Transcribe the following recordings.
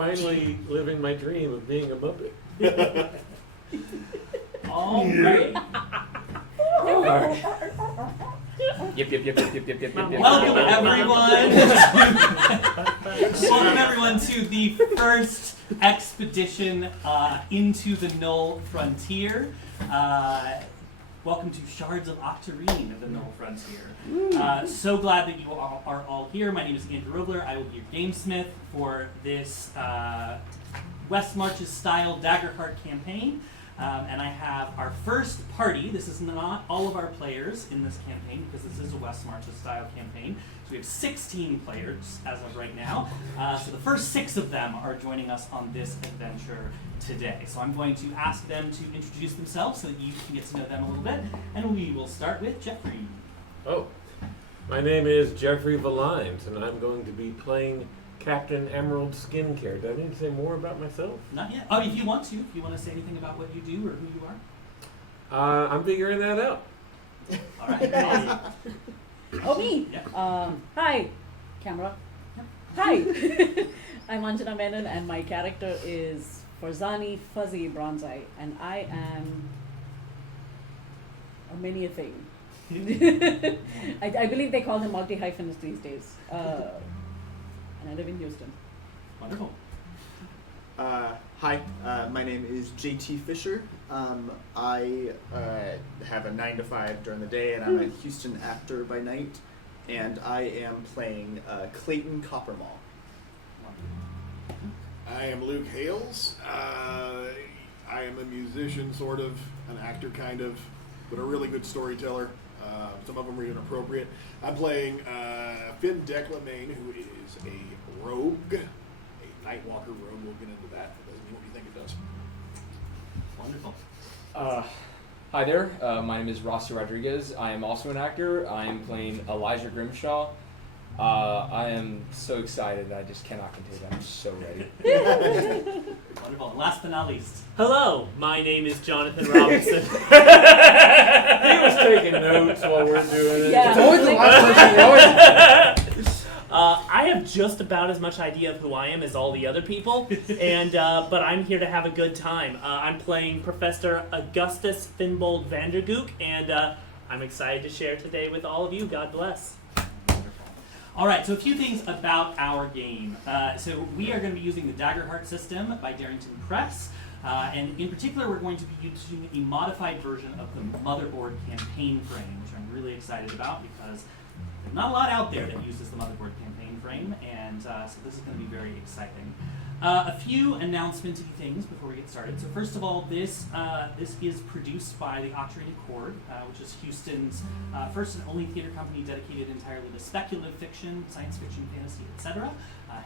finally living my dream of being a Muppet. All right. Yep. Welcome everyone to the first expedition into the Null Frontier. Welcome to Shards of Octarine of the Null Frontier. So glad that you are all here. My name is Andrew Robler. I will be your gamesmith for this West Marches style Daggerheart campaign. And I have our first party. This is not all of our players in this campaign because this is a West Marches style campaign. So we have 16 players as of right now. So the first 6 of them are joining us on this adventure today. So I'm going to ask them to introduce themselves so that you can get to know them a little bit. And we will start with Jeffrey. Oh, my name is Jeffrey Valines, and I'm going to be playing Captain Emerald Skincare. Do I need to say more about myself? Not yet. Oh, if you want to say anything about what you do or who you are. I'm figuring that out. All right. Oh, me? Yeah. Hi, camera. Hi. I'm Anjana Menon, and my character is Farzani Fuzzy Bronzeye, and I am a many a thing. I believe they call them multi-hyphens these days. And I live in Houston. Wonderful. Hi, my name is JT Fisher. I have a 9 to 5 during the day, and I'm a Houston actor by night. And I am playing Clayton Coppermall. I am Luke Hales. I am a musician, sort of, an actor, kind of, but a really good storyteller. Some of them are inappropriate. I'm playing Finn Declamaine, who is a rogue, a Nightwalker rogue. We'll get into that. It doesn't mean what you think it does. Wonderful. Hi there, my name is Rossi Rodriguez. I am also an actor. I am playing Elijah Grimshaw. I am so excited that I just cannot contain it. I'm so ready. Wonderful. Last but not least. Hello, my name is Jonathan Robinson. He was taking notes while we're doing it. Yeah. It's always the last person. I have just about as much idea of who I am as all the other people, and but I'm here to have a good time. I'm playing Professor Augustus Finbold Vandergook, and I'm excited to share today with all of you. God bless. All right, so a few things about our game. So we are going to be using the Daggerheart system by Darrington Press. And in particular, we're going to be using a modified version of the Motherboard campaign frame, which I'm really excited about because there's not a lot out there that uses the Motherboard campaign frame, and so this is going to be very exciting. A few announcement-y things before we get started. So first of all, this is produced by the Octarine Accord, which is Houston's first and only theater company dedicated entirely to speculative fiction, science fiction, fantasy, etc.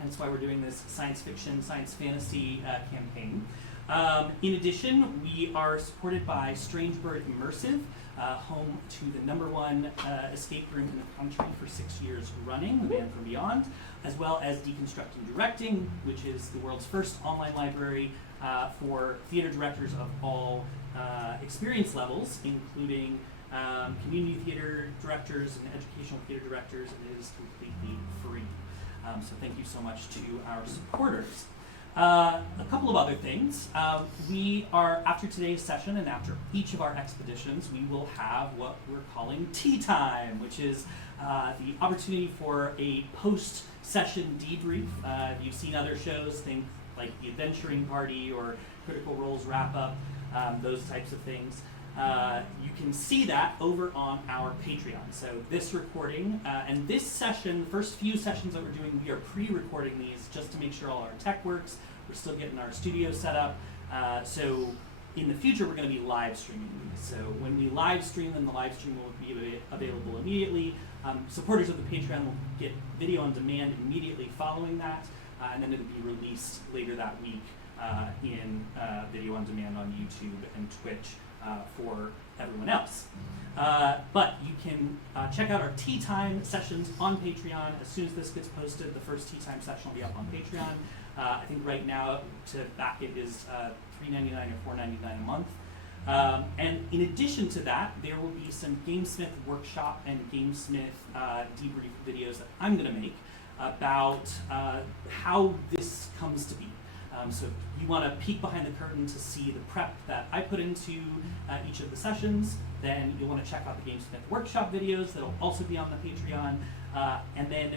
Hence why we're doing this science fiction, science fantasy campaign. In addition, we are supported by Strangebird Immersive, home to the #1 escape room in the country for 6 years running, The Man from Beyond, as well as Deconstructing Directing, which is the world's first online library for theater directors of all experience levels, including community theater directors and educational theater directors. It is completely free. So thank you so much to our supporters. A couple of other things. We are, after today's session and after each of our expeditions, we will have what we're calling tea time, which is the opportunity for a post-session debrief. If you've seen other shows, think like The Adventuring Party or Critical Role's Wrap-Up, those types of things. You can see that over on our Patreon. So this recording and this session, the first few sessions that we're doing, we are pre-recording these just to make sure all our tech works. We're still getting our studio set up. So in the future, we're going to be live streaming these. So when we live stream them, the live stream will be available immediately. Supporters of the Patreon will get video on demand immediately following that, and then it'll be released later that week in video on demand on YouTube and Twitch. For everyone else. But you can check out our tea time sessions on Patreon. As soon as this gets posted, the first tea time session will be up on Patreon. I think right now to back it is $3.99 or $4.99 a month. And in addition to that, there will be some Gamesmith workshop and Gamesmith debrief videos that I'm going to make about how this comes to be. So if you want to peek behind the curtain to see the prep that I put into each of the sessions, then you'll want to check out the Gamesmith workshop videos that'll also be on the Patreon. And then,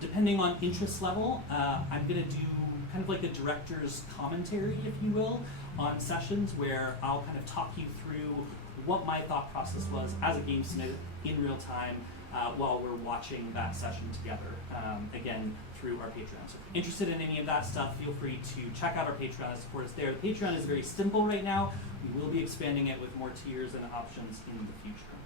depending on interest level, I'm going to do kind of like a director's commentary, if you will, on sessions where I'll kind of talk you through what my thought process was as a gamesmith in real time while we're watching that session together, again, through our Patreon. So if you're interested in any of that stuff, feel free to check out our Patreon and support us there. The Patreon is very simple right now. We will be expanding it with more tiers and options in the future.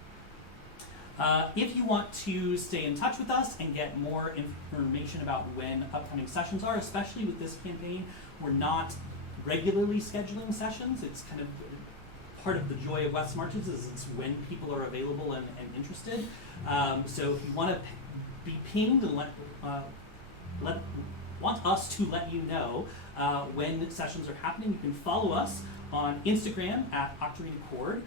If you want to stay in touch with us and get more information about when upcoming sessions are, especially with this campaign, we're not regularly scheduling sessions. It's kind of part of the joy of West Marches is it's when people are available and interested. So if you want to be pinged and want us to let you know when sessions are happening, you can follow us on Instagram at Octarine Accord.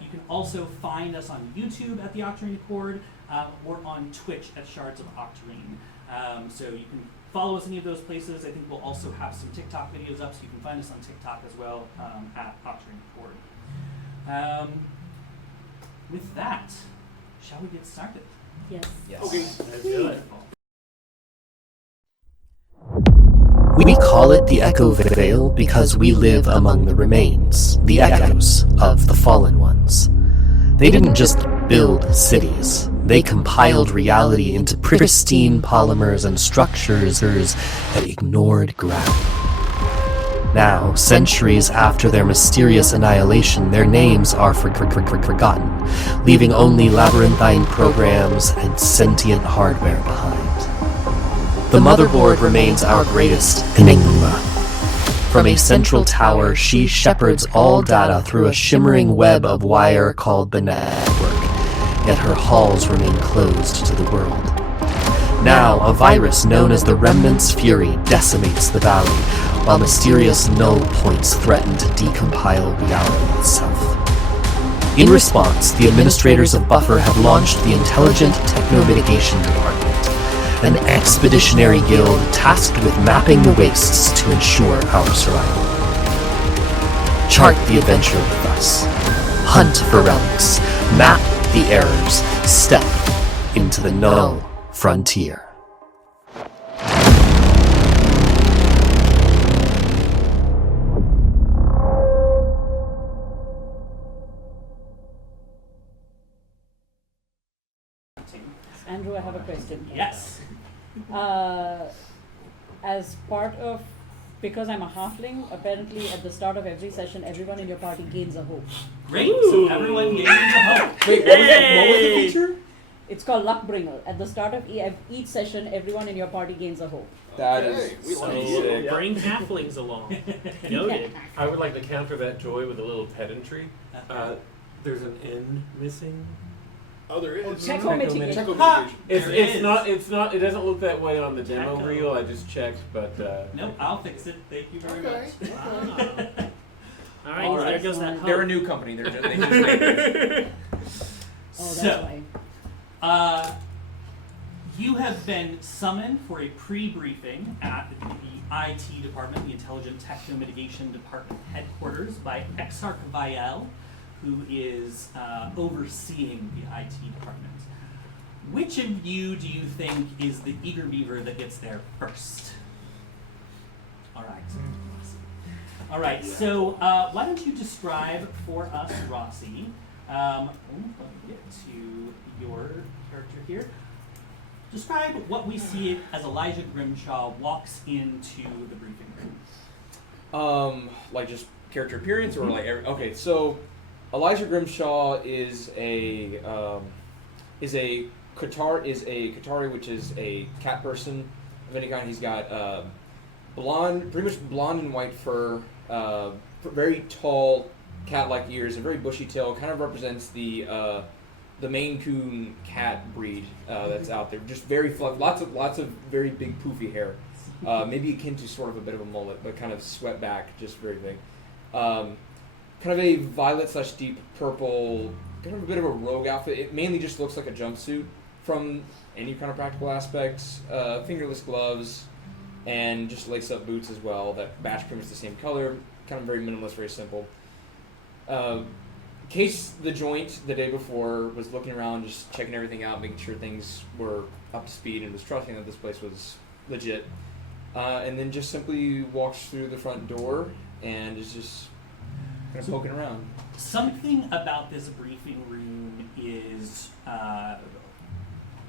You can also find us on YouTube at the Octarine Accord or on Twitch at Shards of Octarine. So you can follow us any of those places. I think we'll also have some TikTok videos up, so you can find us on TikTok as well at Octarine Accord. With that, shall we get started? Yes. Yes. Okay. Let's do it. We call it the Echo Vale because we live among the remains, the echoes of the fallen ones. They didn't just build cities, they compiled reality into pristine polymers and structures that ignored gravity. Now, centuries after their mysterious annihilation, their names are forgotten, leaving only labyrinthine programs and sentient hardware behind. The Motherboard remains our greatest enigma. From a central tower, she shepherds all data through a shimmering web of wire called the network, yet her halls remain closed to the world. Now, a virus known as the Remnant's Fury decimates the valley, while mysterious null points threaten to decompile reality itself. In response, the administrators of Buffer have launched the Intelligent Techno-Mitigation Department, an expeditionary guild tasked with mapping the wastes to ensure our survival. Chart the adventure with us. Hunt for relics. Map the errors. Step into the Null Frontier. Andrew, I have a question. Yes. As part of, because I'm a halfling, apparently at the start of every session, everyone in your party gains a hope. Great. So everyone gains a hope. Wait, what was the feature? It's called Luckbringer. At the start of each session, everyone in your party gains a hope. That Okay, we is so like it. sick. Bring halflings along. Noted. I would like to counter that joy with a little pedantry. There's an N missing. Oh, there is. Checo mitigation. Checo Ha! mitigation. It's is. not. It doesn't look that way on the demo Checo. reel. I just checked, but Nope, I'll fix it. Thank you very Okay. much. Wow. All right, All there right. goes that hope. They're a new company. They just made Oh, that's So, why. you have been summoned for a pre-briefing at the IT department, the Intelligent Techno Mitigation Department headquarters, by Exarch Vial, who is overseeing the IT department. Which of you do you think is the eager beaver that gets there first? All right. All right. So why don't you describe for us, Rossi? Let me get to your character here. Describe what we see as Elijah Grimshaw walks into the briefing room. Like just character appearance, or like okay. So Elijah Grimshaw is a Qatari, which is a cat person of any kind. He's got blonde, pretty much blonde and white fur, very tall cat-like ears, and very bushy tail. Kind of represents the Maine Coon cat breed that's out there. Just very lots of very big poofy hair. Maybe akin to sort of a bit of a mullet, but kind of swept back, just very big. Kind of a violet/deep purple, kind of a bit of a rogue outfit. It mainly just looks like a jumpsuit from any kind of practical aspects. Fingerless gloves, and just lace up boots as well that match pretty much the same color, kind of very minimalist, very simple. Case the joint the day before, was looking around, just checking everything out, making sure things were up to speed, and was trusting that this place was legit. And then just simply walks through the front door and is just kind of poking around. Something about this briefing room is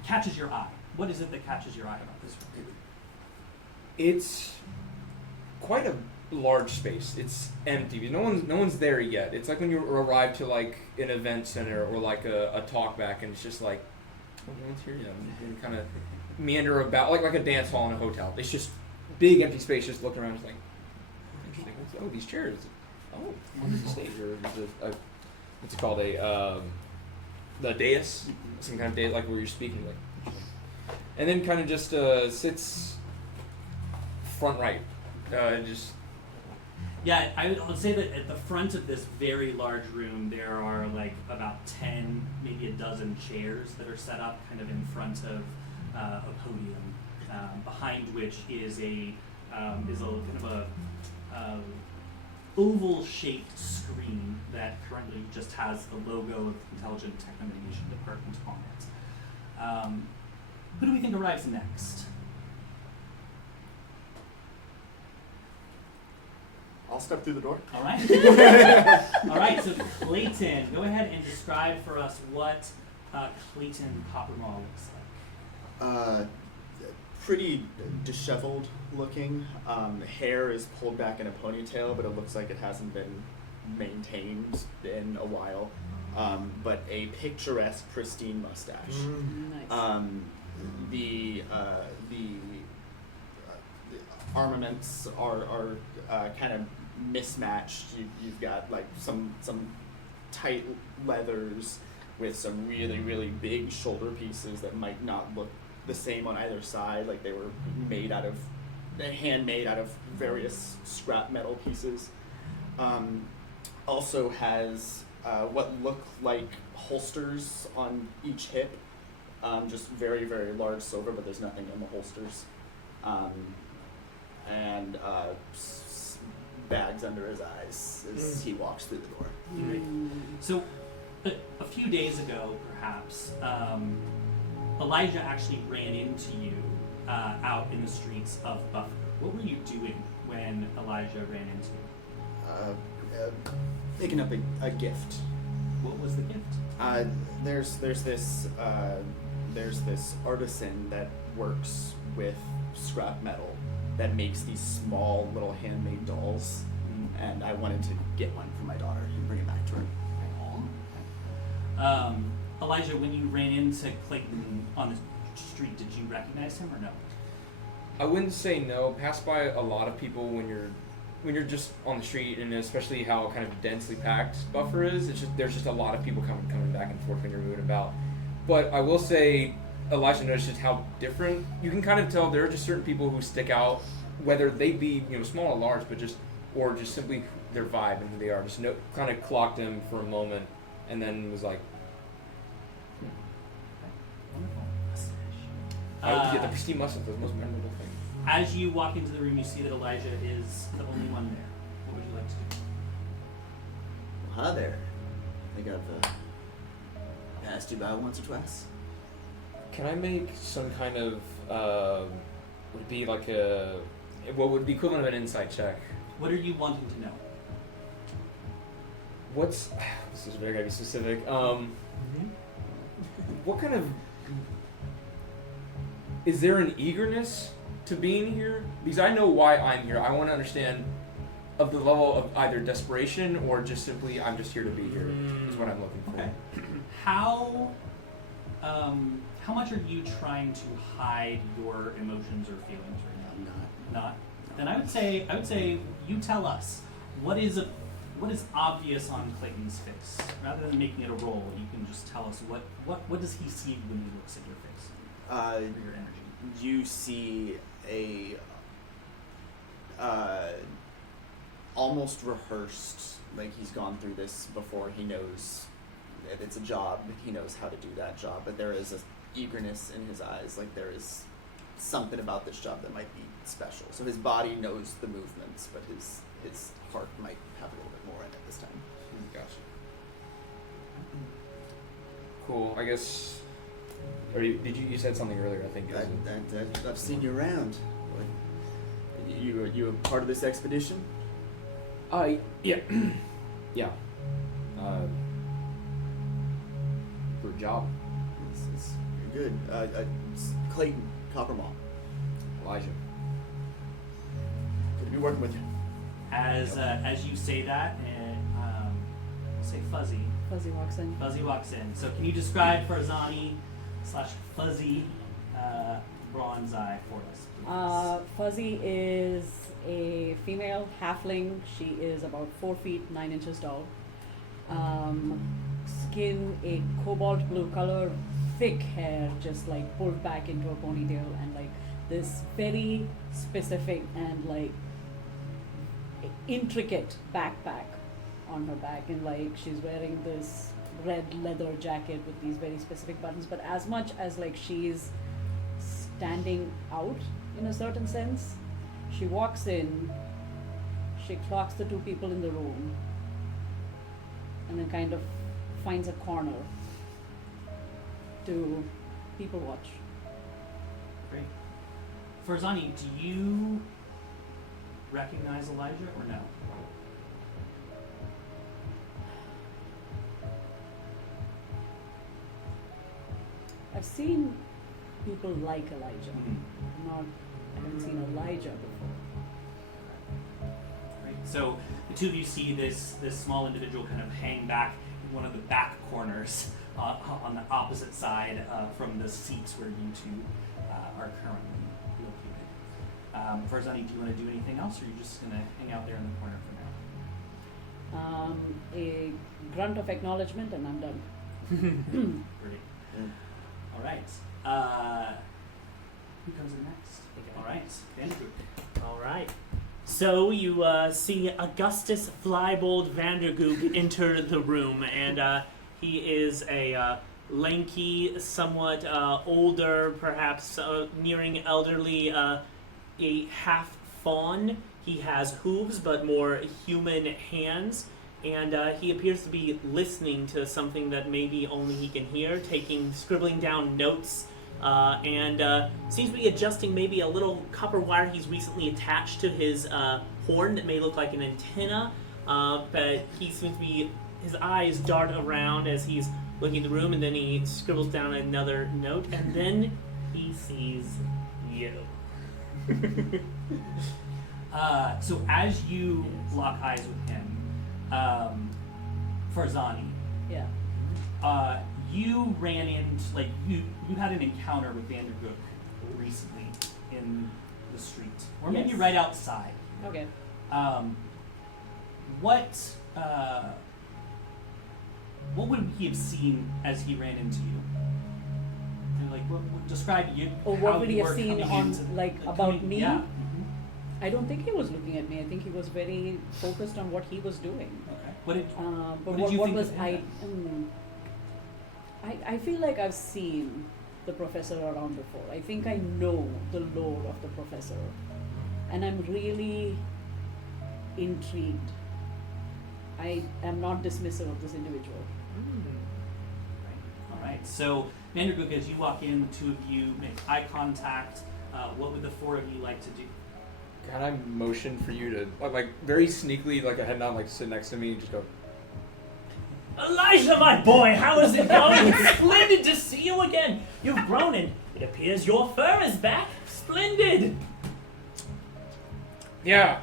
catches your eye. What is it that catches your eye about this room? It's quite a large space. It's empty. No one's there yet. It's like when you arrive to like an event center or like a talk back, and it's just like, oh, no one's here yet. And kind of meander about like a dance hall in a hotel. It's just big empty space. Just looking around, just like, oh, interesting. Oh, these chairs. Oh, on the stage or what's it called? The dais, some kind of dais, like where you're speaking, like, interesting. And then kind of just sits front right, just. Yeah, I would say that at the front of this very large room, there are like about 10, maybe a dozen chairs that are set up kind of in front of a podium, behind which is a kind of a oval-shaped screen that currently just has the logo of the Intelligent Technomediation Department on it. Who do we think arrives next? I'll step through the door. All right. All right, so Clayton, go ahead and describe for us what Clayton Coppermall looks like. Pretty disheveled looking. Hair is pulled back in a ponytail, but it looks like it hasn't been maintained in a while. But a picturesque, pristine mustache. Nice. The armaments are kind of mismatched. You've got like some tight leathers with some really, really big shoulder pieces that might not look the same on either side, like they were handmade out of various scrap metal pieces. Also has what look like holsters on each hip, just very, very large silver, but there's nothing in the holsters. And bags under his eyes as he walks through the door. Right. So, a few days ago, perhaps, Elijah actually ran into you out in the streets of Buffer. What were you doing when Elijah ran into you? Picking up a gift. What was the gift? There's this artisan that works with scrap metal that makes these small little handmade dolls, and I wanted to get one for my daughter and bring it back to her. Elijah, when you ran into Clayton on the street, did you recognize him or no? I wouldn't say no. Pass by a lot of people when you're just on the street, and especially how kind of densely packed Buffer is. There's just a lot of people coming back and forth when you're moving about. But I will say, Elijah noticed just how different. You can kind of tell there are just certain people who stick out, whether they be small or large, but just simply their vibe and who they are. Just kind of clocked him for a moment, and then was like, the pristine mustache was the most memorable thing. As you walk into the room, you see that Elijah is the only one there. What would you like to do? Well, hi there. I think I've passed you by once or twice. Can I make some kind of would be like what would be equivalent of an insight check? What are you wanting to know? This is very gotta be specific. What kind of is there an eagerness to being here? Because I know why I'm here. I want to understand of the level of either desperation or just simply I'm just here to be here. Is what I'm looking for. Okay. How much are you trying to hide your emotions or feelings right now? Not. Then I would say you tell us what is obvious on Clayton's face. Rather than making it a roll, you can just tell us what does he see when he looks at your face? Or your energy. You see a almost rehearsed, like he's gone through this before. He knows that it's a job. He knows how to do that job, but there is a eagerness in his eyes, like there is something about this job that might be special. So his body knows the movements, but his heart might have a little bit more in it this time. Gotcha. Cool. I guess. Or you said something earlier? I think. I've seen you around. You a part of this expedition? Yeah. Yeah. For a job. You're good. It's Clayton Coppermall. Elijah. Good to be working with you. As you say that, and say Fuzzy. Fuzzy walks in. Fuzzy walks in. So can you describe Farzani/Fuzzy Bronze Eye for us, please? Fuzzy is a female halfling. She is about 4 feet 9 inches tall. Skin a cobalt blue color, thick hair just like pulled back into a ponytail, and like this very specific and like intricate backpack on her back, and like she's wearing this red leather jacket with these very specific buttons, but as much as like she's standing out in a certain sense, she walks in, she clocks the 2 people in the room, and then kind of finds a corner to people watch. Great. Farzani, do you recognize Elijah or no? I've seen people like Elijah. I haven't seen Elijah before. Right. So the two of you see this small individual kind of hang back in one of the back corners on the opposite side from the seats where you two are currently located. Farzani, do you want to do anything else, or are you just going to hang out there in the corner for now? A grunt of acknowledgement, and I'm done. Great. All right. Who comes in next? All right. Andrew. All right. So you see Augustus Flybold Vandergook enter the room, and he is a lanky, somewhat older, perhaps nearing elderly, a half fawn. He has hooves, but more human hands, and he appears to be listening to something that maybe only he can hear, scribbling down notes. And seems to be adjusting maybe a little copper wire he's recently attached to his horn that may look like an antenna, but he seems to be, his eyes dart around as he's looking at the room, and then he scribbles down another note, and then he sees you. So as you lock eyes with him, Farzani, Yeah. you ran into, like, you had an encounter with Vandergook recently in the street, or maybe Yes. right outside. Okay. What would he have seen as he ran into you? And, like, what describe you? Or how what would you he have were seen coming on, into- like, about coming- me? Yeah. I don't think he was looking at me. I think he was very focused on what he was doing. Okay. What did? But What did you what think was of I? him? I feel like I've seen the professor around before. I think I know the lore of the professor, and I'm really intrigued. I am not dismissive of this individual. All right. So, Vandergook, as you walk in, the two of you make eye contact. What would the four of you like to do? Can I motion for you to, like, very sneakily, like, a head nod, like, sit next to me and just go, Elijah, my boy, how is it going? It's splendid to see you again. You've grown, and it appears your fur is back. Splendid. yeah.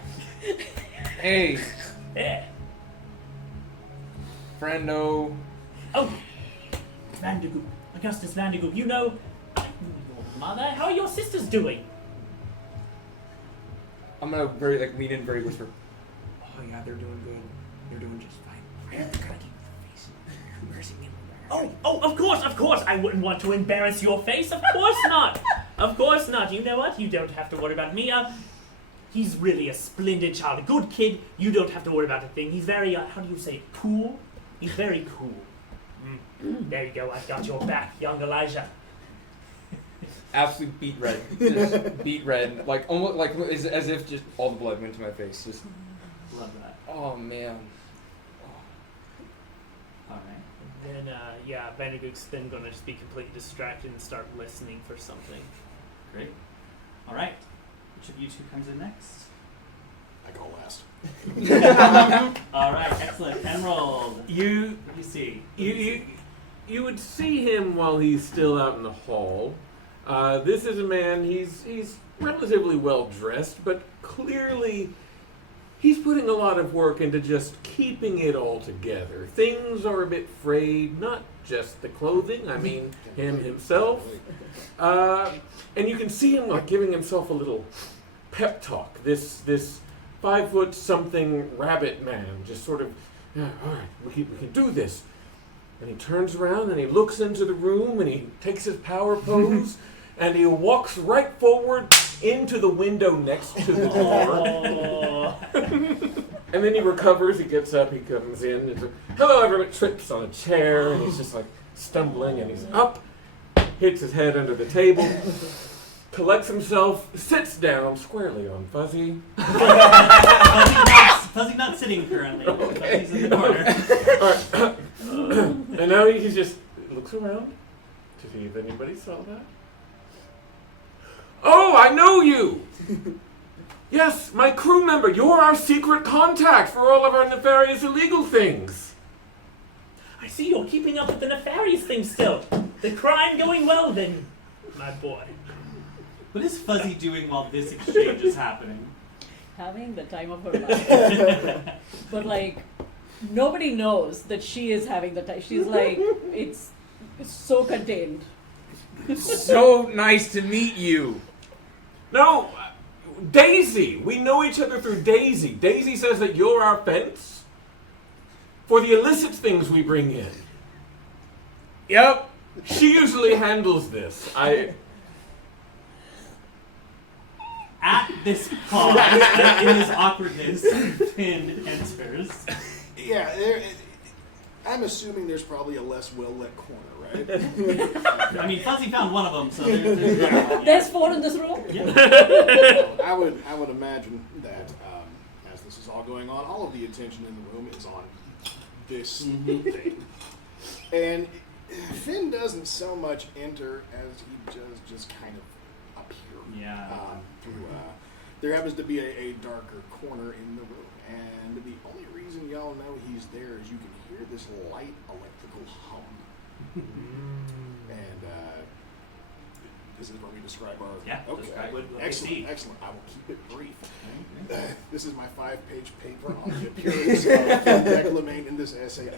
Hey, Yeah. friendo. Oh, Vandergook, Augustus Vandergook, you know your mother. How are your sisters doing? I'm gonna very, like, lean in, very whisper. Oh yeah, they're doing good. They're doing just fine. I have to keep their face. Embarrassing me. Oh, of course. I wouldn't want to embarrass your face. Of course not. Of course not. You know what? You don't have to worry about me. He's really a splendid child, a good kid. You don't have to worry about a thing. He's very, how do you say, cool? He's very cool. There you go. I've got your back, young Elijah. absolute beet red. Just beet red. Like almost like as if just all the blood went to my face. Just Love that. oh man. All right. Then, Vandergook's then gonna just be completely distracted and start listening for something. Great. All right. Which of you two comes in next? I go last. All right. Excellent. Emerald. You What do you see? you would see him while he's still out in the hall. This is a man. He's relatively well dressed, but clearly he's putting a lot of work into just keeping it all together. Things are a bit frayed, not just the clothing. I mean him himself. And you can see him like giving himself a little pep talk. This 5-foot-something rabbit man just sort of, yeah, all right, we can do this. And he turns around and he looks into the room and he takes his power pose and he walks right forward into the window next to the door. And then he recovers, he gets up, he comes in, and hello everyone, trips on a chair and he's just like stumbling and he's up, hits his head under the table, collects himself, sits down squarely on Fuzzy. Fuzzy not sitting currently. Okay. Fuzzy's in the corner. Alright. And now he just looks around to see if anybody saw that. Oh, I know you! Yes, my crew member. You're our secret contact for all of our nefarious illegal things. I see you're keeping up with the nefarious thing still. The crime going well then, my boy. What is Fuzzy doing while this exchange is happening? Having the time of her life. But like, nobody knows that she is having the time. She's like, it's so contained. So nice to meet you. No, Daisy. We know each other through Daisy. Daisy says that you're our fence for the illicit things we bring in. Yep. She usually handles this. At this pause, in this awkwardness, Finn enters. Yeah, I'm assuming there's probably a less well-lit corner, right? I mean, Fuzzy found one of them, so There's 4 in this room. I would imagine that as this is all going on, all of the attention in the room is on this thing. And Finn doesn't so much enter as he does just kind of appear. Yeah. There happens to be a darker corner in the room, and the only reason y'all know he's there is you can hear this light electrical hum. And this is where we describe our... Yeah, Okay. describe what we Excellent, see. excellent. I will keep it brief. This is my 5-page paper on the appearance of Declamane in this essay.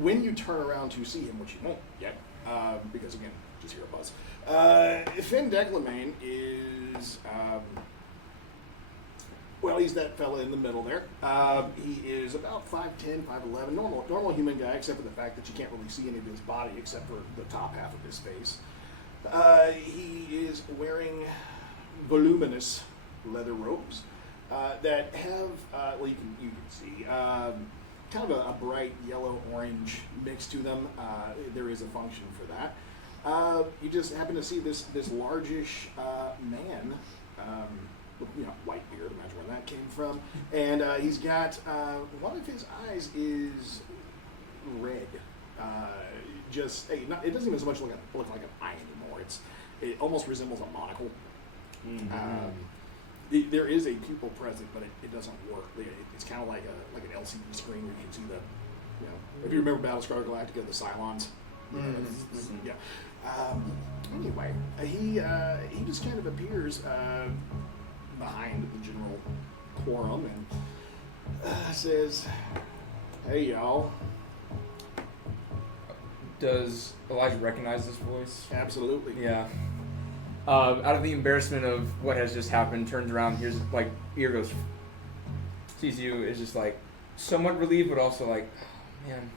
When you turn around to see him, which you won't yet, because again, just hear a buzz. Finn Declamane is, he's that fella in the middle there. He is about 5'10", 5'11", normal human guy, except for the fact that you can't really see any of his body except for the top half of his face. He is wearing voluminous leather robes that have, you can see, kind of a bright yellow-orange mix to them. There is a function for that. You just happen to see this largish man, with, white beard, imagine where that came from. And he's got, one of his eyes is red. It doesn't even so much look like an eye anymore. It almost resembles a monocle. There is a pupil present, but it doesn't work. It's kind of like an LCD screen where you can see the, if you remember Battlestar Galactica, the Cylons. Yeah. Anyway, he just kind of appears behind the general quorum and says, "Hey, y'all." Does Elijah recognize this voice? Absolutely. Yeah. Out of the embarrassment of what has just happened, turns around, hears ear goes, sees you, is just like somewhat relieved, but also like, oh, man,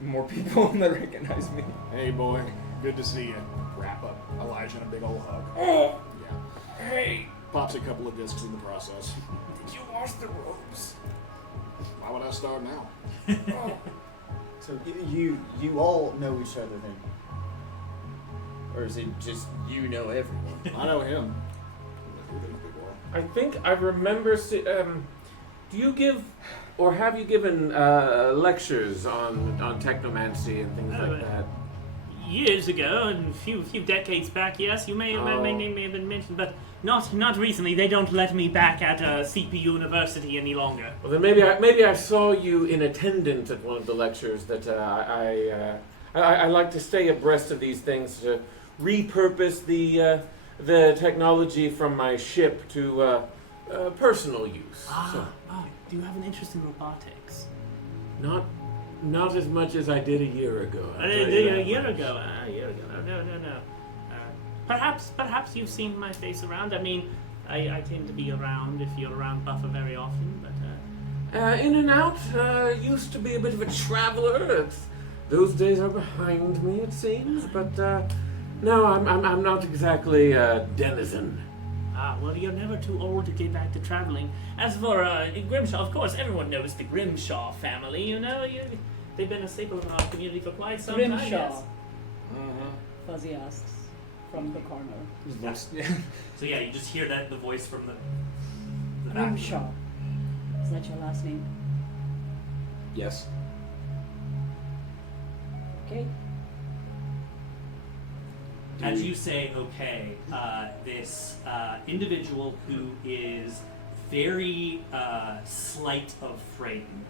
more people that recognize me. Hey, boy. Good to see you. Wrap up Elijah in a big old hug. Oh, Yeah. hey, Pops a couple of discs in the process. you lost the robes. Why would I start now? Oh. So you all know each other then? Or is it just you know everyone? I know him. I think I remember. Do you give, or have you given lectures on technomancy and things like that? Years ago, and a few decades back, yes, you may have been mentioned, but not recently. They don't let me back at CP University any longer. Well, then maybe I saw you in attendance at one of the lectures. That I like to stay abreast of these things to repurpose the technology from my ship to personal use. Do you have an interest in robotics? Not as much as I did a year ago. A year ago. No. Perhaps you've seen my face around. I mean, I tend to be around if you're around Buffer very often, but in and out. Used to be a bit of a traveler. Those days are behind me, it seems. But no, I'm not exactly a denizen. Well, you're never too old to get back to traveling. As for Grimshaw, of course, everyone knows the Grimshaw family. You know, they've been a staple in our community for quite some time. Grimshaw. Yes. Fuzzy asks from the corner. So yeah, you just hear the voice from the back. Grimshaw. Is that your last name? Yes. Okay. As you say, okay, this individual who is very slight of frame,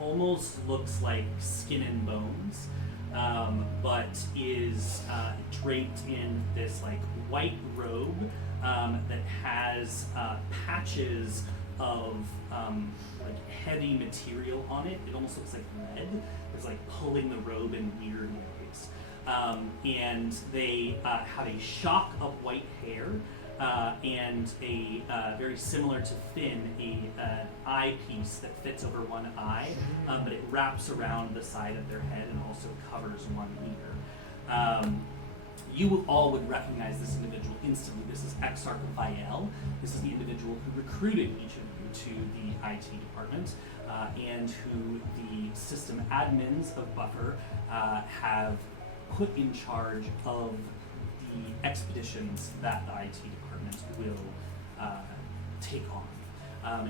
almost looks like skin and bones, but is draped in this like white robe that has patches of like heavy material on it. It almost looks like lead. It's like pulling the robe in weird ways. And they have a shock of white hair and a very similar to Finn, an eyepiece that fits over one eye, but it wraps around the side of their head and also covers one ear. You all would recognize this individual instantly. This is Exarch Viel. This is the individual who recruited each of you to the IT department and who the system admins of Buffer have put in charge of the expeditions that the IT department will take on.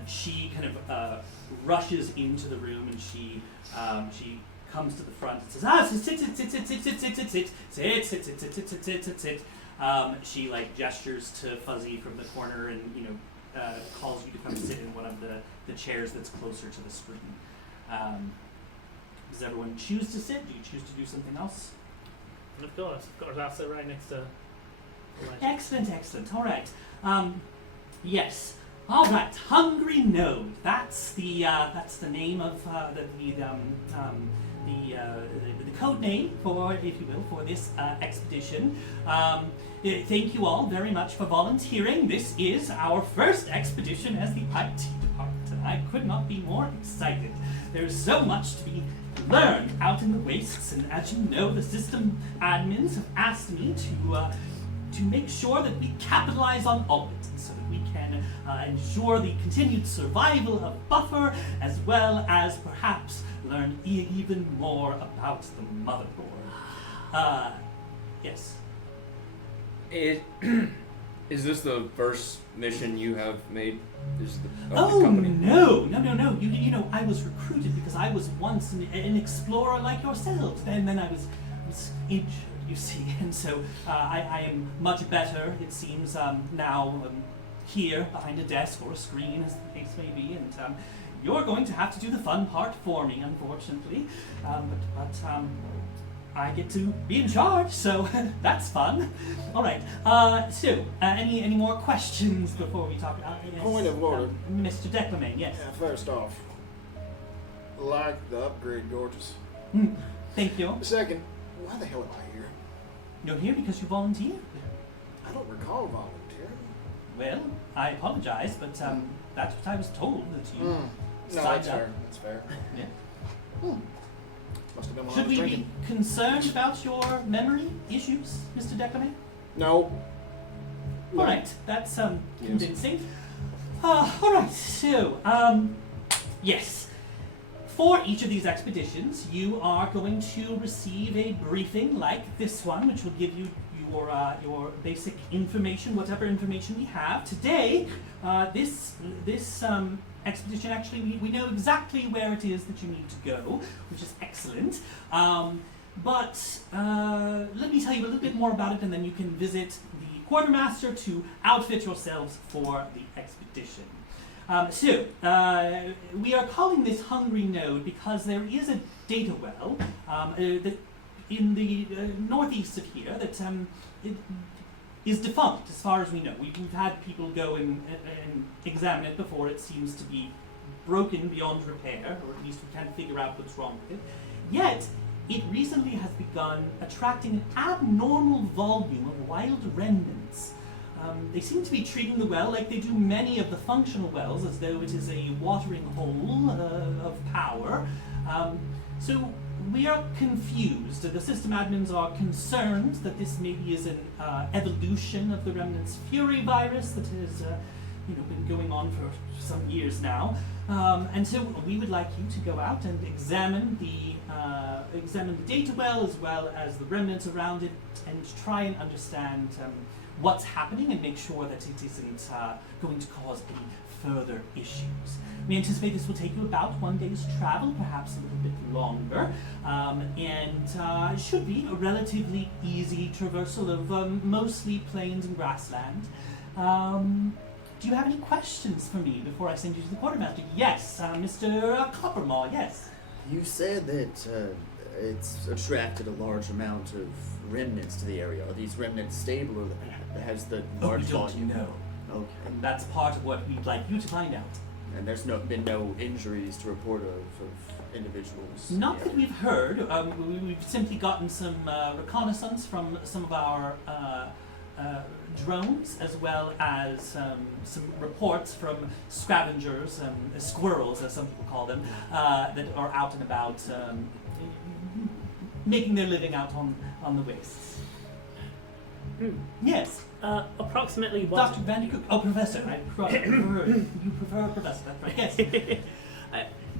She kind of rushes into the room and she comes to the front and says, sit. She like gestures to Fuzzy from the corner and calls you to come sit in one of the chairs that's closer to the screen. Does everyone choose to sit? Do you choose to do something else? Of course. I'll sit right next to. Excellent. All right. Yes. All right. Hungry Node. That's the name of the code name for, if you will, for this expedition. Thank you all very much for volunteering. This is our first expedition as the IT department, and I could not be more excited. There's so much to be learned out in the wastes, and as you know, the system admins have asked me to make sure that we capitalize on all of it, so that we can ensure the continued survival of Buffer, as well as perhaps learn even more about the Motherboard. Yes. Is this the first mission you have made? The company? No. You know, I was recruited because I was once an explorer like yourselves, and then I was injured, you see, and so I am much better, it seems, now here behind a desk or a screen, as the case may be, and you're going to have to do the fun part for me, unfortunately, but I get to be in charge, so that's fun. All right. So, any more questions before we talk about yes, Point of order, Mr. Declamain? Yes. Yeah, first off, like the upgrade, gorgeous. Thank you. Second, why the hell am I here? You're here because you volunteered. I don't recall volunteering. Well, I apologize, but that's what I was told that you No, signed that's up. fair. That's fair. Yeah. Must have been when I Should was we drinking. be concerned about your memory issues, Mr. Declamain? No. All right, that's convincing. All right, so yes, for each of these expeditions, you are going to receive a briefing like this one, which will give you your basic information, whatever information we have. Today, this expedition, actually, we know exactly where it is that you need to go, which is excellent. But let me tell you a little bit more about it, and then you can visit the quartermaster to outfit yourselves for the expedition. We are calling this Hungry Node because there is a data well in the northeast of here that it is defunct, as far as we know. We've had people go and examine it before. It seems to be broken beyond repair, or at least we can't figure out what's wrong with it. Yet, it recently has begun attracting an abnormal volume of wild remnants. They seem to be treating the well like they do many of the functional wells, as though it is a watering hole of power. So we are confused. The system admins are concerned that this maybe is an evolution of the Remnant's Fury virus that has been going on for some years now. And so we would like you to go out and examine the data well as the remnants around it, and try and understand what's happening and make sure that it isn't going to cause any further issues. We anticipate this will take you about 1 day's travel, perhaps a little bit longer, and it should be a relatively easy traversal of mostly plains and grassland. Do you have any questions for me before I send you to the quartermaster? Yes, Mr. Coppermaw, yes. You said that it's attracted a large amount of remnants to the area. Are these remnants stable, or has the large volume? No. Okay. And that's part of what we'd like you to find out. And there's been no injuries to report of individuals? Not that we've heard. We've simply gotten some reconnaissance from some of our drones, as well as some reports from scavengers, squirrels as some people call them, that are out and about making their living out on the wastes. Yes. Approximately what? Dr. Vandercook. Oh, Professor. I prefer, you prefer Professor, that's right. Yes.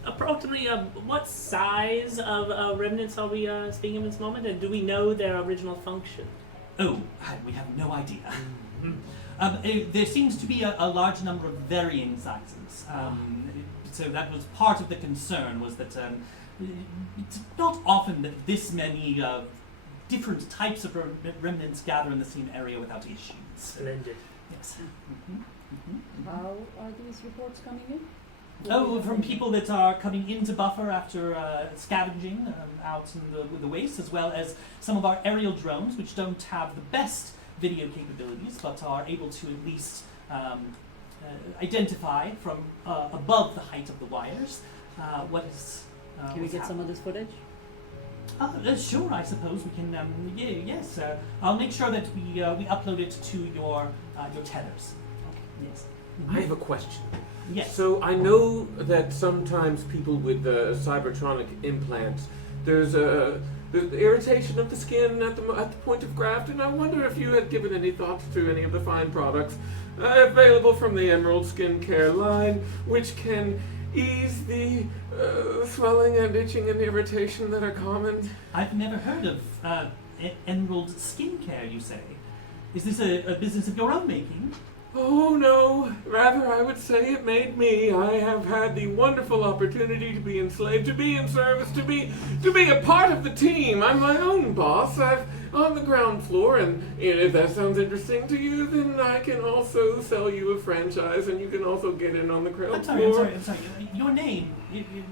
Approximately what size of remnants are we speaking of at this moment, and do we know their original function? Oh, we have no idea. There seems to be a large number of varying sizes. So that was part of the concern, was that it's not often that this many different types of remnants gather in the same area without issues. Splendid. Yes. How are these reports coming in? Oh, from people that are coming into Buffer after scavenging out in the waste, as well as some of our aerial drones, which don't have the best video capabilities, but are able to at least identify from above the height of the wires what is. Can we get some of this footage? Sure, I suppose we can. Yes, I'll make sure that we upload it to your tethers. Okay. Yes. I have a question. Yes. So I know that sometimes people with cybertronic implants, there's the irritation of the skin at the point of graft, and I wonder if you had given any thought to any of the fine products available from the Emerald Skincare line, which can ease the swelling and itching and irritation that are common. I've never heard of Emerald Skincare, you say? Is this a business of your own making? Oh no, rather I would say it made me. I have had the wonderful opportunity to be enslaved, to be in service, to be a part of the team. I'm my own boss. I'm on the ground floor, and if that sounds interesting to you, then I can also sell you a franchise, and you can also get in on the ground floor. I'm sorry. Your name,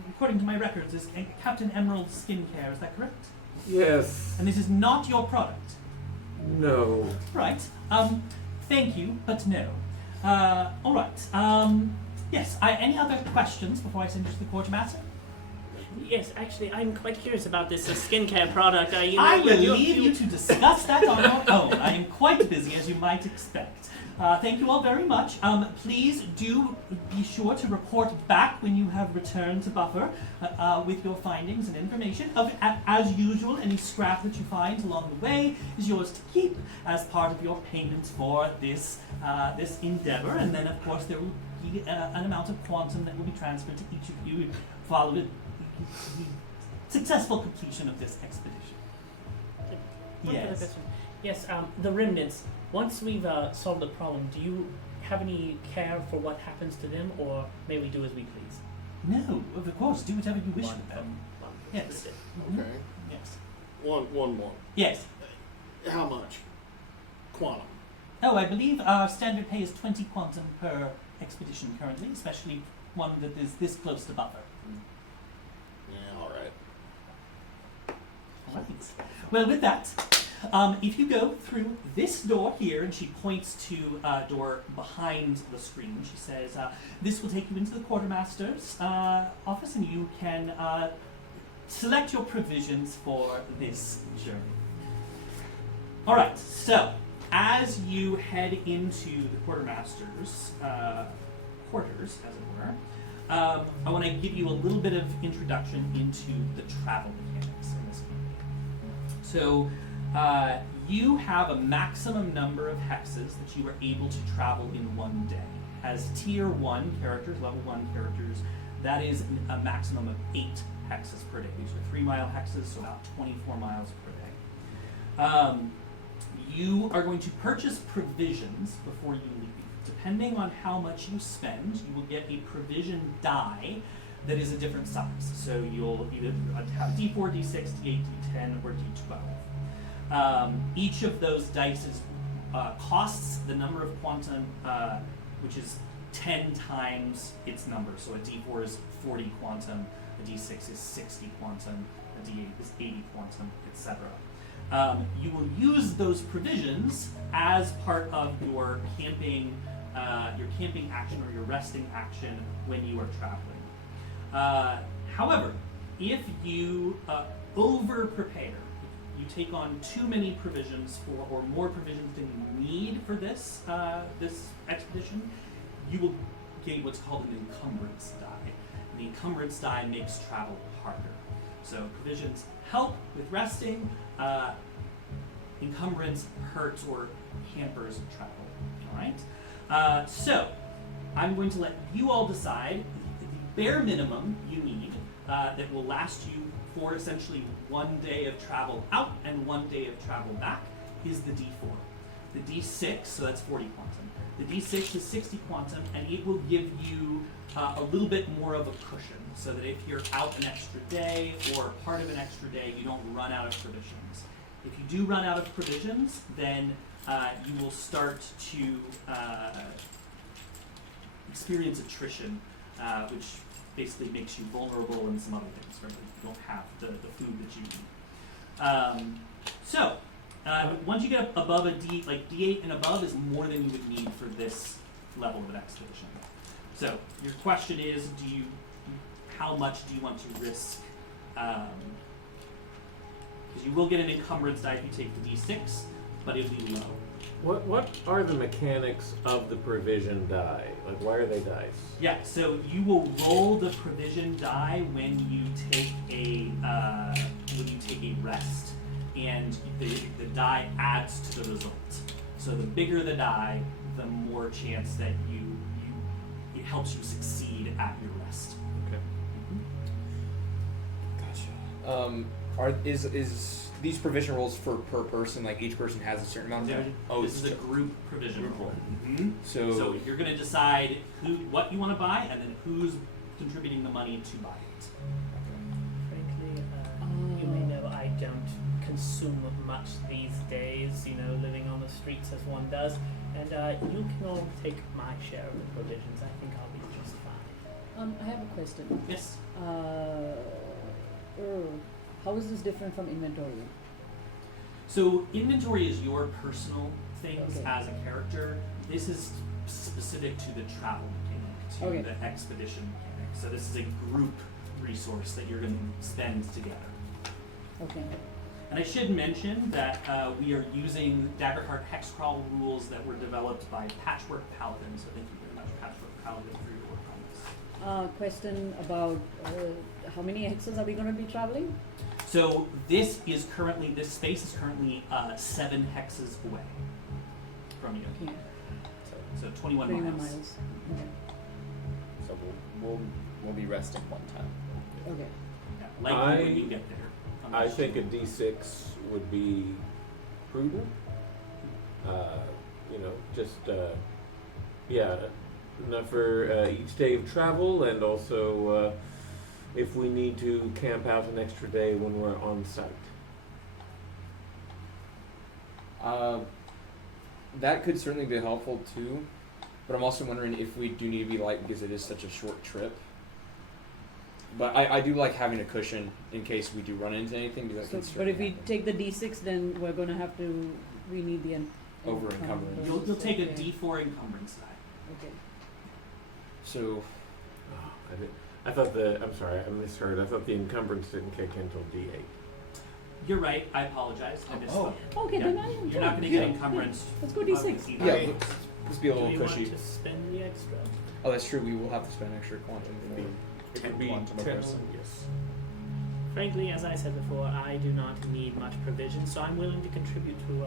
according to my records, is Captain Emerald Skincare. Is that correct? Yes. And this is not your product? No. Right. Thank you, but no. All right. Yes. Any other questions before I send you to the quartermaster? Yes, actually, I'm quite curious about this skincare product. I will leave you to discuss that on your own. I am quite busy, as you might expect. Thank you all very much. Please do be sure to report back when you have returned to Buffer with your findings and information. As usual, any scrap that you find along the way is yours to keep as part of your payments for this endeavor. And then, of course, there will be an amount of quantum that will be transferred to each of you following the successful completion of this expedition. Yes. Yes, the remnants. Once we've solved the problem, do you have any care for what happens to them, or may we do as we please? No, of course, do whatever you wish with Wonderful. them. Wonderful. Yes. Okay. Yes. One more. Yes. How much? Quantum. Oh, I believe our standard pay is 20 quantum per expedition currently, especially one that is this close to buffer. Yeah, all right. All right. Well, with that, if you go through this door here, and she points to a door behind the screen, she says, this will take you into the quartermaster's office, and you can select your provisions for this journey. All right, so as you head into the quartermaster's quarters, as it were, I want to give you a little bit of introduction into the travel mechanics in this game. So you have a maximum number of hexes that you are able to travel in one day. As tier 1 characters, level 1 characters, that is a maximum of 8 hexes per day. These are 3-mile hexes, so about 24 miles per day. You are going to purchase provisions before you leave. Depending on how much you spend, you will get a provision die that is a different size. So you'll either have D4, D6, D8, D10, or D12. Each of those dice costs the number of quantum, which is 10 times its number. So a D4 is 40 quantum, a D6 is 60 quantum, a D8 is 80 quantum, etc. You will use those provisions as part of your camping action or your resting action when you are traveling. However, if you over-prepare, you take on too many provisions or more provisions than you need for this expedition, you will gain what's called an encumbrance die. And the encumbrance die makes travel harder. So provisions help with resting. Encumbrance hurts or hampers travel. All right. So I'm going to let you all decide the bare minimum you need that will last you for essentially 1 day of travel out and 1 day of travel back is the D4. The D6, so that's 40 quantum. The D6 is 60 quantum, and it will give you a little bit more of a cushion, so that if you're out an extra day or part of an extra day, you don't run out of provisions. If you do run out of provisions, then you will start to experience attrition, which basically makes you vulnerable and some other things, right? You don't have the food that you need. Once you get above a D, like D8 and above is more than you would need for this level of an expedition. So your question is, how much do you want to risk? Because you will get an encumbrance die if you take the D6, but it'll be low. What are the mechanics of the provision die? Like, why are they dice? Yeah, so you will roll the provision die when you take a rest, and the die adds to the result. So the bigger the die, the more chance that it helps you succeed at your rest. Okay. Gotcha. Is these provision rolls for per person? Like each person has a certain amount of time? This is a group provision roll. Mm-hmm. So you're going to decide what you want to buy, and then who's contributing the money to buy it. Frankly, you may know I don't consume much these days, living on the streets as one does, and you can all take my share of the provisions. I think I'll be just fine. I have a question. Yes. How is this different from inventory? So inventory is your personal things Okay. as a character. This is specific to the travel mechanic, to the expedition mechanic. So this is a group resource that you're going to spend together. Okay. And I should mention that we are using Daggerheart hex crawl rules that were developed by Patchwork Paladin. So thank you very much, Patchwork Paladin, for your work on this. Question about how many hexes are we going to be traveling? So this space is currently 7 hexes away from you. Okay. So 21 miles. Okay. So we'll be resting one time. Okay. Yeah, likely when you get there. I think a D6 would be prudent. enough for each day of travel, and also if we need to camp out an extra day when we're on site. That could certainly be helpful too, but I'm also wondering if we do need to be light because it is such a short trip. But I do like having a cushion in case we do run into anything. Because So, but if we take the d6, then we're going to have to. We need the Over encumbrance. You'll take a Okay. D4 encumbrance die. Okay. So I thought I'm sorry, I misheard. I thought the encumbrance didn't kick in until D8. You're right. I apologize. I misspoke. Okay, Yeah. then I am. You're not going to get encumbrance. Let's go d6. yeah, let's be a Do little we cushy. want to spend the extra? Oh, that's true. We will have to spend extra quantum. It could be Quantum of 10. person. Yes. Frankly, as I said before, I do not need much provision, so I'm willing to contribute to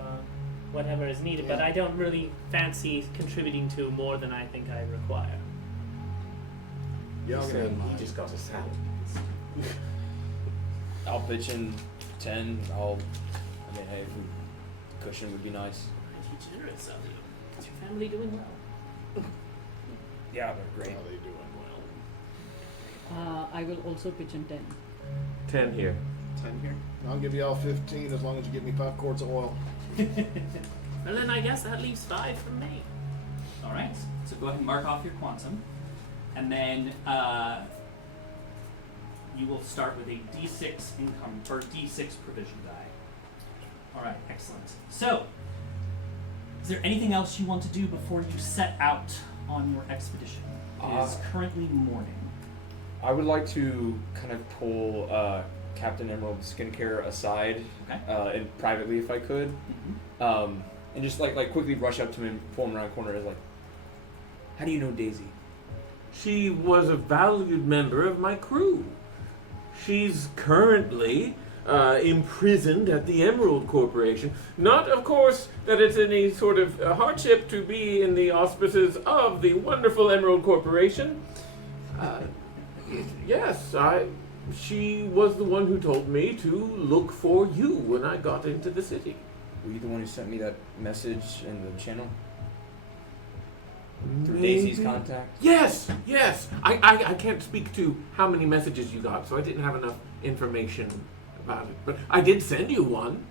whatever is needed. But Yeah. I don't really fancy contributing to more than I think I require. Yeah, I'll get ahead of He mine. just got a salad. I'll pitch in 10. Hey, cushion would be nice. Pretty generous of you. Is your family doing well? Yeah, they're great. How they doing? Well, I will also pitch in 10. 10 here. 10 here. I'll give you all 15 as long as you give me 5 quarts of oil. Well, then I guess that leaves 5 for me. All right. So go ahead and mark off your quantum, and then you will start with a D6 income or D6 provision die. All right. Excellent. So, is there anything else you want to do before you set out on your expedition? It is currently morning. I would like to kind of pull Captain Emerald Skincare aside, Okay. and privately if I could, Mm-hmm. and just like quickly rush up to him, pull him around the corner, and like, how do you know Daisy? She was a valued member of my crew. She's currently imprisoned at the Emerald Corporation. Not, of course, that it's any sort of hardship to be in the auspices of the wonderful Emerald Corporation. Yes, she was the one who told me to look for you when I got into the city. Were you the one who sent me that message in the channel? Through Maybe. Daisy's contact? Yes, yes. I can't speak to how many messages you got, so I didn't have enough information about it. But I did send you one.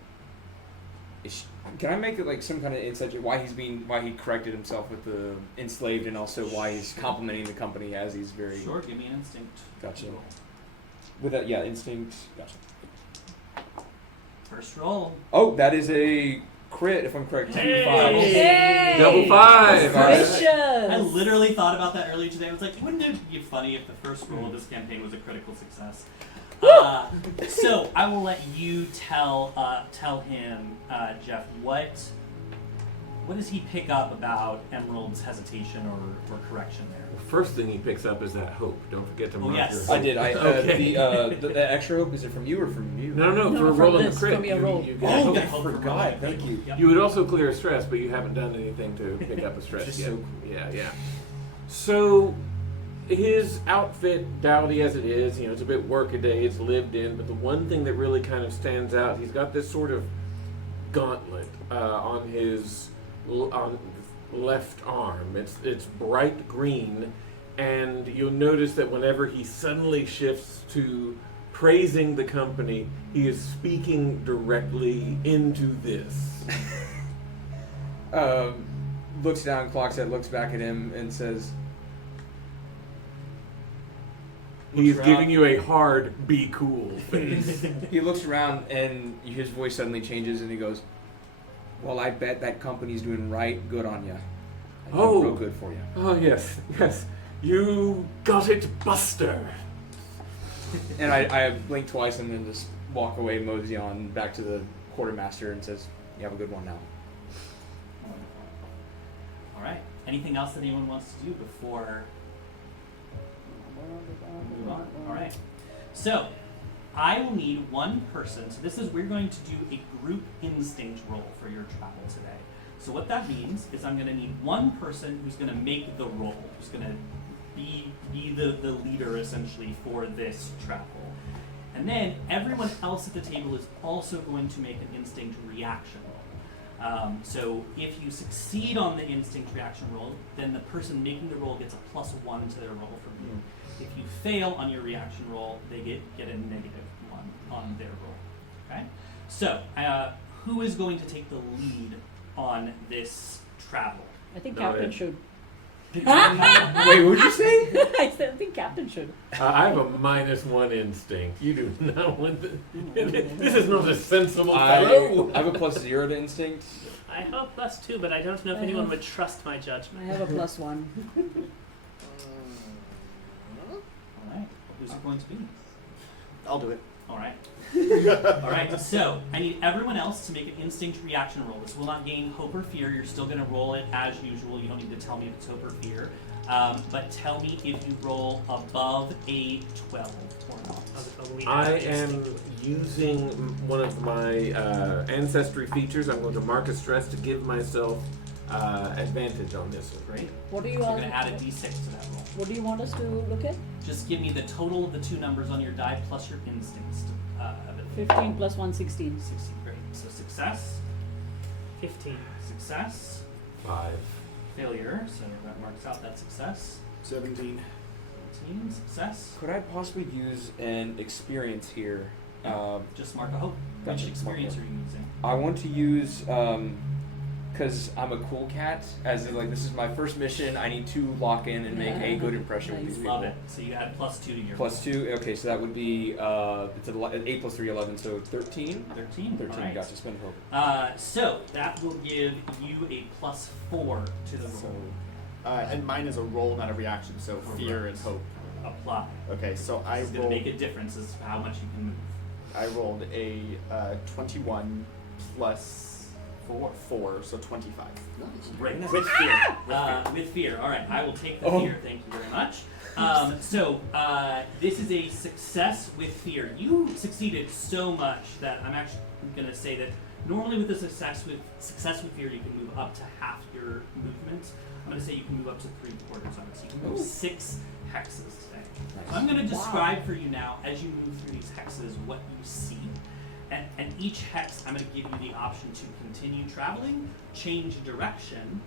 Can I make it like some kind of insight to why he corrected himself with the enslaved, and also why he's complimenting the company as he's very Sure. Give me an instinct. Gotcha. roll. with that instinct. Gotcha. First roll. Oh, that is a crit if I'm correct. Hey! 2 Hey! Double five. Gracious! I literally thought about that earlier today. I was like, wouldn't it be funny if the first roll of this campaign was a critical success? So I will let you tell him, Jeff, what does he pick up about Emerald's hesitation or correction there? The first thing he picks up is that hope. Don't forget to mark yes. your I hope. did. Okay. The extra hope, is it from you or from you? No, No, for from rolling this, the crit. from your roll. You get Oh, hope. I forgot. Thank you. Yep. You would also clear a stress, but you haven't done anything to pick up a stress Just yet. so Yeah. So his outfit, dowdy as it is, it's a bit workaday, it's lived in, but the one thing that really kind of stands out, he's got this sort of gauntlet on his left arm. It's bright green, and you'll notice that whenever he suddenly shifts to praising the company, he is speaking directly into this. Looks down, clocks it, looks back at him, and says, He's Looks giving around. you a hard, be cool face. he looks around, and his voice suddenly changes, and he goes, "Well, I bet that company's doing right. Good on ya. Oh. Real good for you." Oh, yes. You got it, Buster. And I blink twice, and then just walk away, mosey on back to the quartermaster, and says, "You have a good one now." All right. Anything else that anyone wants to do before we move on? All right. So, I will need one person. So we're going to do a group instinct roll for your travel today. So what that means is I'm going to need one person who's going to make the roll, who's going to be the leader essentially for this travel. And then everyone else at the table is also going to make an instinct reaction roll. So if you succeed on the instinct reaction roll, then the person making the roll gets a +1 to their roll from you. If you fail on your reaction roll, they get a -1 on their roll. Okay? So, who is going to take the lead on this travel? I think No, Captain it- should. Wait, what'd you say? I think Captain should. I have a -1 instinct. You do not want this is not a sensible fellow. I have a +0 to instinct. I have a +2, but I don't know if I anyone have- would trust my judgment. I have a +1. Alright, who's it going to be? I'll do it. Alright. Alright, so I need everyone else to make an instinct reaction roll. This will not gain hope or fear. You're still going to roll it as usual. You don't need to tell me if it's hope or fear. But tell me if you roll above a 12 or not. I am using one of my ancestry features. I'm going to mark a stress to give myself advantage on this one. Great. What do So you you're want? going to add a d6 to that roll. What do you want us to look at? Just give me the total of the two numbers on your die plus your instincts. 15 plus 1, 16. 16. Great. So success, 15. success, 5. failure. So that marks out that success. 17. 17, success. Could I possibly use an experience here? Just mark a hope. Gotcha, Which experience are mark you using? I want to use, because I'm a cool cat, as in, like, this is my first mission, I need to lock in and make a good impression with Nice. these Love people. it. So you add +2 to your +2, okay, so that would be, it's 8 + 3, 11, so 13? 13. 13, All right. gotcha, spend hope. So that will give you a +4 to the So, roll. And mine is a roll, not a reaction, so fear and hope. Apply. Okay, so I It's going to rolled. make a difference as to how much you can move. I rolled a 21 + 4, so 25. Nice. Great. With fear. With fear. All right, I will take the Oh. fear. Thank you very much. So this is a success with fear. You succeeded so much that I'm actually going to say that normally with a success with fear, you can move up to half your movement. I'm going to say you can move up to 3/4 of it. So you can move 6 hexes today. So I'm going to describe for you now, as you move through these hexes, what you see. And each hex, I'm going to give you the option to continue traveling, change direction,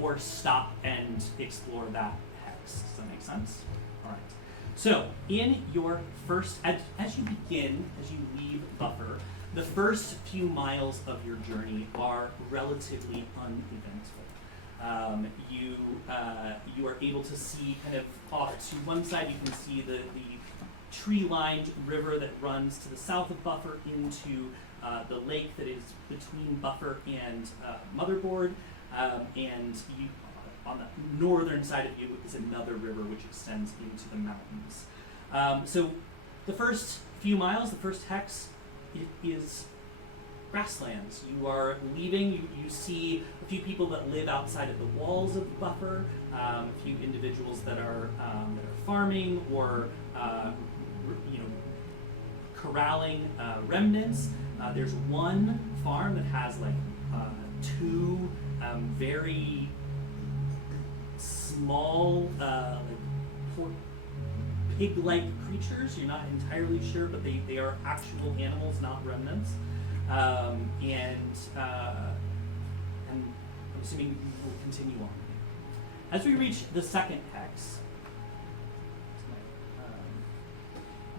or stop and explore that hex. Does that make sense? All right. So, in your first, as you begin, as you leave Buffer, the first few miles of your journey are relatively uneventful. You are able to see kind of off to one side. You can see the tree-lined river that runs to the south of Buffer into the lake that is between Buffer and Motherboard, and you, on the northern side of you is another river which extends into the mountains. So the first few miles, the first hex, it is grasslands. You are leaving, you see a few people that live outside of the walls of the Buffer, a few individuals that are farming or corralling remnants. There's one farm that has like 2 very small pig-like creatures. You're not entirely sure, but they are actual animals, not remnants. And I'm assuming we'll continue on. As we reach the second hex,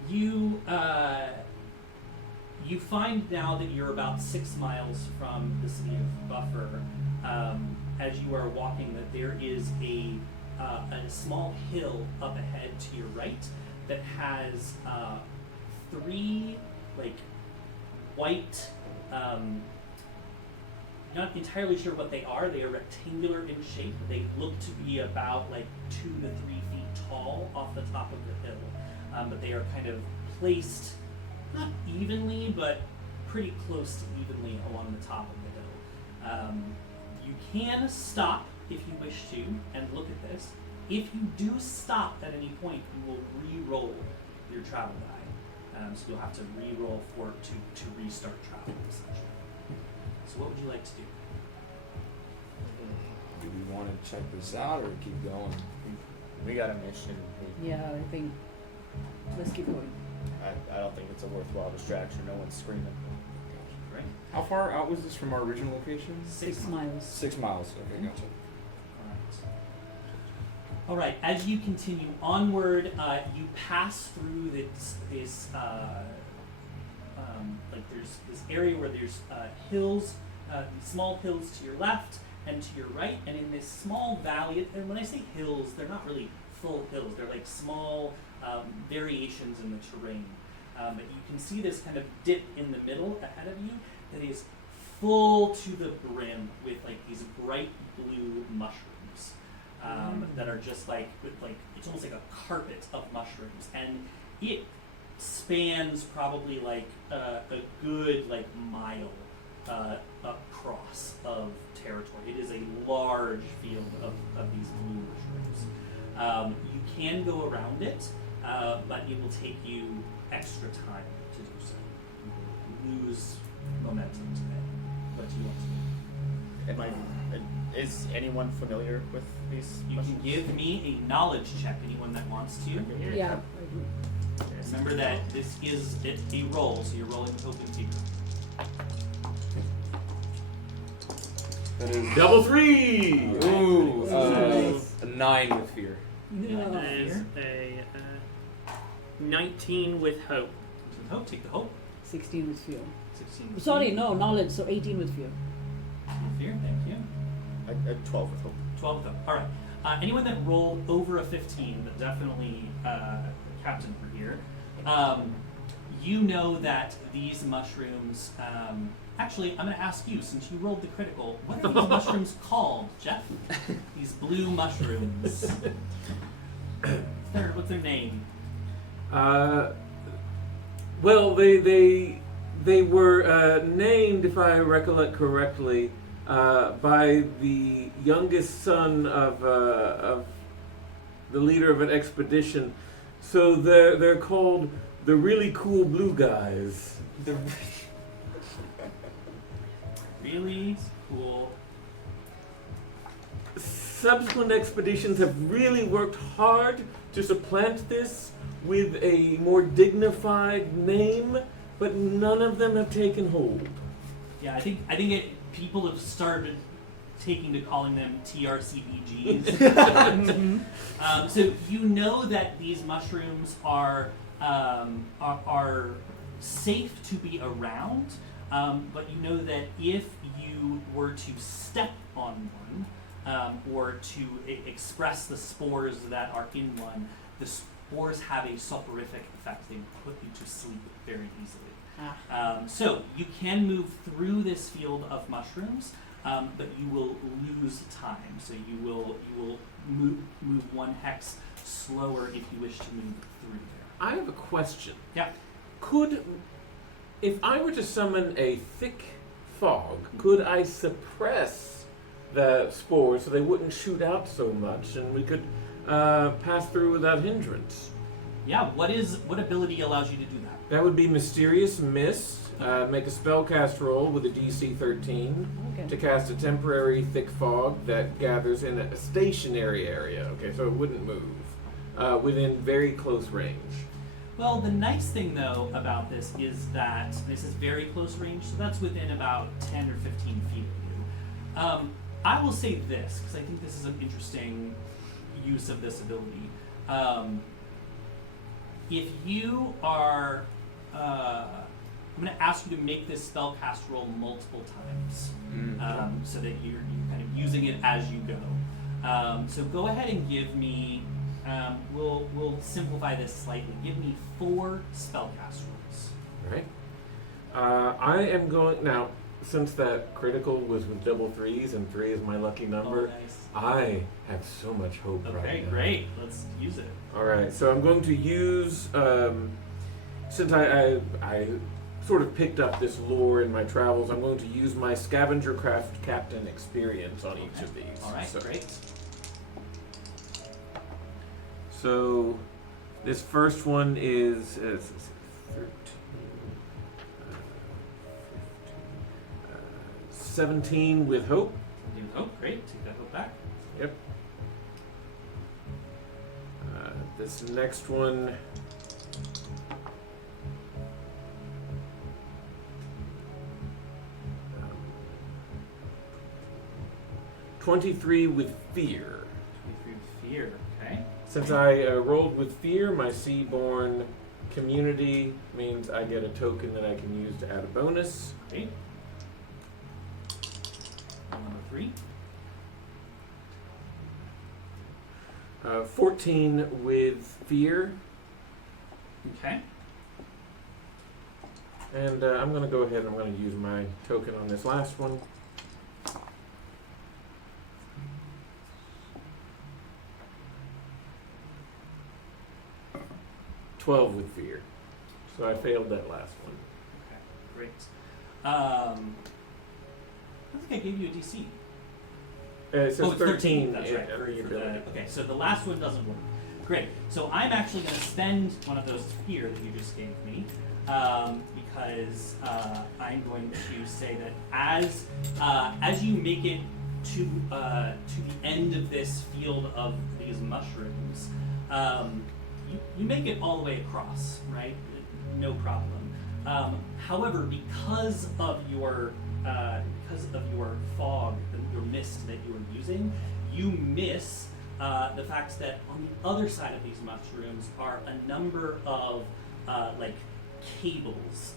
you find now that you're about 6 miles from the city of Buffer. As you are walking, that there is a small hill up ahead to your right that has 3 like white. Not entirely sure what they are. They are rectangular in shape. They look to be about like 2 to 3 feet tall off the top of the hill, but they are kind of placed not evenly, but pretty close to evenly along the top of the hill. You can stop if you wish to and look at this. If you do stop at any point, you will re-roll your travel die. So you'll have to re-roll to restart travel, essentially. So what would you like to do? do we want to check this out or keep going? We got a mission. Yeah, I think. Let's keep going. I don't think it's a worthwhile distraction. No one's screaming. Right? How far out was this from our original location? 6 miles. 6 miles. Okay, gotcha. All right. As you continue onward, you pass through this like there's this area where there's hills, small hills to your left and to your right, and in this small valley. And when I say hills, they're not really full hills. They're like small variations in the terrain. But you can see this kind of dip in the middle ahead of you that is full to the brim with like these bright blue mushrooms that are just like it's almost like a carpet of mushrooms, and it spans probably like a good like mile across of territory. It is a large field of these blue mushrooms. You can go around it, but it will take you extra time to do so. You will lose momentum today. What do you want to do? Is anyone familiar with these? You can give me a knowledge check, anyone that wants to. Yeah. Remember that this is a roll, so you're rolling with open fear. That is Double 3! Ooh, Nice. a 9 with fear. No. That is a 19 with hope. With hope, take the hope. 16 with fear. 16 with Sorry, fear. no, knowledge, so 18 with fear. With fear, thank you. 12 with hope. 12 with hope. All right. Anyone that rolled over a 15, but definitely Captain for here, you know that these mushrooms. Actually, I'm going to ask you, since you rolled the critical, what are these mushrooms called, Jeff? These blue mushrooms. What's their name? Well, they were named, if I recollect correctly, by the youngest son of the leader of an expedition. So they're called the really cool blue guys. Really cool. Subsequent expeditions have really worked hard to supplant this with a more dignified name, but none of them have taken hold. Yeah, I think people have started taking to calling them TRCBGs. So you know that these mushrooms are safe to be around, but you know that if you were to step on one or to express the spores that are in one, the spores have a soporific effect. They put you to sleep very easily. So you can move through this field of mushrooms, but you will lose time. So you will move one hex slower if you wish to move through there. I have a question. Yeah. If I were to summon a thick fog, could I suppress the spores so they wouldn't shoot out so much, and we could pass through without hindrance? Yeah. What ability allows you to do that? That would be Mysterious Mist. Make a spellcast roll with a DC 13 Okay. to cast a temporary thick fog that gathers in a stationary area. Okay, so it wouldn't move within very close range. Well, the nice thing, though, about this is that this is very close range, so that's within about 10 or 15 feet of you. I will say this, because I think this is an interesting use of this ability. If you are... I'm going to ask you to make this spellcast roll multiple times, so that you're kind of using it as you go. So go ahead and give me... we'll simplify this slightly. Give me 4 spellcast rolls. Right. I am going now. Since that critical was with double 3s and 3 is my lucky number, Oh, nice. I have so much hope right Okay, now. great. Let's use it. All right, so I'm going to use since I sort of picked up this lore in my travels. I'm going to use my scavenger craft captain experience on each of these. All right, So- great. So, this first one is 13, 15, 17 with hope. Oh, great. Take that hook back. Yep. This next one. 23 with fear. 23 with fear. Okay. Since I rolled with fear, my Seaborn community means I get a token that I can use to add a bonus. Great. Number 3. 14 with fear. Okay. And I'm going to go ahead and I'm going to use my token on this last one. $12 with fear. So I failed that last one. Okay. Great. I think I gave you a DC. It says Oh, it's 13. That's right. for your For the- ability. okay, so the last one doesn't work. Great. So I'm actually going to spend one of those fear that you just gave me, because I'm going to say that as you make it to the end of this field of these mushrooms, you make it all the way across, right? No problem. However, because of your fog, your mist that you are using, you miss the fact that on the other side of these mushrooms are a number of like cables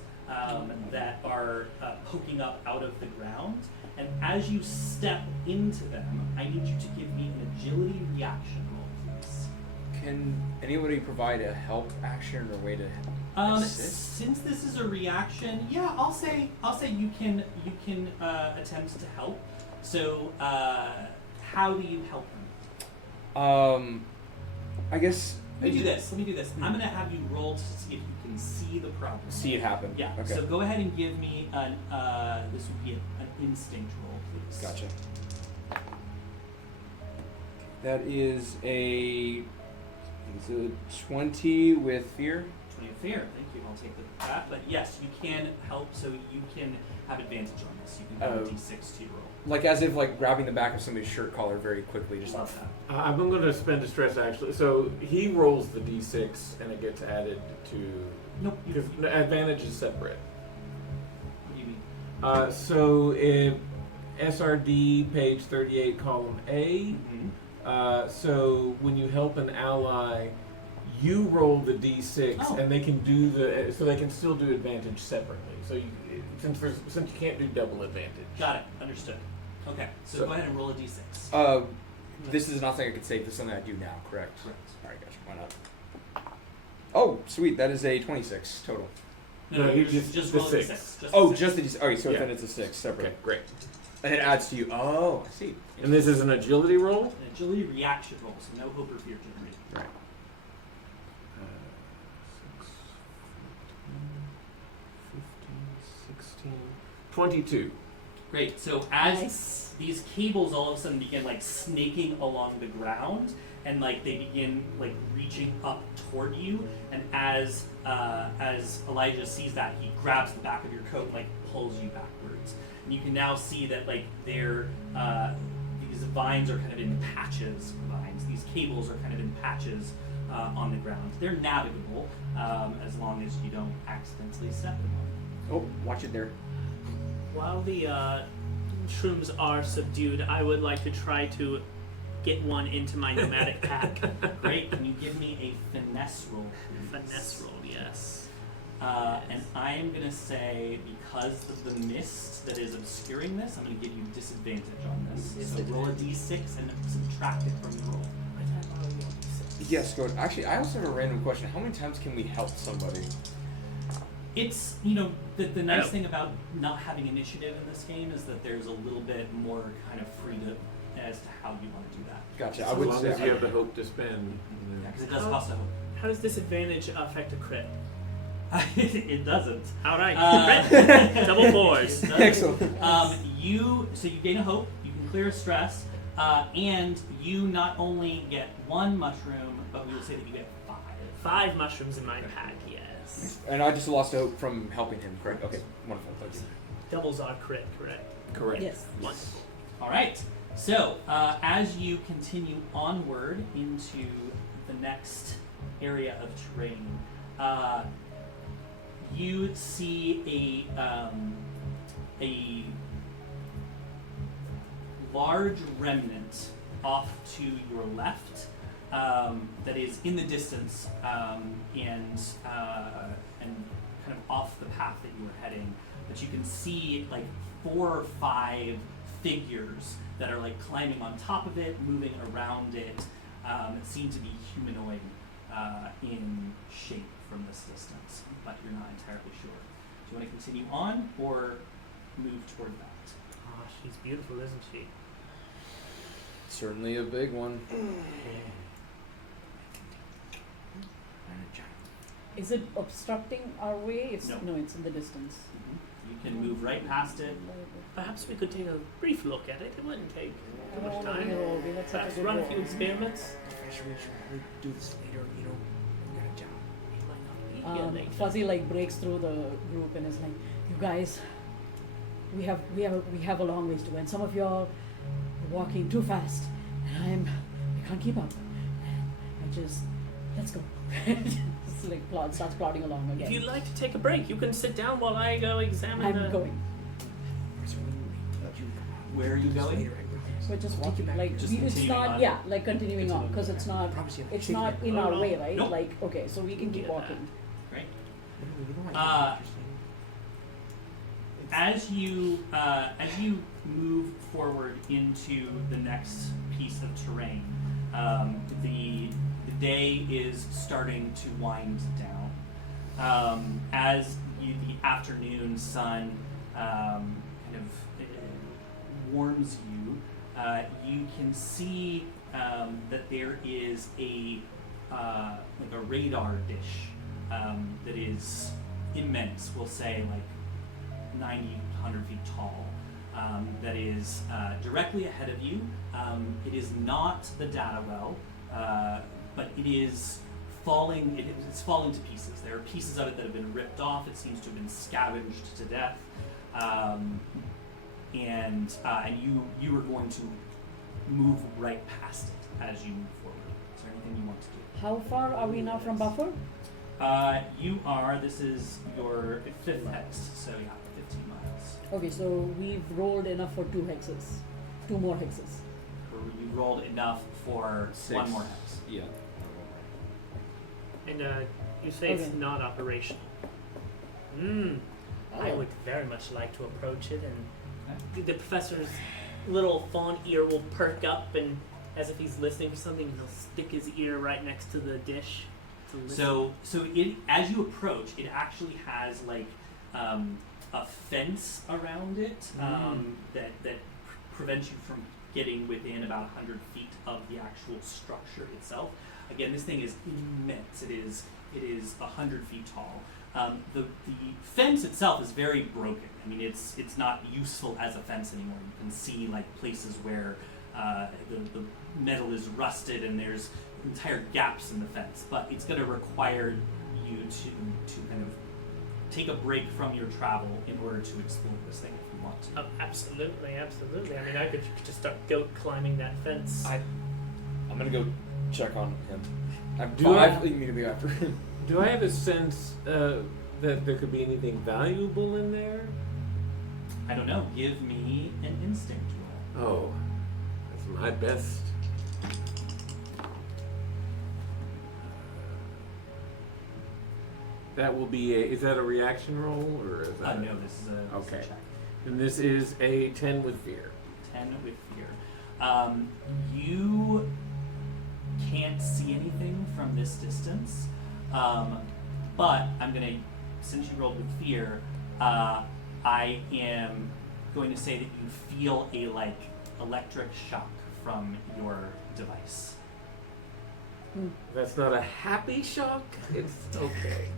that are poking up out of the ground. And as you step into them, I need you to give me an agility reaction roll, please. Can anybody provide a help action or way to assist? Since this is a reaction, yeah, I'll say you can attempt to help. So how do you help them? I guess. Let me do this. I'm gonna have you roll to see if you can see the problem. See it happen. Yeah. Okay. So go ahead and give me an this would be an instinct roll, please. Gotcha. That is a 20 with fear. 20 of fear. Thank you. I'll take that. But yes, you can help. So you can have advantage on this. You can have a D6 to your roll. Like as if like grabbing the back of somebody's shirt collar very quickly, just Love that. I'm going to spend a stress actually. So he rolls the d6 and it gets added to. Nope. Because the advantage is separate. What do you mean? So in SRD page 38, column A. Mm-hmm. So when you help an ally, you roll the d6 Oh. and they can do so they can still do advantage separately. So since you can't do double advantage. Got it. Understood. Okay. So So- go ahead and roll a D6. This is nothing I could say. This is something I do now, correct? Correct. All right, gotcha. Why not? Oh, sweet. That is a 26 total. No, No, you you just the roll a six. D6. Just Oh, a six. just the D6. Okay, so Yeah. then it's a 6 separate. Okay, great. And it adds to you. Oh, I see. And this is an agility roll. An agility reaction roll, so no hope or fear generated. Right. 6, 15, 16, 22. Great. So as Nice. these cables all of a sudden begin like snaking along the ground, and like they begin like reaching up toward you, and as Elijah sees that, he grabs the back of your coat, like pulls you backwards, and you can now see that like these vines are kind of in patches. These cables are kind of in patches on the ground. They're navigable as long as you don't accidentally step in them. Oh, watch it there. While the shrooms are subdued, I would like to try to get one into my nomadic pack. Great. Can you give me a finesse roll, please? Finesse roll, yes. And I am going to say, because of the mist that is obscuring this, I'm going to give you disadvantage on this. So roll a d6 and subtract it from the roll. Yes, go ahead. Actually, I also have a random question. How many times can we help somebody? It's, the nice thing about not having initiative in this game is that there's a little bit more kind of freedom as to how you want to do that. Gotcha. I As would long say as you have the hope to spend. Yeah, because it does cost a hope. How does disadvantage affect a crit? It doesn't. All right. Uh, Double fours. It doesn't. Excellent. You gain a hope, you can clear a stress, and you not only get one mushroom, but we will say that you get 5. 5 mushrooms in my pack, yes. And I just lost hope from helping him, correct? Okay, wonderful. Thank you. Doubles are crit, correct? Correct. Yes. Wonderful. All right. So as you continue onward into the next area of terrain, you see a large remnant off to your left that is in the distance and kind of off the path that you were heading. But you can see like 4 or 5 figures that are like climbing on top of it, moving around it. Seem to be humanoid in shape from this distance, but you're not entirely sure. Do you want to continue on or move toward that? Oh, she's beautiful, isn't she? Certainly a big one. Is it obstructing our way? It's No. it's in the distance. You can move right past it. Perhaps we could take a brief look at it. It wouldn't take too much time. No, we had such a Perhaps good run a walk. few experiments. Professor, we should do this later, we got a job. He might not be here later. Fuzzy like breaks through the group and is like, "You guys, we have a long ways to go, and some of y'all are walking too fast, and I can't keep up. Let's go." It's like starts plodding along again. If you'd like to take a break, you can sit down while I go examine I'm going. Where are you going? We're just Walk you back. like Just it's continuing not on. like continuing on because it's not in our way, right? Nope. Like okay, so we can keep Yeah. walking. Great. As you move forward into the next piece of terrain, the day is starting to wind down. As the afternoon sun kind of warms you, you can see that there is a like a radar dish that is immense. We'll say like 90, 100 feet tall. That is directly ahead of you. It is not the data well, but it is falling. It's falling to pieces. There are pieces of it that have been ripped off. It seems to have been scavenged to death. And you are going to move right past it as you move forward. Is there anything you want to do? How far are we now from buffer? You are. This is your 5th hex, so yeah, 15 miles. Okay, so we've rolled enough for 2 hexes. 2 more hexes. You rolled enough for 6. 1 more hex. Yeah. And you say it's Okay. not operational. I would very much like to approach it, and the professor's little fawn ear will perk up, and as if he's listening for something, he'll stick his ear right next to the dish to listen. So it, as you approach, it actually has like a fence around it that prevents you from getting within about 100 feet of the actual structure itself. Again, this thing is immense. It is 100 feet tall. The fence itself is very broken. I mean, it's not useful as a fence anymore. You can see like places where the metal is rusted and there's entire gaps in the fence. But it's going to require you to kind of take a break from your travel in order to explore this thing if you want to. Oh, absolutely. I mean, I could just start climbing that fence. I'm gonna go check on him. I'm Do I- 5 immediately after him. Do I have a sense that there could be anything valuable in there? I don't know. Give me an instinct roll. Oh, that's my best. That will be is that a reaction roll or is that? No, this is a Okay. check. And this is a 10 with fear. 10 with fear. You can't see anything from this distance, but I'm gonna, since you rolled with fear, I am going to say that you feel a like electric shock from your device. That's not a happy shock. It's okay.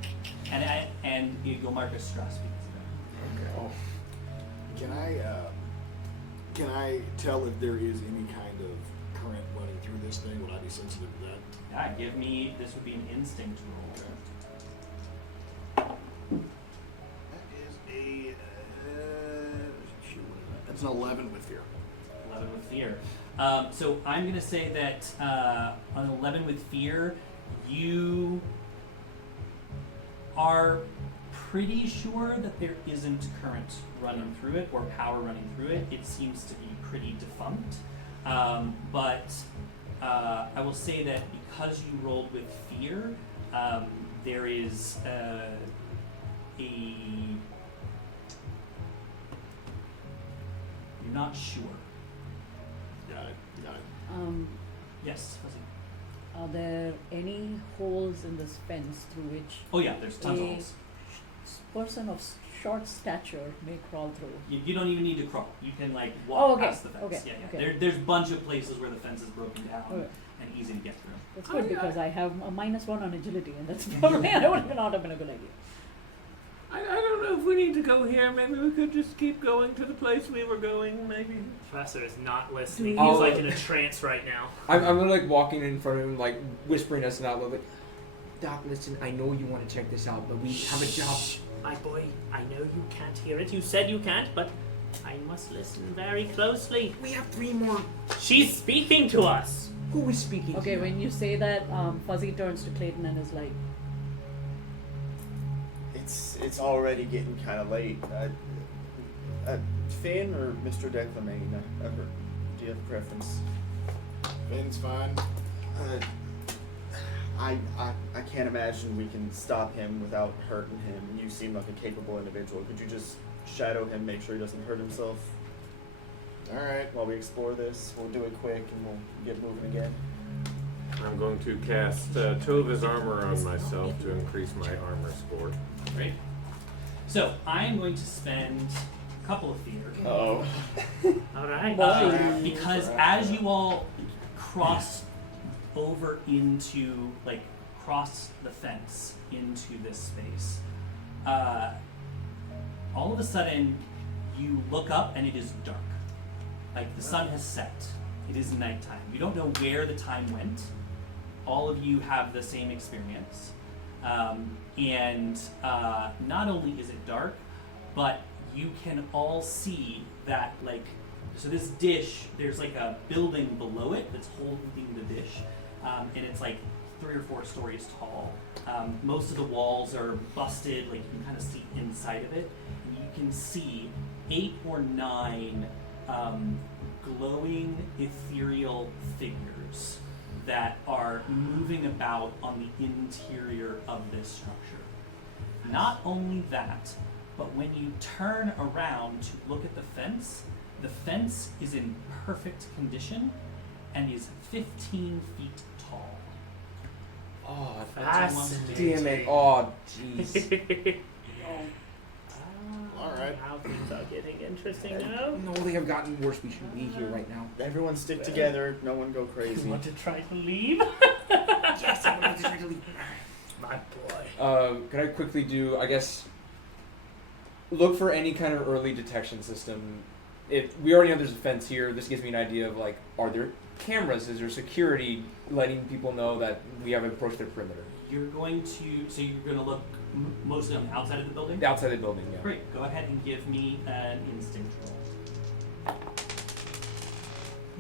And you'll mark a stress because of Okay. Can I tell if there is any kind of current running through this thing? Would I be sensitive to that? it. Yeah, give me, this would be an instinct roll. That is a that's an 11 with fear. 11 with fear. So I'm going to say that on 11 with fear, you are pretty sure that there isn't current running through it or power running through it. It seems to be pretty defunct. But I will say that because you rolled with fear, there is you're not sure. Got it. Yes, Fuzzy. Are there any holes in this fence through which Oh yeah, there's tons of a holes. person of short stature may crawl through? You don't even need to crawl. You can like Oh, walk okay, past the fence. okay, Yeah. okay. There's a bunch of places where the fence is broken down Okay. and easy to get through. That's good because I have a -1 on agility, and that's probably I would not have been a good idea. I don't know if we need to go here. Maybe we could just keep going to the place we were going. Maybe. Professor is not listening. Oh. He's like in a trance right now. I'm like walking in front of him, like whispering us out loud, like, Doc, listen, I know you want to check this out, but we have a job. My boy, I know you can't hear it. You said you can't, but I must listen very closely. We have 3 more. She's speaking to us. Who is speaking? Okay, to when you say that, Fuzzy turns to Clayton and is like, It's already getting kind of late. Finn or Mr. Declamaine? Do you have a preference? Finn's fine. I can't imagine we can stop him without hurting him. You seem like a capable individual. Could you just shadow him, make sure he doesn't hurt himself All right. while we explore this? We'll do it quick and we'll get moving again. I'm going to cast Tova's armor on myself to increase my armor score. Great. So I'm going to spend a couple of fear. Uh-oh. All right. Because as you all cross over into, like, cross the fence into this space, all of a sudden you look up and it is dark. Like, the sun has set. It is nighttime. You don't know where the time went. All of you have the same experience. And not only is it dark, but you can all see that, like, so this dish, there's like a building below it that's holding the dish, and it's like 3 or 4 stories tall. Most of the walls are busted, like you can kind of see inside of it, and you can see 8 or 9 glowing ethereal figures that are moving about on the interior of this structure. Not only that, but when you turn around to look at the fence is in perfect condition and is 15 feet tall. Oh, Fascinating. damn it. Oh, jeez. All right. Now things are getting interesting now. No, they have gotten worse. We should be here right now. Everyone stick together. No one go You crazy. want to try to leave? Yes, I want to try to leave. My boy. Could I quickly do, I guess, look for any kind of early detection system? If we already know there's a fence here, this gives me an idea of, like, are there cameras? Is there security letting people know that we have approached their perimeter? You're going to look mostly on the outside of the building? The outside of the building, yeah. Great, go ahead and give me an instinct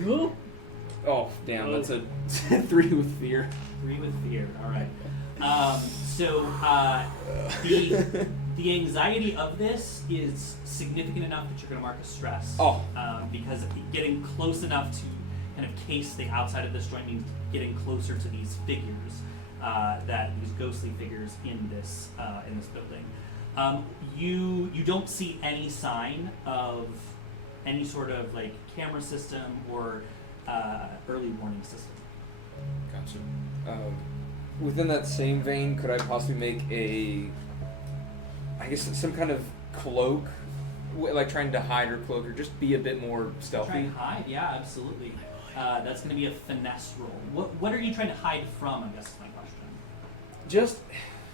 roll. Oh, damn, Oh. that's a 3 with fear. 3 with fear, alright. The anxiety of this is significant enough that you're going to mark a stress. Oh. Because getting close enough to kind of case the outside of this joint means getting closer to these figures, these ghostly figures in this building. You don't see any sign of any sort of like camera system or early warning system. Gotcha. Within that same vein, could I possibly make some kind of cloak, like trying to hide or cloak, or just be a bit more Try stealthy? and hide, yeah, absolutely. That's going to be a finesse roll. What are you trying to hide from, I guess is my question.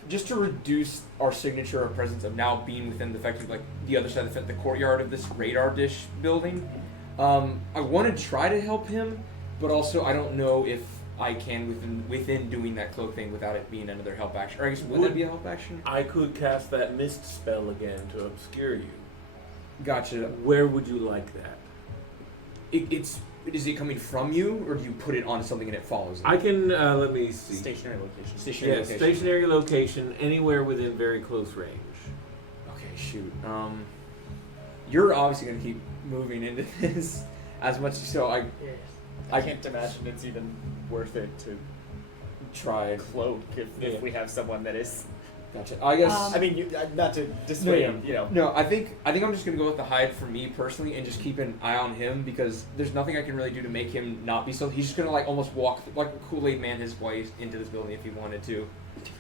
Just to reduce our signature or presence of now being within the effectively like the other side of the courtyard of this radar dish building. I want to try to help him, but also I don't know if I can within doing that cloak thing without it being another help action. Or I guess would that be a help action? I could cast that mist spell again to obscure you. Gotcha. Where would you like that? Is it coming from you, or do you put it on something and it follows it? I can, let me see. Stationary location. Stationary Yes, location. stationary location, anywhere within very close range. shoot. You're obviously gonna keep moving into this as much so I can't imagine it's even worth it to try. cloak if we have someone that is. Gotcha. I guess. I mean, not to dissuade, No, I think I'm just gonna go with the hide for me personally, and just keep an eye on him because there's nothing I can really do to make him not be so. He's just gonna like almost walk like a Kool-Aid man his way into this building if he wanted to.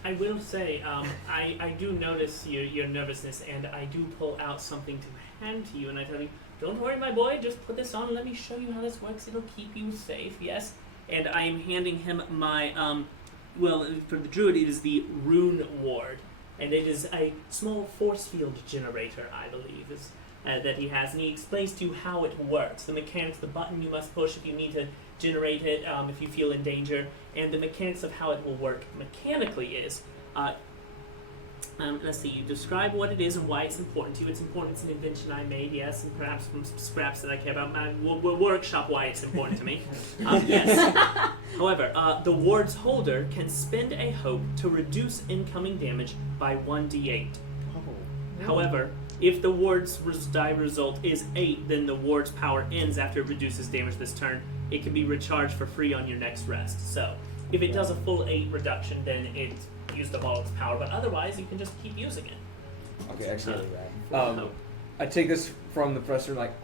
I will say, I do notice your nervousness, and I do pull out something to hand to you, and I tell you, don't worry, my boy, just put this on and let me show you how this works. It'll keep you safe, yes? And I am handing him my, well, for the druid, it is the rune ward, and it is a small force field generator, I believe, that he has, and he explains to you how it works, the mechanics, the button you must push if you need to generate it, if you feel in danger, and the mechanics of how it will work mechanically is, let's see, you describe what it is and why it's important to you. It's important, it's an invention I made, yes, and perhaps some scraps that I care about. We'll workshop why it's important to me. Yes. However, the ward's holder can spend a hope to reduce incoming damage by 1d8. However, if the ward's die result is 8, then the ward's power ends after it reduces damage this turn. It can be recharged for free on your next rest. So, if it does a full 8 reduction, then it's used up all its power. But otherwise, you can just keep using it. Okay, excellent. I take this from the professor like,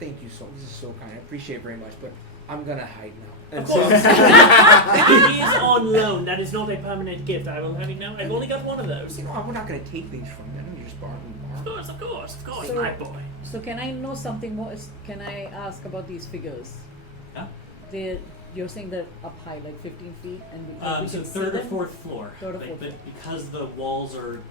thank you so much. This is so kind. I appreciate it very much, but I'm gonna hide now. And Of course. He is on loan. That is not a permanent gift. I will have you know. I've only got one of those. We're not gonna take things from them. You're just borrowing them. Of course, So- my boy. So can I know something more? Can I ask about these figures? Yeah. You're saying they're up high, like 15 feet, and we So can see third or them? fourth floor. Third or Like, fourth but floor. because the walls are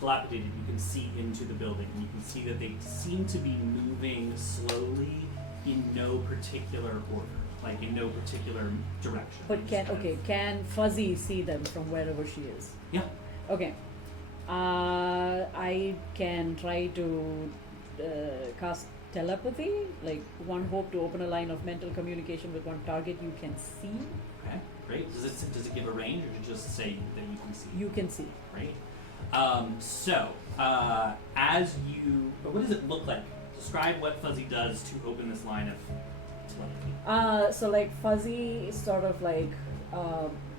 dilapidated, you can see into the building. You can see that they seem to be moving slowly in no particular order, like in no particular direction. But Just kind of- can Fuzzy see them from wherever she is? Yeah. Okay. I can try to cast telepathy, like one hope to open a line of mental communication with one target you can see. Okay, great. Does it give a range, or does it just say that you can see? You can see. Great. As you, but what does it look like? Describe what Fuzzy does to open this line of telepathy. So like Fuzzy sort of like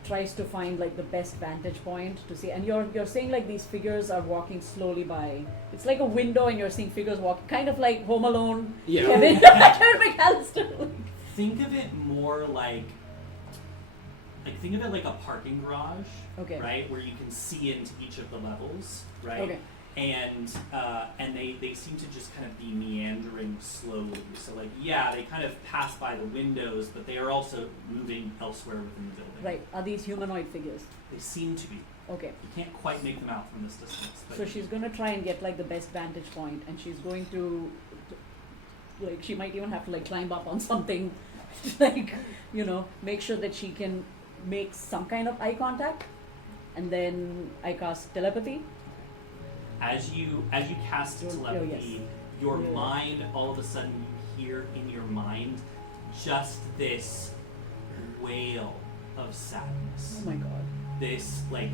tries to find like the best vantage point to see, and you're saying like these figures are walking slowly by. It's like a window, and you're seeing figures walk, kind of like Home Alone. Yeah. Kevin McAllister. Think of it more like think of it like a parking garage, Okay. right? Where you can see into each of the levels, right? Okay. And they seem to just kind of be meandering slowly. So like, yeah, they kind of pass by the windows, but they are also moving elsewhere within the building. Right. Are these humanoid figures? They seem to be. Okay. You can't quite make them out from this distance. But So she's gonna try and get like the best vantage point, and she's going to like, she might even have to like climb up on something, like, make sure that she can make some kind of eye contact, and then I cast telepathy. as you cast telepathy, your Yeah. mind, all of a sudden you hear in your mind just this wail of sadness. Oh my god. This like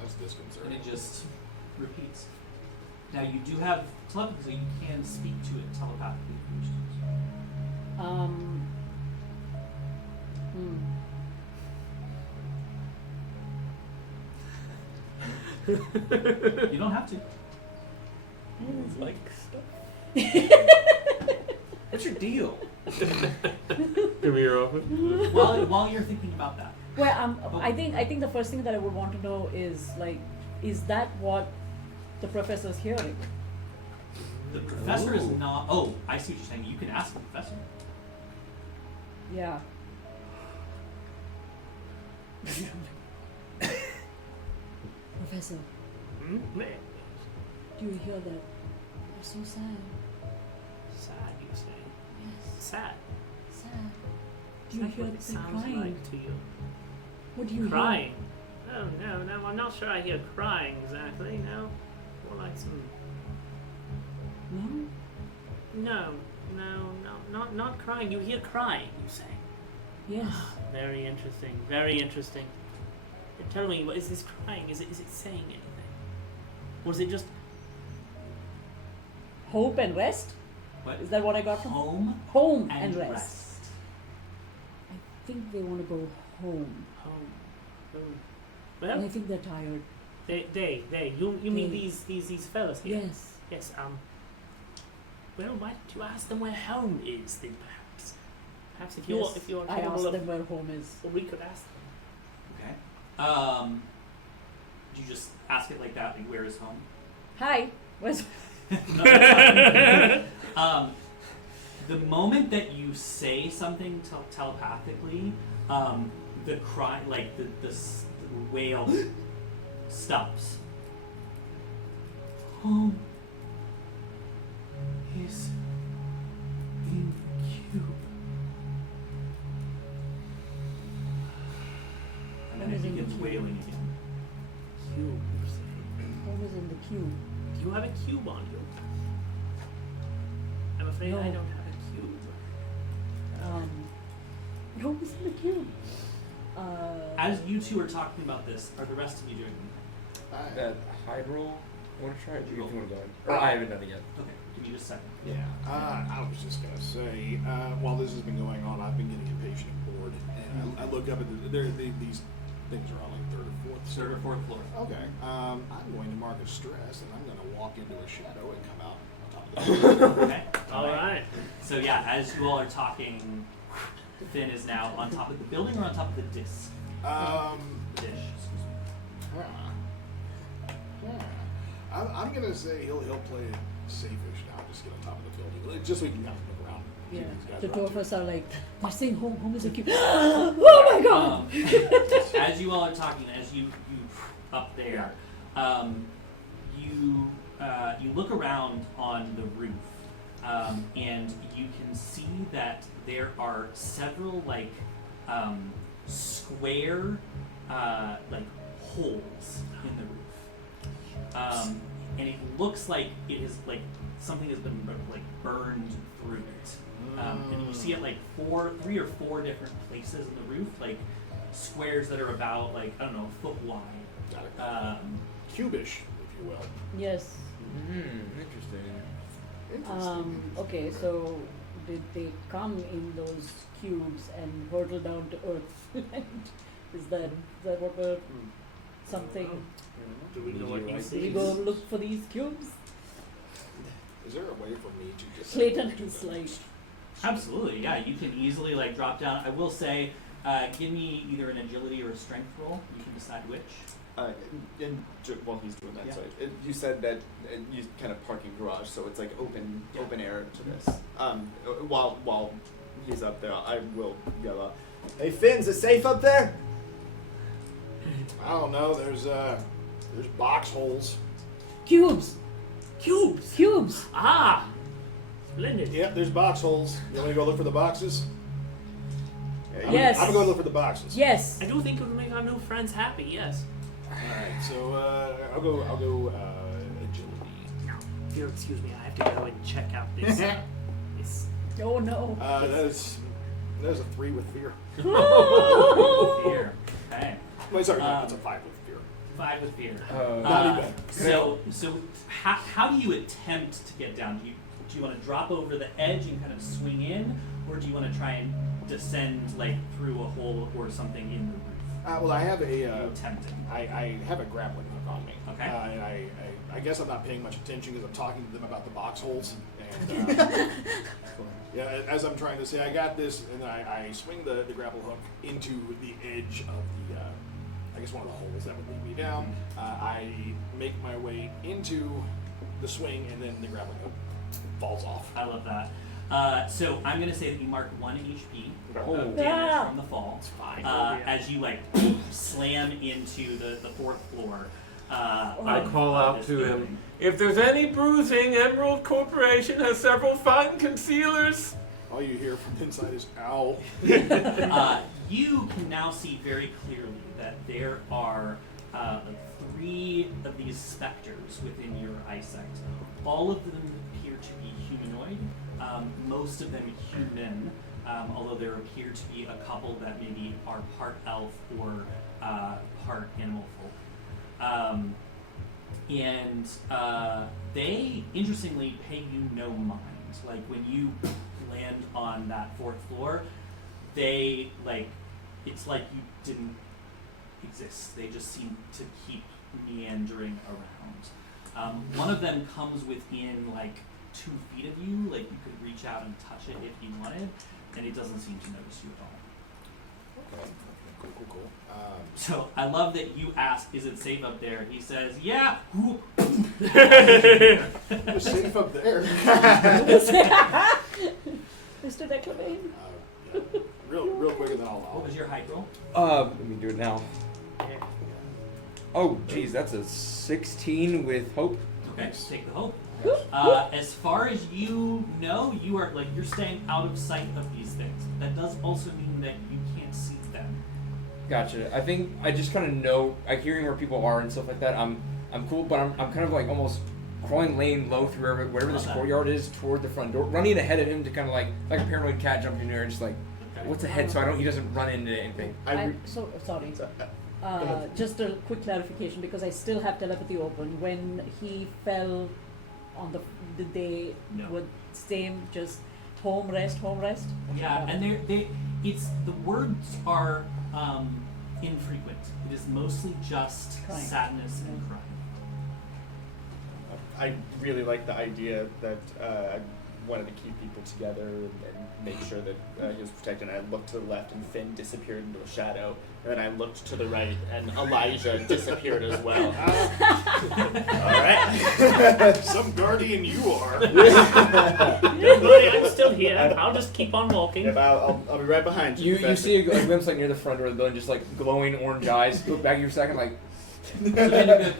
That's and disconcerting. it just repeats. Now you do have telepathy, so you can speak to it telepathically if you wish to. You don't have to. It's like what's your deal? Give me your office. While you're thinking about that. Well, I think the first thing that I would want to know is like, is that what the professor's hearing? The professor is Ooh. not. Oh, I see what you're saying. You can ask the professor. Yeah. Professor, do you hear that? They're so sad. Sad, you say. Yes, Sad. sad. Do you exactly hear what it them sounds crying? like to you. What do you Crying? Oh, no, I'm not sure I hear crying exactly, no. More like some... hear? No, not crying. You hear crying, you say? Yes. Very interesting, very interesting. Tell me, what is this crying? Is it saying anything? Or is it just... Hope and rest? What? Is that what I got from Home home and rest? rest. I think they want to go home. home? Oh. And I Well, think they're tired. you mean They. these fellas here? Yes. Yes, well, why don't you ask them where home is then, perhaps? Perhaps if Yes. you're I capable asked of... them where home is. Well, we could ask them. Okay. Do you just ask it like that? Like, where is home? Hi. Where's No, that's fine. The moment that you say something telepathically, the cry, like the wail, stops. Home is in the cube. And then Home it is in the begins cube. wailing again. Cube, you say. home is in the cube? Do you have a cube on you? I'm afraid No. I don't have a cube. Home is in the cube. As you two are talking about this, are the rest of you doing it? That hide roll. Want to try it? If you Roll. want to go ahead. Or I haven't done it yet. Okay, give me just a second. Yeah, I was just gonna say, while this has been going on, I've been getting impatient and bored, and I look up at these things are on like third or fourth. Third or fourth floor. Okay, I'm going to mark a stress, and I'm going to walk into a shadow and come out on top of the building. Okay. All right. So yeah, as you all are talking, Finn is now on top of the building or on top of the dish. Dish. Excuse me. I'm gonna say he'll play it safe-ish now, just get on top of the building, like, just so we can kind of look around. see Yeah. what these guys The are two up of to. us are like, they're saying home is a cube. Oh my god! As you all are talking, as you up there, you look around on the roof, and you can see that there are several square like holes in the roof, and it looks like it is like something has been like burned through it. And you see it like 3 or 4 different places in the roof, like squares that are about like I don't know, a foot wide. Got it. Cubish, if you will. Yes. Interesting. Interesting. Okay, so did they come in those cubes and hurtle down to earth? Is that what we're something? Do we know Would what you he like Do we sees? go look for these cubes? Is there a way for me to just Clayton is like, Absolutely, yeah. You can easily like drop down. I will say, give me either an agility or a strength roll. You can decide which. While he's doing that, Yeah. so you said that you kind of parking garage, so it's like open air to this. While he's up there, I will yell out, "Hey Finn, is it safe up there?" I don't know. There's box holes. cubes! Cubes! Cubes! Ah! Splendid. Yep, there's box holes. You want me to go look for the boxes? Yes. I'm gonna go look for the boxes. Yes! I do think it would make our new friends happy, yes. All right. So I'll go agility. Dear, excuse me, I have to go and check out this. This. Oh no. That is a 3 with fear. Fear. Okay. Wait, sorry, that's a 5 with fear. 5 with fear. Not even. So how do you attempt to get down? Do you want to drop over the edge and kind of swing in, or do you want to try and descend like through a hole or something in the roof? Well, I have You're a attempting. I have a grappling hook on me. Okay. And I guess I'm not paying much attention because I'm talking to them about the box holes. And yeah, as I'm trying to say, I got this, and I swing the grapple hook into the edge of the, I guess one of the holes that would lead me down. I make my way into the swing, and then the grappling hook falls off. I love that. So I'm gonna say that you mark 1 HP of damage Ah. from the fall. It's fine. As you like slam into the 4th floor. I call of out this to him, building. if there's any bruising, Emerald Corporation has several fine concealers. All you hear from inside is ow. You can now see very clearly that there are like 3 of these specters within your eyesight. All of them appear to be humanoid, most of them human, although there appear to be a couple that maybe are part elf or part animal folk. And they, interestingly, pay you no mind. Like, when you land on that 4th floor, they, like, it's like you didn't exist. They just seem to keep meandering around. One of them comes within, like, 2 feet of you. Like, you could reach out and touch it if you wanted, and it doesn't seem to notice you at all. Okay. Cool. So I love that you ask, is it safe up there? He says, yeah. We're safe up there. Mr. Declamain. Yeah. Real quick, and then What I'll. was your height roll? Let me do it now. Oh, geez, that's a 16 with hope. Okay, take the hope. As far as you know, you are like you're staying out of sight of these things. That does also mean that you can't see them. Gotcha. I think I just kind of know, hearing where people are and stuff like that. I'm cool, but I'm kind of like almost crawling, laying low through wherever this courtyard is toward the front door, running ahead of him to kind of like a paranoid cat jumping in there and just like, what's ahead, so he doesn't run into anything. Sorry. Just a quick clarification, because I still have telepathy open. When he fell on did they would same just home rest? Yeah, and it's the words are infrequent. It is mostly just Crying. Sadness and crying. I really like the idea that I wanted to keep people together and make sure that he was protected. And I looked to the left and Finn disappeared into a shadow. And then I looked to the right and Elijah disappeared as well. Alright. Some guardian you are. Don't worry, I'm still here. I'll just keep on walking. I'll be right behind you. You see a glimpse like near the front door of the building, just like glowing orange eyes. Look back for a second, like. So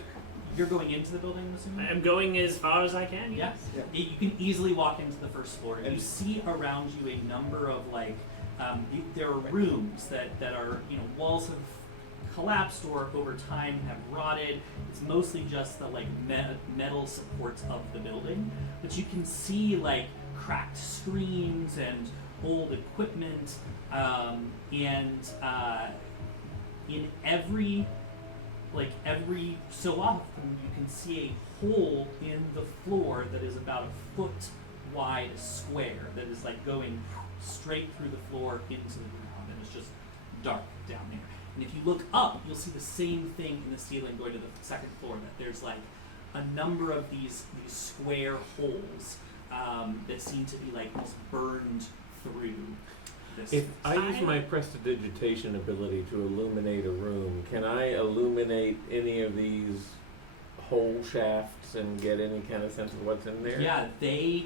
you're going into the building, I'm assuming? I'm going as far as I can, Yeah. yes. You can easily walk into the first floor. You see around you a number of there are rooms that are, walls have collapsed or over time have rotted. It's mostly just the metal supports of the building, but you can see cracked screens and old equipment, and in every so often you can see a hole in the floor that is about a foot wide square that is going straight through the floor into the ground, and it's just dark down there. And if you look up, you'll see the same thing in the ceiling going to the 2nd floor, that there's a number of these square holes that seem to be almost burned through this. If I use my prestidigitation ability to illuminate a room, can I illuminate any of these hole shafts and get any kind of sense of what's in there? Yeah, they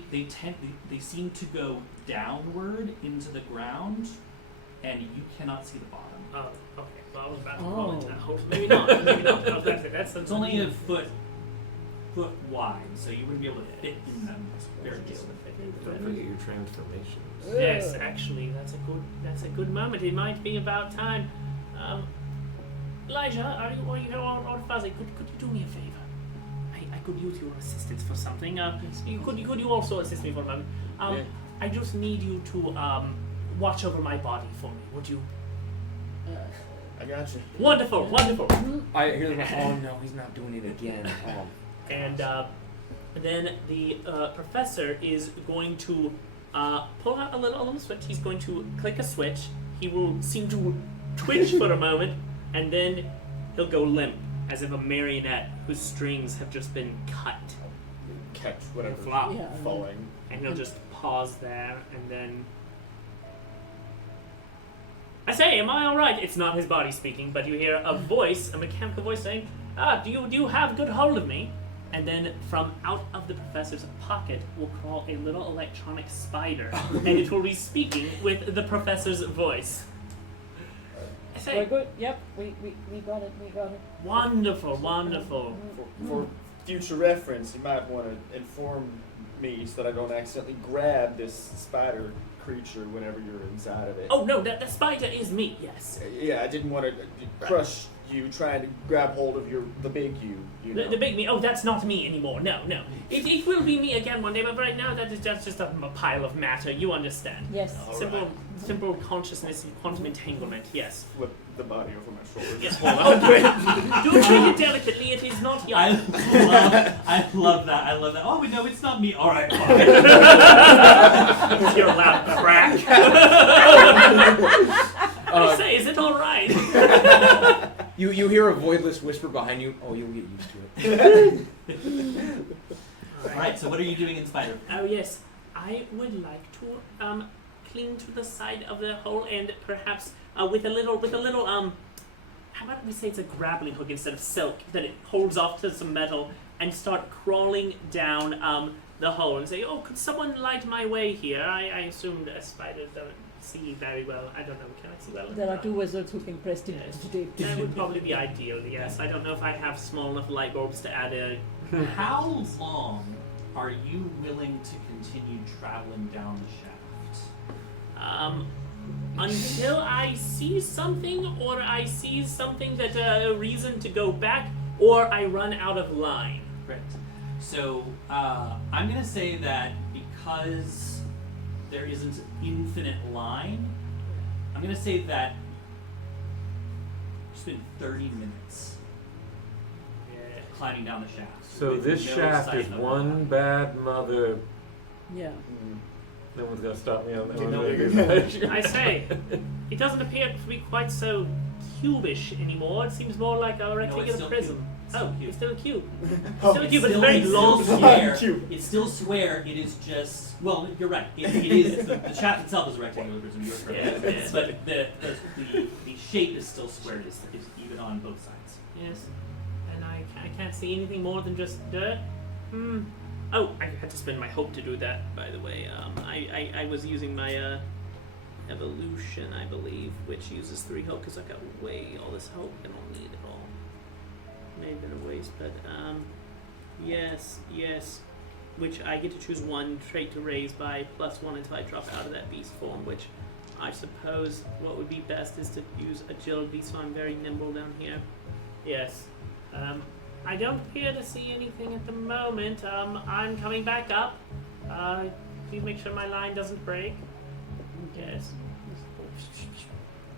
seem to go downward into the ground, and you cannot see the bottom. Oh, okay. Well, I was about to call it now. Maybe not. I was about to say, that's It's only a foot wide, so you wouldn't be able to fit in them very easily. Don't forget your transformations. Yes, actually, that's a good moment. It might be about time. Elijah, are you all fuzzy? Could you do me a favor? I could use your assistance for something. Could you also assist me for a moment? Yeah. I just need you to watch over my body for me. Would you? I got you. Wonderful. I hear them. Oh no, he's not doing it again. Oh. And then the professor is going to pull out a little switch. He's going to click a switch. He will seem to twitch for a moment, and then he'll go limp, as if a marionette whose strings have just been cut. Catch whatever Flop. Yeah. falling. And he'll just pause there, and then... I say, am I alright? It's not his body speaking, but you hear a voice, a mechanical voice saying, do you have good hold of me? And then from out of the professor's pocket will crawl a little electronic spider, and it will be speaking with the professor's voice. I We're say, good. Yep, we got it. wonderful. For future reference, you might want to inform me so that I don't accidentally grab this spider creature whenever you're inside of it. Oh no, the spider is me. Yes. Yeah, I didn't want to crush you trying to grab hold of the big you. You know. The big me. Oh, that's not me anymore. No. It will be me again one day, but right now that is just a pile of matter. You understand? Yes. All Simple consciousness and quantum entanglement. Yes. Flip the body over my shoulder. Yes. Oh, do treat it delicately. It is not yours. I love that. Oh, no, it's not me. All right, fine. You're loud crack. I say, is it all right? You hear a voidless whisper behind you. Oh, you'll get used to it. All right, so what are you doing in Spider? Oh yes, I would like to cling to the side of the hole and perhaps with a little how about we say it's a grappling hook instead of silk that it holds off to some metal and start crawling down the hole and say, oh, could someone light my way here? I assume the spider doesn't see very well. I don't know. Can I see well? There are 2 wizards who can prestidigitate. That would probably be ideal. Yes, I don't know if I have small enough light bulbs to add a. How long are you willing to continue traveling down the shaft? Until I see something, or I see something that a reason to go back, or I run out of line. Great. So I'm going to say that because there isn't infinite line, I'm going to say that you spend 30 minutes climbing down the shaft. So with this no shaft sight is of one bad mother. Yeah. No one's gonna stop me on that No, one. I say, it doesn't appear to be quite so cubish anymore. It seems more like a rectangular still prism. cube. Oh, Cube. it's still a cube. It's Oh, still a cube, but it's Still- very it's long. still square. Cube. It's still square. It is just you're right. It is the shaft itself is a rectangular prism. You're correct. Yeah. But the shape is still square. It's even on both sides. Yes, and I can't see anything more than just dirt. Oh, I had to spend my hope to do that, by the way. I was using my evolution, I believe, which uses 3 hope because I got way all this hope and I'll need it all. May have been a waste, but yes. Which I get to choose 1 trait to raise by +1 until I drop out of that beast form, which I suppose what would be best is to use agility, so I'm very nimble down here. Yes. I don't appear to see anything at the moment. I'm coming back up. Please make sure my line doesn't break. Yes.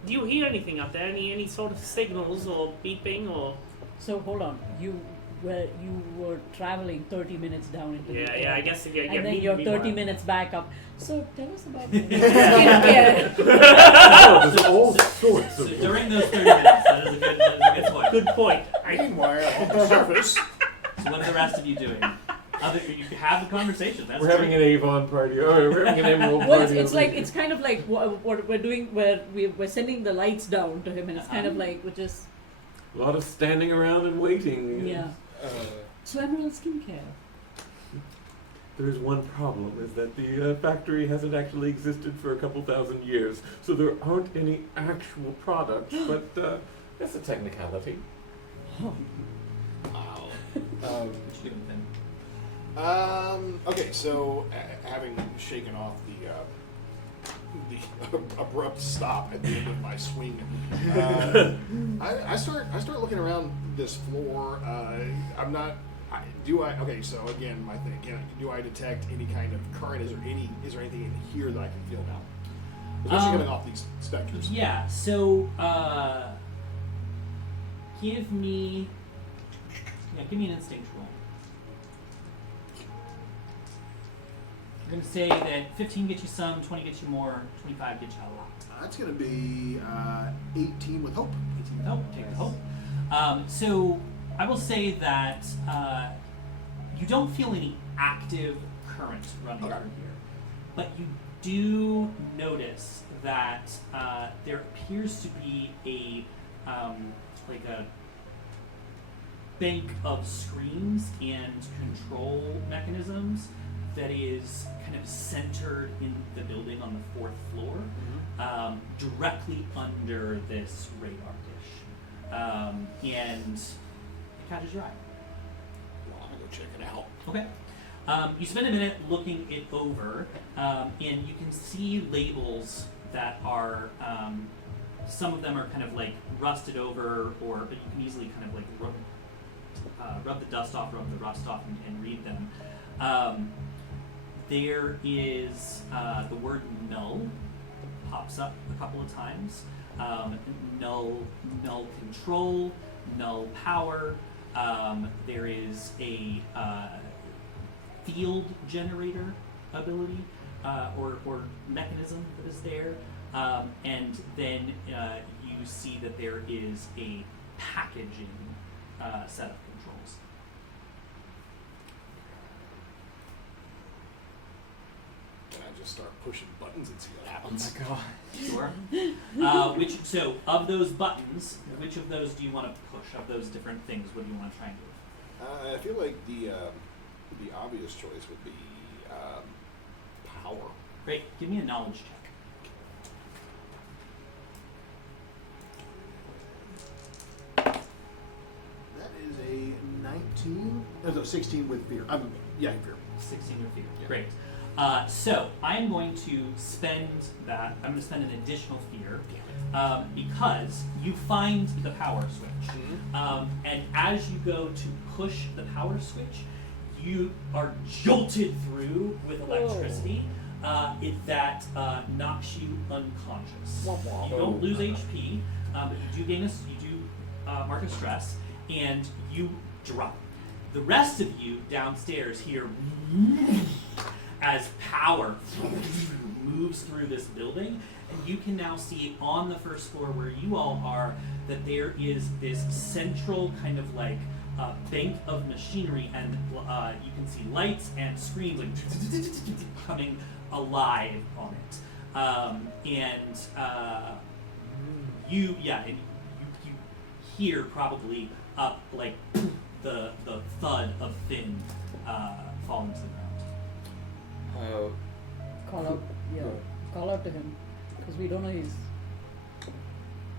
Do you hear anything up there? Any sort of signals or beeping or? So hold on. You were traveling 30 minutes down into the air. Yeah. I guess yeah. And then me- you're me 30 more. minutes back up. So tell us about skincare. Oh, there's all sorts So of. during those 30 minutes, that is a good point. Good point. Meanwhile, on the surface, So what are the rest of you doing? You have the conversation. That's We're having an Avon party. Oh, we're having an Emerald Well, party. it's kind of like what we're doing, where we're sending the lights down to him, and it's kind of like we're just a lot of standing around and waiting. yeah. So Emerald skincare. There is one problem, is that the factory hasn't actually existed for a couple thousand years, so there aren't any actual products, but that's a technicality. wow. What you doing, Finn? Okay, so having shaken off the abrupt stop at the end of my swing, I start looking around this floor. I'm not. Okay, so again, my thing. Do I detect any kind of current? Is there anything in here that I can feel now? Especially coming off these specters. Yeah. So give me an instinct roll. I'm going to say that 15 gets you some, 20 gets you more, 25 gets you a lot. That's going to be 18 with hope. 18 with hope, take the hope. So I will say that you don't feel any active current running through here, but you do notice that there appears to be a bank of screens and control mechanisms that is kind of centered in the building on the 4th floor, directly under this radar dish. And it catches your eye. Well, I'm going to go check it out. Okay. You spend a minute looking it over, and you can see labels that are, some of them are kind of like rusted over, but you can easily kind of like rub the dust off, rub the rust off, and read them. There is the word null pops up a couple of times. Null control, null power. There is a field generator ability or mechanism that is there. And then you see that there is a packaging set of controls. Can I just start pushing buttons and see what happens? Oh my god. Sure. So of those buttons, which of those do you want to push? Of those different things, what do you want to try and do? I feel like the obvious choice would be power. Great. Give me a knowledge check. That is a 19. No, 16 with fear. Yeah, fear. 16 or fear. Yeah. Great. So I'm going to spend that. I'm going to spend an additional fear because you find the power switch, and as you go to push the power switch, you are jolted through with electricity. That knocks you unconscious. You don't lose HP, but you do gain mark a stress, and you drop. The rest of you downstairs hear as power moves through this building, and you can now see on the first floor where you all are that there is this central kind of like bank of machinery, and you can see lights and screens like coming alive on it, you hear probably like the thud of Finn falling to the ground. Call out to him, because we don't know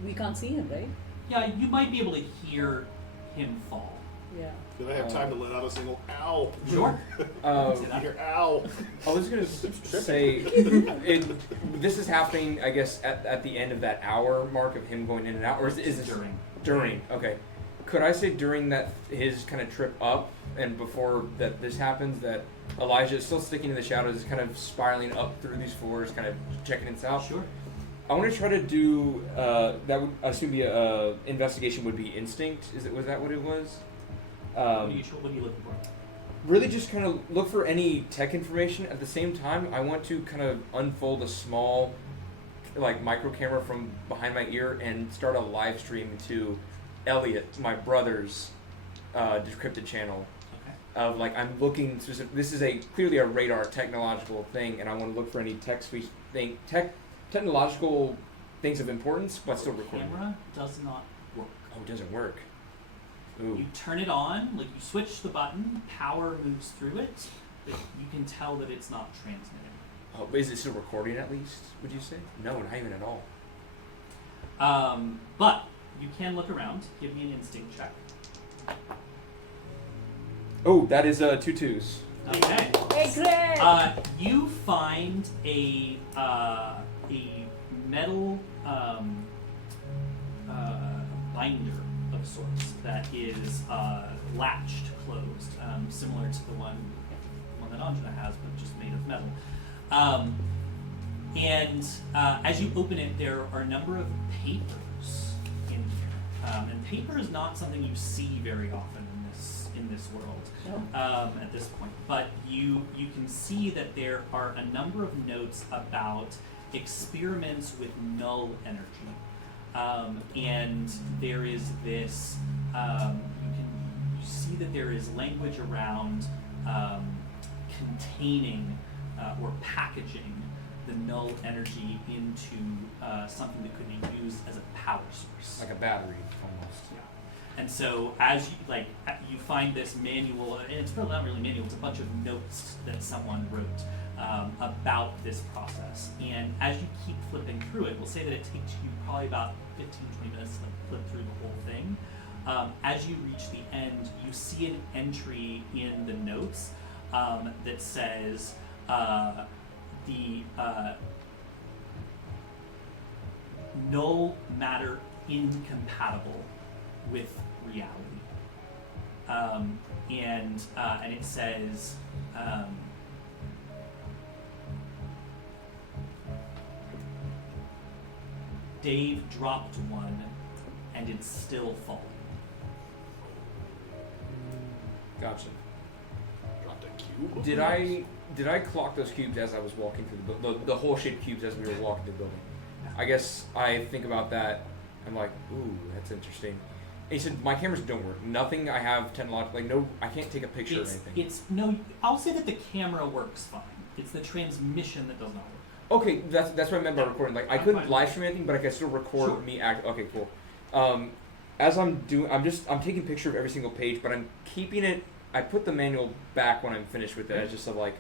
we can't see him, right? Yeah, you might be able to hear him fall. Yeah. Did I have time to let out a single ow? Sure. You hear ow. I was gonna say, this is happening, I guess, at the end of that hour mark of him going in and out, or is this During? During. Okay. Could I say during that his kind of trip up and before that this happens that Elijah is still sticking in the shadows, is kind of spiraling up through these floors, kind of checking it out? Sure. I want to try to do that. Would assume the investigation would be instinct. Was that what it was? What are you looking for? Really just kind of look for any tech information. At the same time, I want to kind of unfold a small like micro camera from behind my ear and start a live stream to Elliot, my brother's decrypted channel. Okay. Of like, I'm looking specific. This is clearly a radar technological thing, and I want to look for any technological things of importance, but still recording. The camera does not work. Oh, it doesn't work. Ooh. You turn it on, like you switch the button, power moves through it, but you can tell that it's not transmitting. Oh, but is it still recording at least, would you say? No, not even at all. But you can look around. Give me an instinct check. Oh, that is 2 2s. Okay. Hey, Greg! You find a metal binder of sorts that is latched closed, similar to the one that Anjana has, but just made of metal. And as you open it, there are a number of papers in here. And paper is not something you see very often in this world at this point. But you can see that there are a number of notes about experiments with null energy. And there is this, you see that there is language around containing or packaging the null energy into something that could be used as a power source. Like a battery, almost. Yeah. And so as you find this manual, and it's really not really manual, it's a bunch of notes that someone wrote about this process. And as you keep flipping through it, we'll say that it takes you probably about 15-20 minutes to flip through the whole thing. As you reach the end, you see an entry in the notes that says the null matter incompatible with reality, and it says. Dave dropped one, and it's still falling. Gotcha. Dropped a cube. Did I clock those cubes as I was walking through the whole shaped cubes as we were walking through the building? I guess I think about that. I'm like, ooh, that's interesting. And he said my cameras don't work. Nothing. I have technological, no. I can't take a picture or anything. It's no. I'll say that the camera works fine. It's the transmission that does not work. Okay, that's what I meant by recording. Like I couldn't fine. live stream anything, but I could still record Sure. me act. Okay, cool. As I'm doing, I'm taking a picture of every single page, but I'm keeping it. I put the manual back when I'm finished with it. It's just like,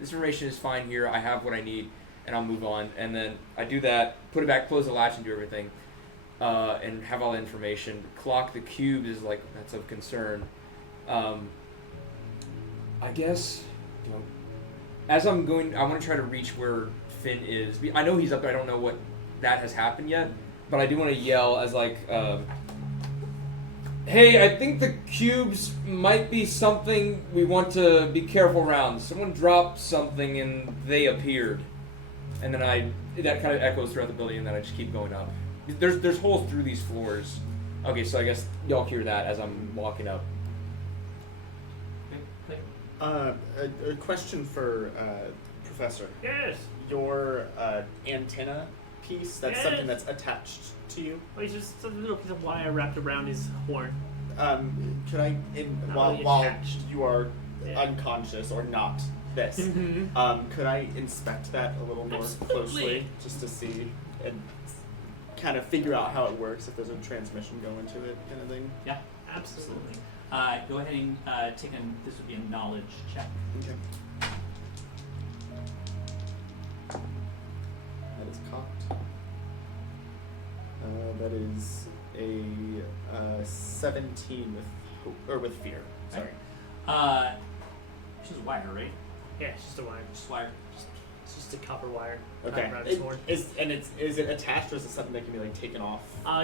this information is fine here. I have what I need, and I'll move on. And then I do that, put it back, close the latch, and do everything, and have all the information. Clock the cubes is like that's of concern. I guess, as I'm going, I want to try to reach where Finn is. I know he's up there. I don't know what that has happened yet, but I do want to yell as like, hey, I think the cubes might be something we want to be careful around. Someone dropped something and they appeared. And then that kind of echoes throughout the building, and then I just keep going up. There's holes through these floors. Okay, so I guess y'all hear that as I'm walking up. A question for Professor. Yes. Your antenna piece, that's Yes. something that's attached to you. Well, it's just a little piece of wire wrapped around his horn. Could I, Not while really attached. you are Yeah. unconscious or not this, Mm-hmm. could I inspect that a little more Absolutely. closely just to see and kind of figure out how it works, if there's a transmission going to it kind of thing? Yeah, Absolutely. Go ahead and this would be a knowledge check. Okay. That is cocked. That is a 17 with hope, or with fear. Sorry. She's a wire, right? Yeah, it's just a wire. Just wire. It's just a copper wire. Okay. Around his horn. Is it attached, or is it something that can be like taken off?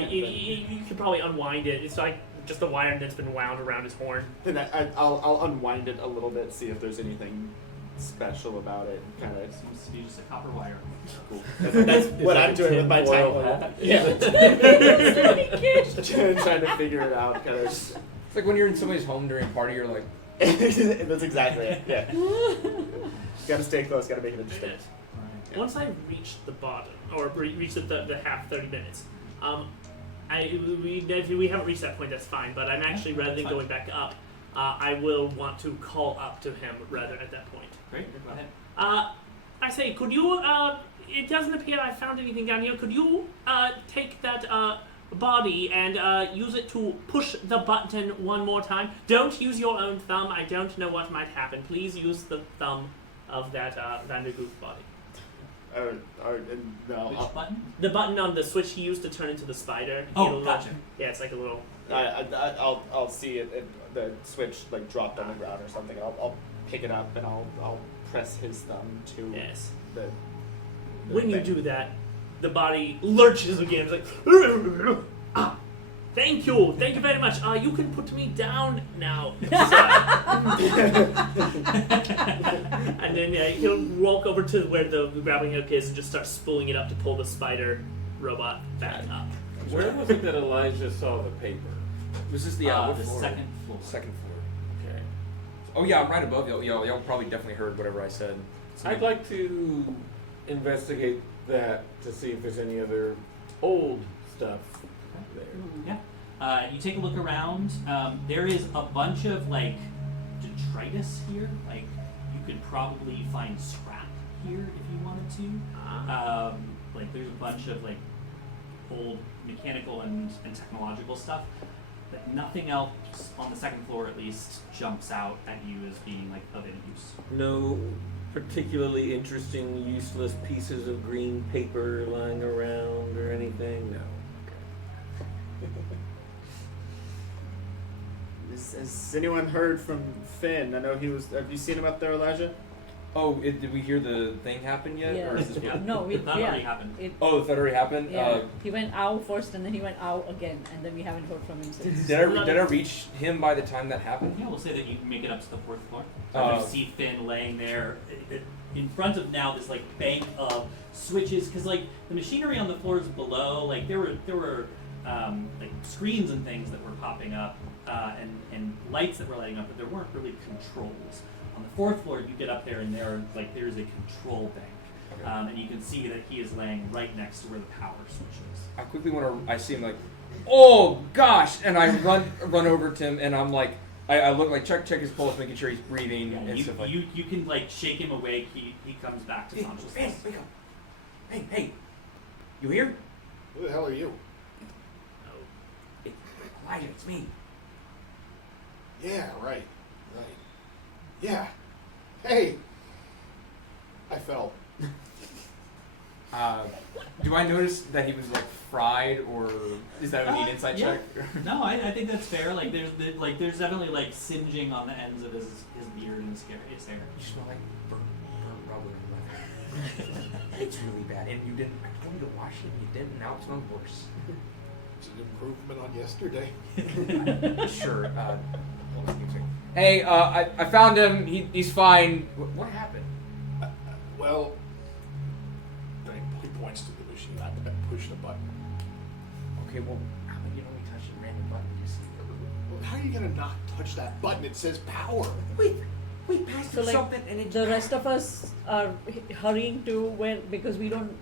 You could probably unwind it. It's like just a wire that's been wound around his horn. Then I'll unwind it a little bit, see if there's anything special about it. Kind of Seems to be just a copper wire. cool. That's what I'm doing with my time. Yeah. Trying to figure it out. Kind of. It's like when you're in somebody's home during a party, you're like, That's exactly it. Yeah. Gotta stay close. Gotta make it interesting. Alright. Once I reach the bottom, or reach the half 30 minutes, if we haven't reached that point, that's fine. But I'm actually, rather than Fine. going back up, I will want to call up to him rather at that point. Great, go ahead. I say, could you? It doesn't appear I found anything down here. Could you take that body and use it to push the button one more time? Don't use your own thumb. I don't know what might happen. Please use the thumb of that Vandergoof body. No. Which button? The button on the switch he used to turn into the spider. Oh, It'll- gotcha. Yeah, it's like a little. I'll see it. The switch like dropped on the ground or something. I'll pick it up and I'll press his thumb to Yes. the When you thing. do that, the body lurches again. It's like, ah, thank you very much. You can put me down now. And then he'll walk over to where the grappling hook is and just start spooling it up to pull the spider robot back up. Where was it that Elijah saw the paper? was this the The floor? second floor. Second floor. Okay. Oh yeah, I'm right above y'all. Y'all probably definitely heard whatever I said. I'd like to investigate that to see if there's any other old stuff there. Yeah. You take a look around. There is a bunch of like detritus here. Like you could probably find scrap here if you wanted to. Like there's a bunch of like old mechanical and technological stuff. But nothing else on the second floor, at least, jumps out at you as being like of any use. No particularly interesting, useless pieces of green paper lying around or anything? No. Has anyone heard from Finn? I know he was. Have you seen him up there, Elijah? Oh, did we hear the thing happen yet? Yeah. Or is this Yeah. No, That already happened. Oh, that already happened? Yeah. He went ow first, and then he went ow again, and then we haven't heard from him since. Did I reach him by the time that happened? Yeah, we'll say that you make it up to the 4th floor. Oh. You see Finn laying there in front of now this like bank of switches, because like the machinery on the floors below, like there were like screens and things that were popping up and lights that were lighting up, but there weren't really controls. On the 4th floor, you get up there and there's a control bank, Okay. and you can see that he is laying right next to where the power switch is. I quickly want to. I see him like, oh gosh, and I run over to him, and I'm like, I look like check his pulse, making sure he's breathing Yeah, and stuff like. you can like shake him awake. He comes back to consciousness. Hey, wake up! Hey, you here? Who the hell are you? Elijah, it's me. Yeah, right. Yeah. Hey! I fell. Do I notice that he was like fried, or is that an inside yeah. check? No, I think that's fair. Like there's definitely like singeing on the ends of his beard and his hair. You smell like burnt rubber and leather. It's really bad, and you didn't. I told you to wash it, and you didn't. Now it smells worse. It's an improvement on yesterday. Sure. Hold on a second. Hey, I found him. He's fine. What happened? Well, he points to the machine. I pushed a button. Okay, well, how about you only touch a random button you see? Well, how are you gonna not touch that button? It says power. We passed So through like something, and it the rest of us are hurrying to where because we don't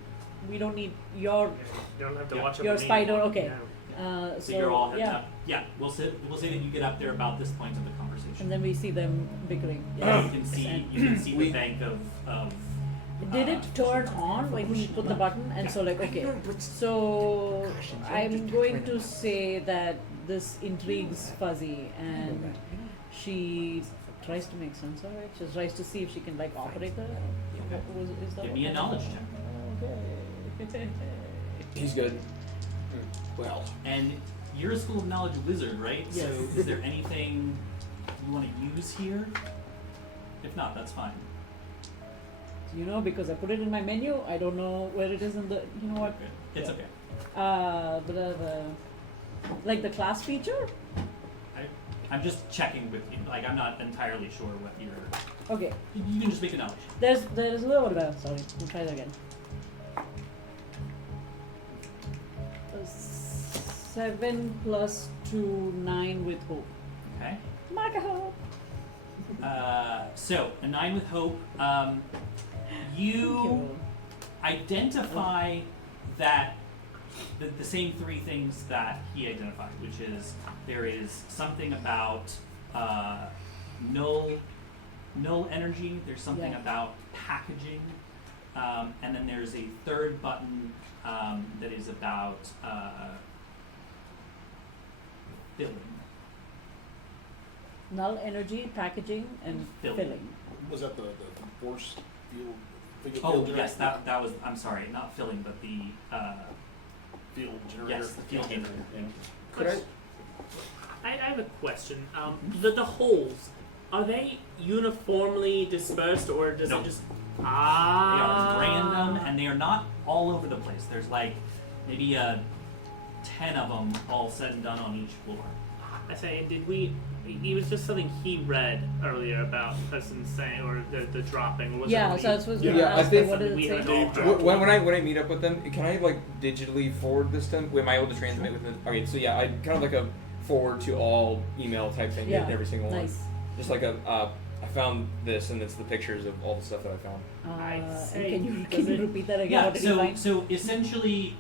need your You don't have to Yeah. watch your over me. spider. Okay. No. So you're all yeah, yeah. We'll say that you get up there about this point of the conversation. and then we see them bickering. Yeah, you can see the We- bank of Did it turn on when we put the button? And so like okay, so I'm going to say that this intrigues Fuzzy, and she tries to make sense of it. She tries to see if she can like operate it. Is that Give what me a that knowledge is? check. Okay. he's good. Well, And you're a School of Knowledge wizard, right? Yes. So is there anything you want to use here? If not, that's fine. You know, because I put it in my menu, I don't know where it is in the. You know what? Good. It's Yeah. okay. Like the class feature. I'm just checking with you. Like I'm not entirely sure what you're. Okay. You can just make a knowledge. There's a little bit. Sorry, we'll try that again. 7 plus 2, 9 with hope. Okay. Mark hope. So a 9 with hope. You identify that the same 3 things that he identified, which is there is something about null energy. There's something Yeah. about packaging, and then there's a 3rd button that is about filling. Null energy, packaging, and Filling. filling. was that the force field? Oh field yes, generator? that was. I'm sorry, not filling, but the Field generator. yes, the field generator. Could I? I have a question. The holes, are they uniformly dispersed, or does No. it just They are random, and they are not all over the place. There's like maybe 10 of them all said and done on each floor. I say, did we? It was just something he read earlier about person saying, or the dropping. Was Yeah, it so I was supposed to Yeah, I ask, think what did we it had say? all Dave When I meet up with them, can I like digitally forward this to them? Wait, am I able to transmit with them? Okay, so yeah, I kind of like a forward to all email type thing. Yeah, Every single one. Nice. Just like I found this, and it's the pictures of all the stuff that I found. I And say, can you does it- repeat that again? Yeah, What did you find? so essentially,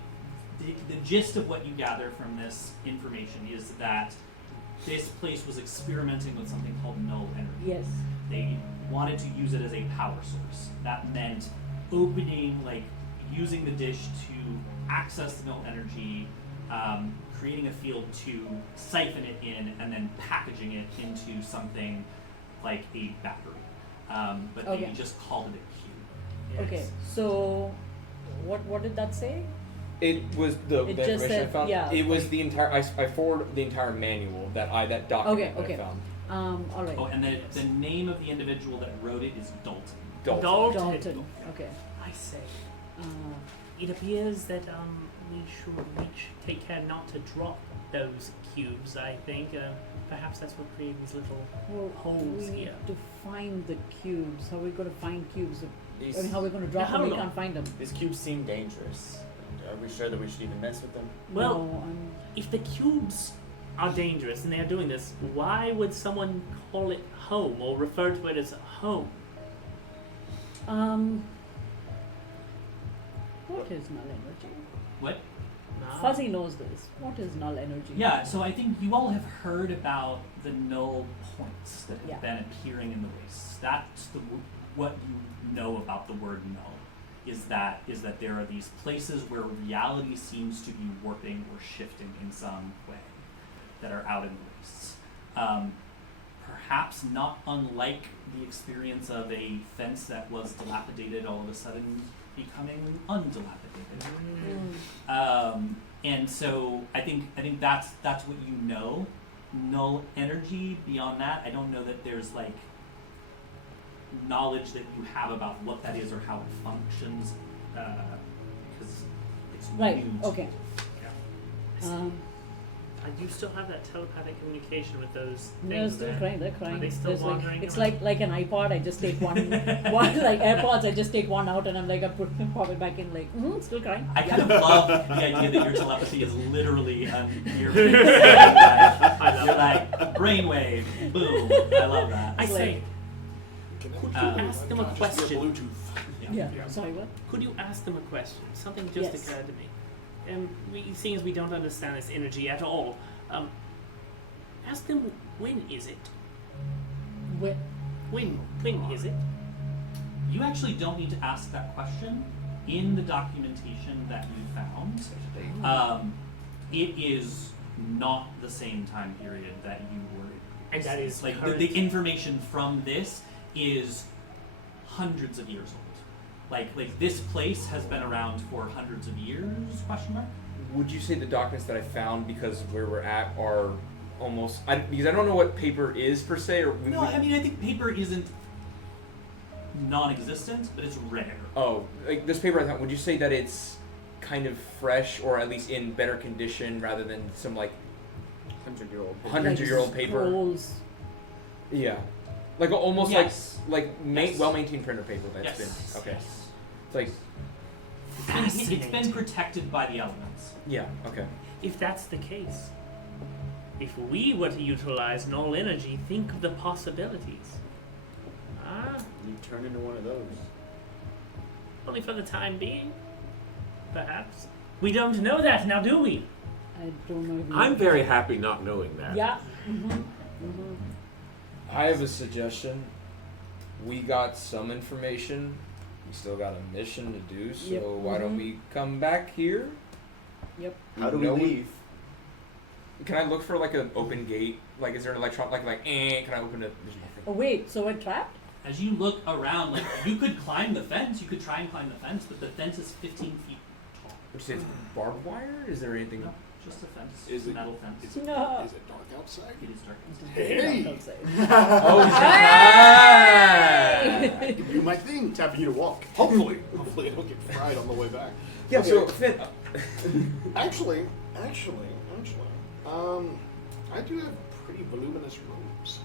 the gist of what you gather from this information is that this place was experimenting with something called null energy. Yes. They wanted to use it as a power source. That meant opening, like using the dish to access the null energy, creating a field to siphon it in, and then packaging it into something like a battery. But Okay. they just called it a cube. Yes. Okay. So, what did that say? It was the It just information I said- found. yeah, it was like- the entire. I forwarded the entire manual that document Okay, that I found. all right. Oh, and the name of the individual that wrote it is Dalton. Dalton. Okay. I say. Uh, It appears that we should take care not to drop those cubes. I think perhaps that's what created these little well, holes we need here. to find the cubes. How are we going to find cubes? These, I mean, how are we going to drop How them? We long? can't find them. these cubes seem dangerous. Are we sure that we should even mess with them? Well, No, if the cubes are dangerous and they are doing this, why would someone call it home or refer to it as home? what is null energy? What? Fuzzy knows this. What is null energy? Yeah, so I think you all have heard about the null points that have Yeah. been appearing in the wastes. That's what you know about the word null. Is that there are these places where reality seems to be warping or shifting in some way that are out in the wastes. Perhaps not unlike the experience of a fence that was dilapidated all of a sudden becoming undilapidated. And so I think that's what you know. Null energy. Beyond that, I don't know that there's like knowledge that you have about what that is or how it functions, because it's Right. new to Okay. you. You still have that telepathic communication with those They're things still there. crying. They're crying. Are they still There's wandering it's around? like an iPod. I just take one like AirPods. I just take one out and I'm like I pop it back in. Like still crying. I kind of love the idea that your telepathy is literally an ear. I love You're that. like brainwave, boom. I love that. I say, Could Could you you ask them a question? Bluetooth. Yeah. Sorry. What? could you ask them a question? Something just Yes. occurred to me. Seeing as we don't understand this energy at all, ask them, when is it? When is it? You actually don't need to ask that question. In the documentation that you found, it is not the same time period that you were. And that is like current. the information from this is hundreds of years old. Like this place has been around for hundreds of years? Question mark. Would you say the documents that I found, because where we're at, are almost because I don't know what paper is per se, or No, I mean I think paper isn't non-existent, but it's rare. Oh, like this paper I thought. Would you say that it's kind of fresh, or at least in better condition, rather than some like 100-year-old. hundred-year-old paper? Scrolls. Yeah, like almost Yes. like Yes. well-maintained printer paper that's Yes. been okay. Yes. It's like It's been protected by the elements. yeah, okay. If that's the case, if we were to utilize null energy, think of the possibilities. You turn into one of those. Only for the time being, perhaps. We don't know that now, do we? I don't know. If you I'm very happy not knowing that. Yeah. I have a suggestion. We got some information. We still got a mission to do, so Yep. why don't we come back here? Yep. How do we No, leave? Can I look for like an open gate? Like, is there an electron? Can I open it? There's nothing. Oh wait. So we're trapped? As you look around, like you could climb the fence, you could try and climb the fence, but the fence is 15 feet tall. Would you say it's barbed wire? Is there anything? No, just a fence. Is a it- metal fence. Is it, No. is it dark outside? It is dark. Hey! Oh, I can do my thing. Time for you to walk. Hopefully I don't get fried on the way back. yeah. Okay. So Finn, Actually, I do have pretty voluminous robes.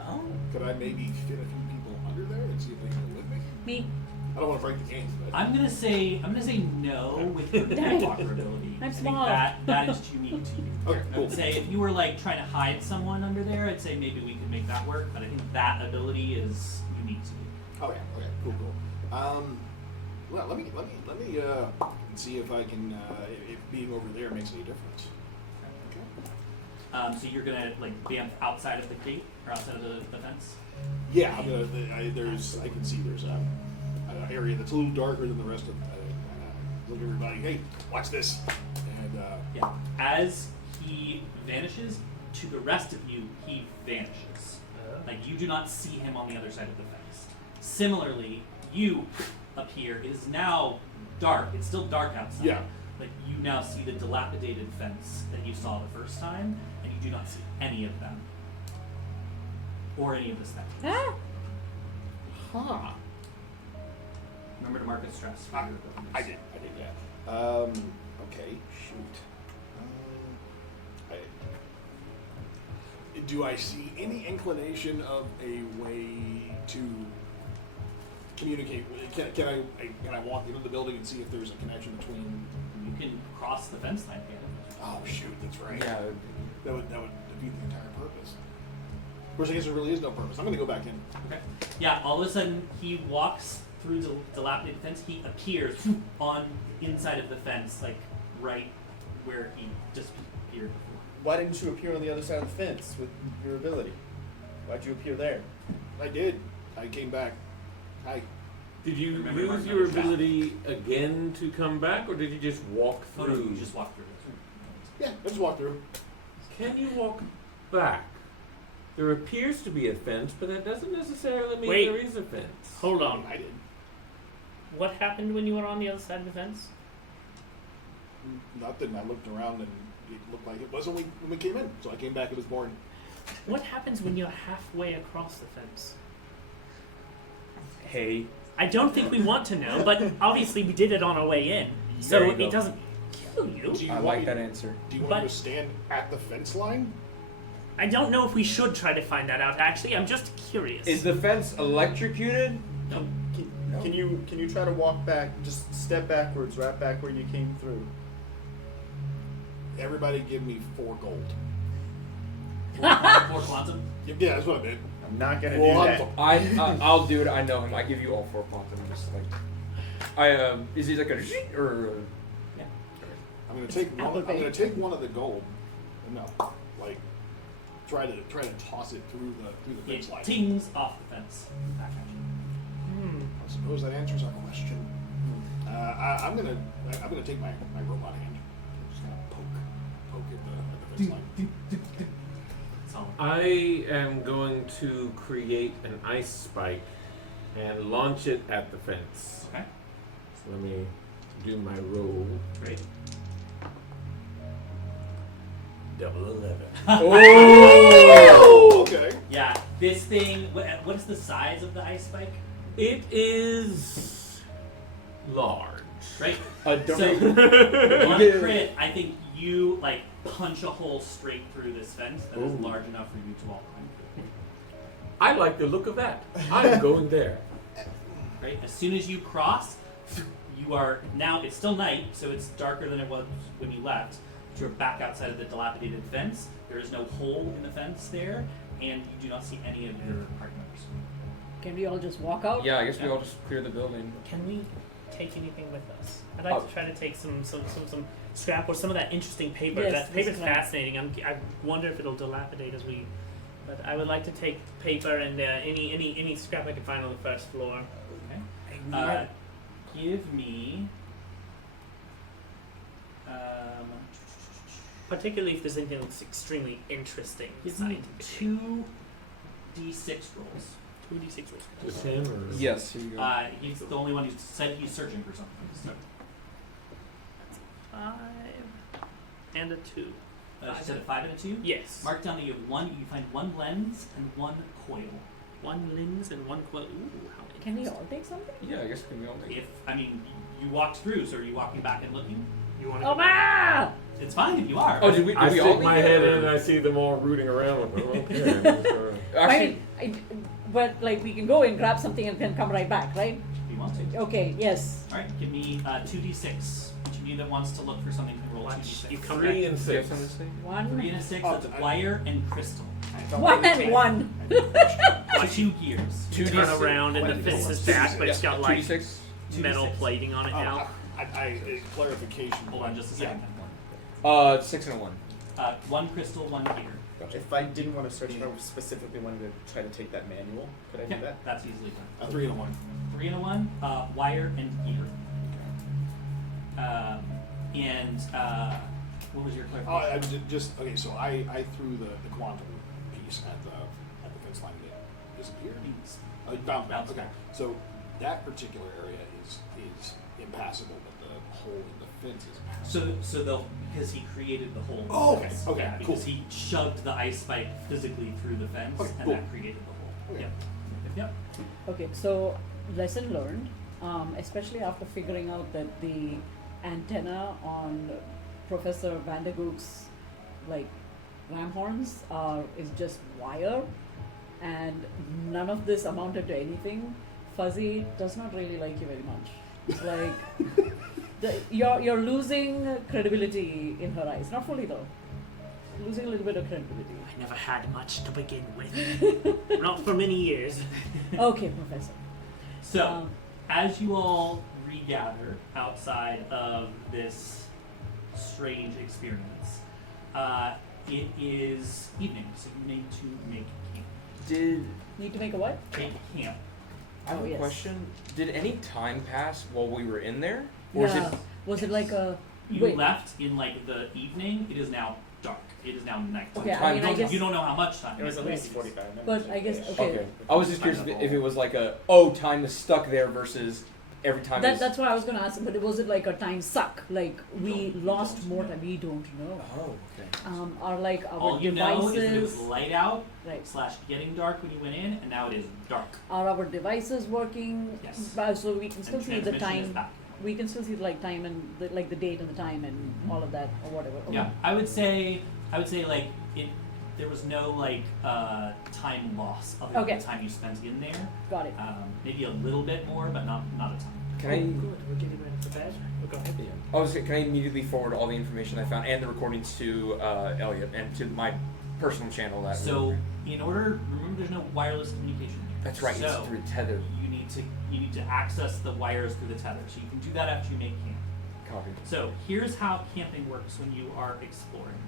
Oh. Could I maybe fit a few people under there and see if they can go with me? Me. I don't want to break the game, but I'm gonna say no with your walker ability. I'm I think small. that is unique to you. okay, I cool. would say if you were like trying to hide someone under there, I'd say maybe we could make that work. But I think that ability is unique to you. Okay, cool. Well, let me see if I can if being over there makes any difference. Okay. So you're gonna like bamf outside of the gate or outside of the fence. Yeah, I'm gonna. I can see there's an area that's a little darker than the rest of. Look, everybody. Hey, watch this. And Yeah. As he vanishes, to the rest of you, he vanishes. Like you do not see him on the other side of the fence. Similarly, you appear. It is now dark. It's still dark outside. Yeah. like you now see the dilapidated fence that you saw the first time, and you do not see any of them or any of the specters. Ah! Huh. Remember to mark it stress. For your abilities. I did, yeah. Okay, shoot. Do I see any inclination of a way to communicate? Can I walk into the building and see if there's a connection between? You can cross the fence line again. Oh shoot, that's right. Yeah. That would defeat the entire purpose. Of course, I guess there really is no purpose. I'm going to go back in. Okay. Yeah. All of a sudden, he walks through the dilapidated fence. He appears on inside of the fence, like right where he disappeared before. Why didn't you appear on the other side of the fence with your ability? Why'd you appear there? I did. I came back. Hi. Did you Remember use marking your on the ability again to come back, or did you just walk Oh, through? no, you just walk through. Yeah, I just walked through. Can you walk back? There appears to be a fence, but that doesn't necessarily mean Wait. there is a fence. Hold on. I did. What happened when you were on the other side of the fence? Nothing. I looked around and it looked like it was when we came in. So I came back. It was boring. What happens when you're halfway across the fence? Hey. I don't think we want to know, but obviously we did it on our way in, so There you it go. doesn't kill you. Do you I want like me that answer. Do you want But- me to stand at the fence line? I don't know if we should try to find that out. Actually, I'm just curious. Is the fence electrocuted? Can you try to walk back? Just step backwards, right back where you came through. Everybody, give me 4 gold. For quantum. Yeah, that's what I did. I'm not gonna Well, do that. I'll do it. I know him. I give you all 4 quantum. I'm just like, is he like a or? I'm gonna take one. Apple I'm Pay. gonna take one of the gold. No, like try to toss it through the fence It line. tings off the fence. Back at you. I suppose that answers our question. I'm gonna take my robot hand. I'm just gonna poke at the fence line. Solid. I am going to create an ice spike and launch it at the fence. Okay. So let me do my roll. Great. Double 11. Oh! Okay. Yeah. This thing. What is the size of the ice spike? It is large. Right. A dumb- So on Yeah. a crit, I think you like punch a hole straight through this fence that is Ooh. large enough for you to all climb through. I like the look of that. I'm going there. Right. As soon as you cross, you are now. It's still night, so it's darker than it was when you left. But you're back outside of the dilapidated fence. There is no hole in the fence there, and you do not see any of your party members. Can we all just walk out? Yeah, I guess we all just clear the building. Can we take anything with us? I'd like to try to take some scrap or some of that interesting paper. Yes, That this paper's is right. fascinating. I wonder if it'll dilapidate as we. But I would like to take paper and any scrap I can find on the first floor. Okay. Give me. Particularly if there's anything that's extremely interesting. Give me 2 d6 rolls. 2d6 rolls. Just him or? Yes, here you go. He's the only one who said he's searching for something. So, 5 and a 2. she said a 5 and a 2. Yes. Mark down that you have one. You find 1 lens and 1 coil. 1 lens and 1 coil. Ooh, how Can we interesting. all take something? Yeah, I guess we can all take If you walked through, so are you walking back and looking? You want Oh, ah! It's fine if you are. Oh, did we? Did I we all stick my leave head it, in and or- I see them all rooting around with them. Okay. Actually, but like we can go and grab something and then come right back, right? If you want to. Okay, yes. All right. Give me 2d6. Each of you that wants to look for something can roll Watch, 2d6. you come 3 back. and do you have 6. something to say? 1, 3 and a 6. Oh, That's I- wire and crystal. 1 and 1. To 2 gears. You turn around and the fence is back, but it's got like 2d6. metal 2d6. plating on it now. Clarification. Hold on just a second. 6 and a 1. 1 crystal, 1 gear. If I didn't want to search, if I specifically wanted to try to take that manual, could I do Yeah, that? that's easily done. A 3 and a 1. 3 and a 1. Wire and gear. What was your clarification? Okay. So I threw the quantum piece at the fence line. It disappeared. Bounced. Okay. So that particular area is impassable, but the hole in the fences? So they'll because he created the hole. in the Oh, okay, fence. okay, Yeah, cool. because he shoved the ice pipe physically through the fence, Okay, and cool. that created the hole. Okay. Yep. Yep. Okay, so lesson learned, especially after figuring out that the antenna on Professor Vandergook's like ram horns is just wire, and none of this amounted to anything. Fuzzy does not really like you very much. Like you're losing credibility in her eyes. Not fully though. Losing a little bit of credibility. I never had much to begin with. Not for many years. Okay, Professor. So, as you all regather outside of this strange experience, it is evening, so you need to make camp. Did Need to make a what? Make camp. I have Oh, a yes. question? Did any time pass while we were in there? Or Yeah. is it Was it like a You wait? left in like the evening. It is now dark. It is now night. Okay, Time I mean, I goes- guess, You don't know how much time. It was at is. least 45 minutes. but I guess okay. okay? I was just curious if it was like time is stuck there versus every time is That's what I was gonna ask. But was it like a time suck? Like we don't- lost don't more know. time. We don't know. Oh, okay. Are like our All you know is that it was devices light out right? / getting dark when you went in, and now it is dark. Are our devices working? Yes. So we can still And see the transmission is time. back. We can still see like time and the date and the time and all of that or whatever. Okay. Yeah, I would say like it. There was no like time loss other Okay. than the time you spent in there. Got it. Maybe a little bit more, but not a ton. Can I? Good. We're getting ready for bed. Oh, go ahead. Can I immediately forward all the information I found and the recordings to Elliot and to my personal channel? So in order, remember, there's no wireless communication here. That's right. So It's through tether. you need to access the wires through the tether. So you can do that after you make camp. Copy. So here's how camping works when you are exploring.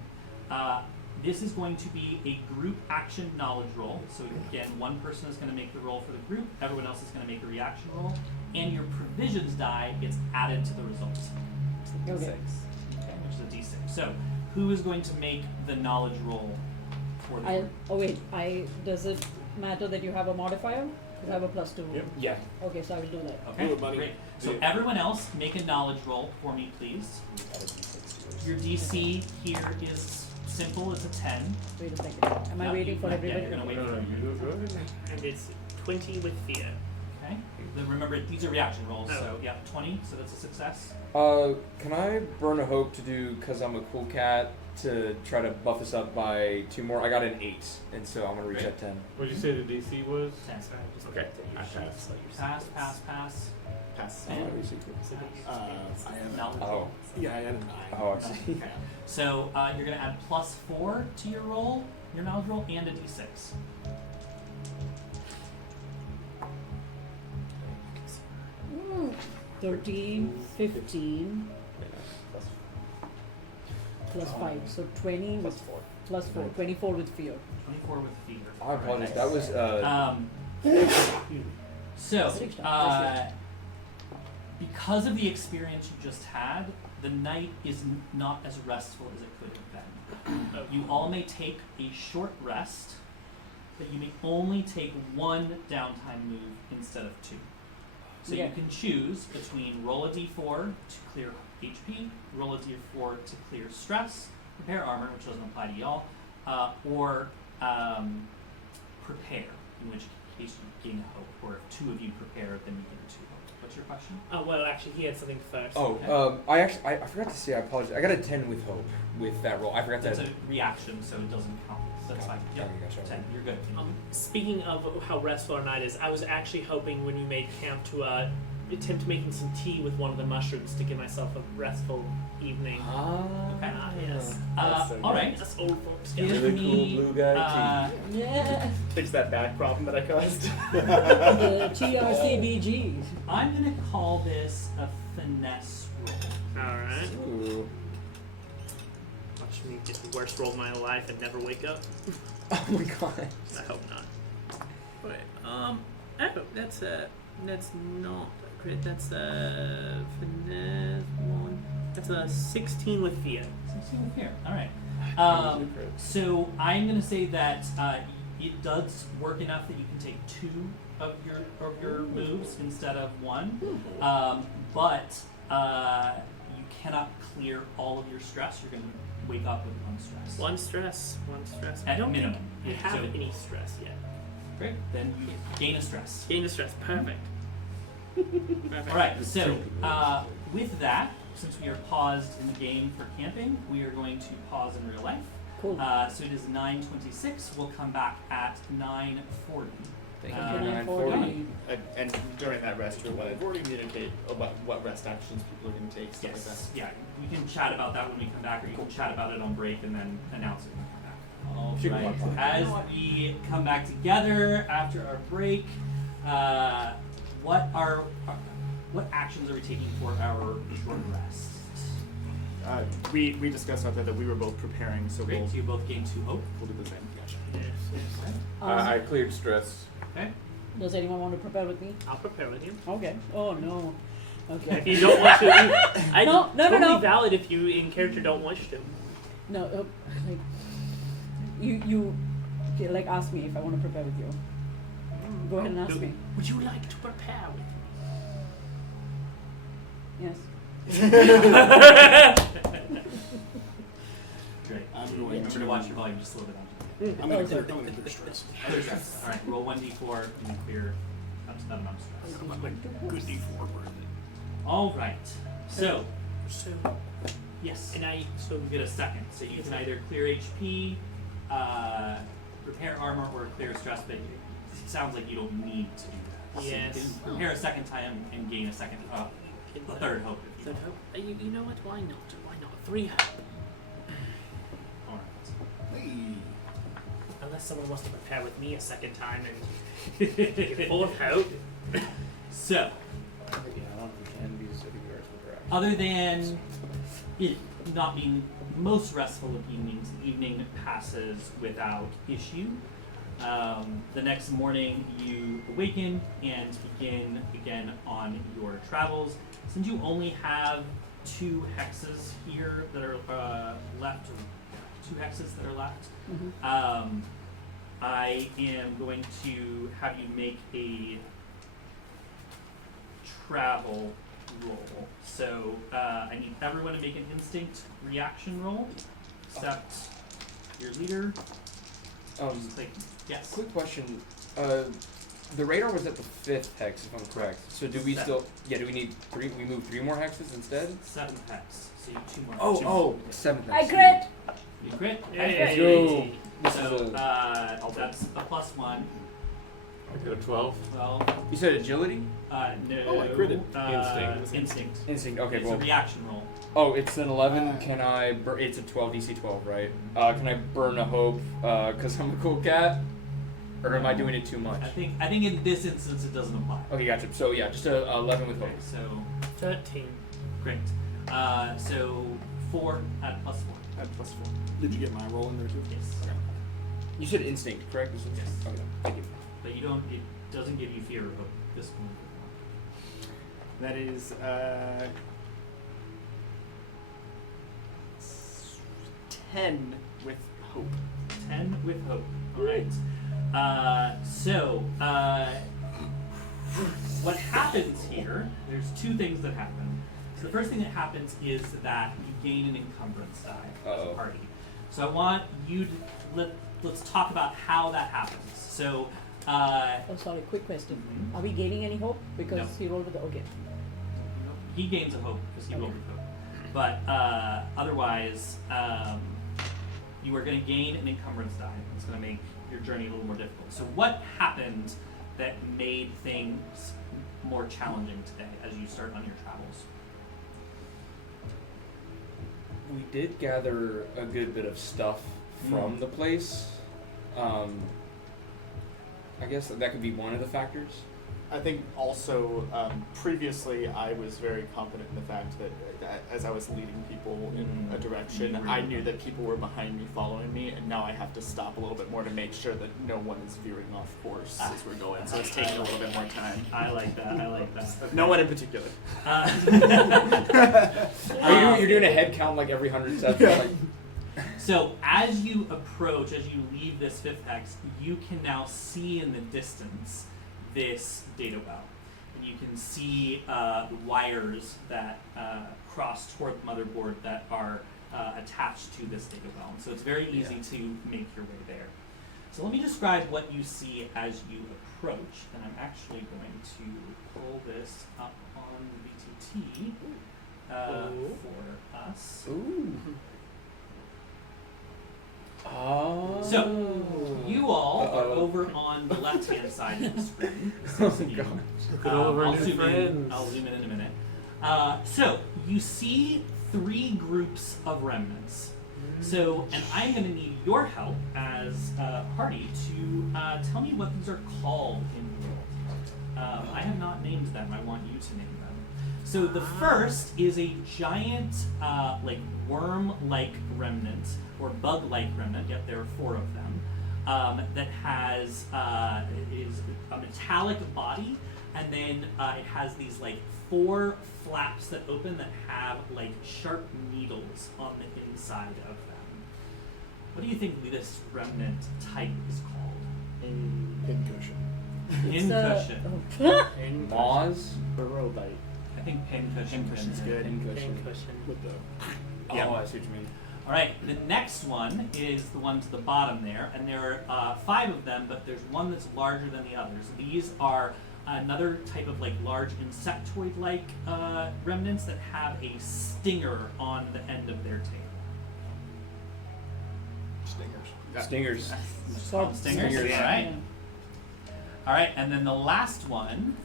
This is going to be a group action knowledge roll. So again, one person is going to make the roll for the group, everyone else is going to make a reaction roll, and your provisions die gets added to the results. Okay. Okay, which is a d6. So who is going to make the knowledge roll for the group? Does it matter that you have a modifier? Because I have a +2. Yep. Yeah. Okay, so I will do that. Okay, Do it, buddy. great. So Do it. everyone else, make a knowledge roll for me, please. Your DC here is simple. It's a 10. Wait a second. Am I No, waiting you- for yeah, everybody? you're gonna wait No, for no, you do good. And it's 20 with fear. Okay. Then remember, these are reaction rolls. Oh. So yeah, 20. So that's a success. Can I burn a hope to do because I'm a cool cat to try to buff us up by 2 more? I got an 8, and so I'm gonna reach Okay. at 10. What'd you say the DC was? 10. Sorry, I just Okay, looked at your I sheets, passed. so you're Pass, secrets. pass, pass. Pass. And I have knowledge Oh. roll. Yeah, I had a 9. Oh, I see. Okay. So you're gonna add +4 to your roll, your knowledge roll, and a d6. Mm, 13, 15, plus 5. So 20 with 4. Plus 4. 24 with fear. 24 with fear. I apologize. That was So, Six times. because of the experience you just had, the night is not as restful as it could have been. You all may take a short rest, but you may only take one downtime move instead of 2. So Yeah. you can choose between roll a d4 to clear HP, roll a d4 to clear stress, prepare armor, which doesn't apply to y'all, or prepare, in which case you gain hope, or if 2 of you prepare, then you gain 2 hope. What's your question? Oh, well, actually, he had something first. I forgot to say, I apologize. I got a 10 with hope with that roll. I forgot That's that. a reaction, so it doesn't count. That's fine. Yep. Okay, gotcha. 10. You're good. Speaking of how restful our night is, I was actually hoping when we made camp to attempt making some tea with one of the mushrooms to give myself a restful evening. Okay. Yes. All right. That's old folks. Give Really cool me, blue guy Yeah. Fix that back problem that I caused. The TRCBG. I'm going to call this a finesse roll. All right. Ooh. Watch me get the worst roll of my life and never wake up. Oh my god. I hope not. Wait. Oh, that's not a crit. That's a finesse one. That's a 16 with fear. 16 with fear. All right. So I'm going to say that it does work enough that you can take 2 of your moves instead of 1, but you cannot clear all of your stress. You're going to wake up with one stress. One stress. At I don't minimum. think I have So- any stress yet. Great. Then you gain a stress. Gain the stress. Perfect. Perfect. All right. So with that, since we are paused in the game for camping, we are going to pause in real life. Cool. So it is 9:26. We'll come back at 9:40. Thank you. 9:40. And during that rest, we'll communicate about what rest actions people are going to take, stuff like that. Yes. Yeah. We can chat about that when we come back, or you can chat about it on break and then announce it when we come back. All Sure. right. As we come back together after our break, what actions are we taking for our short rest? We discussed out there that we were both preparing, so Great. So you both gain 2 hope. we'll do the same. Gotcha. Okay. I cleared stress. Okay. Does anyone want to prepare with me? I'll prepare with you. Okay. Oh no. Okay. If you don't want to, No, totally valid if you in character don't wish to. No, like you okay, like ask me if I want to prepare with you. Go ahead and ask me. Would you like to prepare with me? Yes. Great. I'm I'm going going to to watch your volume just a little bit. I'm going to clear stress. Clear stress. All right. Roll 1d4 and clear up to that amount of stress. I'm a good D4 worth it. All right. So So, yes. and I So you get a second. So you can either clear HP, repair armor, or clear stress, but it sounds like you don't need to do that. So Yes. you can prepare a second time and gain a second, a third hope. If you Third want. hope. You know what? Why not? Why not? 3 hope. All right. Hey. Unless someone wants to prepare with me a second time and get 4th hope. So, Yeah, I don't know if we can because I think we are correct. other than it not being most restful of evenings, the evening passes without issue. The next morning, you awaken and begin again on your travels. Since you only have 2 hexes here that are left, or 2 hexes that are left, Mm-hmm. I am going to have you make a travel roll. So I need everyone to make an instinct reaction roll, except your leader. Just like, yes. Quick question. The radar was at the 5th hex, if I'm correct. So do we 7th. still? Yeah. Do we need 3? We move 3 more hexes instead? 7th hex. So you have 2 more. Oh, two oh, more. 7th I hex. crit. You crit. Let's go. This So is a, that's a +1. I got a 12. Well, you said agility? no. Oh, I critted. Instinct. Instinct. Instinct. Okay. It's Well. a reaction roll. Oh, it's an 11. Can I? It's a 12 DC 12, right? Can I burn a hope? Cause I'm a cool cat. Or am I doing it too much? I think in this instance it doesn't apply. Okay, gotcha. So yeah, just a 11 with hope. Okay, so 13. great. So 4 at +4. At +4. Did you get my roll in there too? Yes. Okay. You said instinct, correct? This is- Yes. Okay, thank you. But you don't. It doesn't give you fear or hope. This one. That is 10 with hope. 10 with hope. All right. What happens here? There's 2 things that happen. So the first thing that happens is that you gain an encumbrance die as a Uh-oh. party. So I want you to let's talk about how that happens. So. Oh, sorry. Quick question. Are we gaining any hope because No. he rolled with the okay? He gains a hope because he Okay. rolled with hope. But otherwise, you are going to gain an encumbrance die. It's going to make your journey a little more difficult. So what happened that made things more challenging today as you start on your travels? We did gather a good bit of stuff from the place. I guess that could be one of the factors. I think also previously I was very confident in the fact that as I was leading people in a direction, I knew that people were behind me following me, and now I have to stop a little bit more to make sure that no one is veering off course as we're going. So it's taking a little bit more time. I like that. No one in particular. You're doing a head count like every 100 steps. Yeah. Like, So as you approach, as you leave this 5th hex, you can now see in the distance this data well. and you can see wires that cross toward the motherboard that are attached to this data well. So it's very easy to make your way there. So let me describe what you see as you approach, and I'm actually going to pull this up on VTT for us. Ooh. Oh. So, you all are over on the left-hand side of the screen. The six of you. Look at all of our I'll new zoom in. friends. I'll zoom in a minute. So, you see 3 groups of remnants. So, and I'm going to need your help as a party to tell me what these are called in the world. I have not named them. I want you to name them. So the first is a giant, like worm-like remnant or bug-like remnant. Yep, there are 4 of them. That has is a metallic body, and then it has these like 4 flaps that open that have like sharp needles on the inside of them. What do you think this remnant type is called? Pincushion. Pincushion. Moz? Burrow bite. I think pincushion. Pincussion's good. Pincushion. With the Yeah. Oh, I see what you mean. All right, the next one is the one to the bottom there, and there are 5 of them, but there's one that's larger than the others. These are another type of like large insectoid-like remnants that have a stinger on the end of their tail. stingers. Stingers. Just call them stingers. Stingers. All right. All right, and then the last one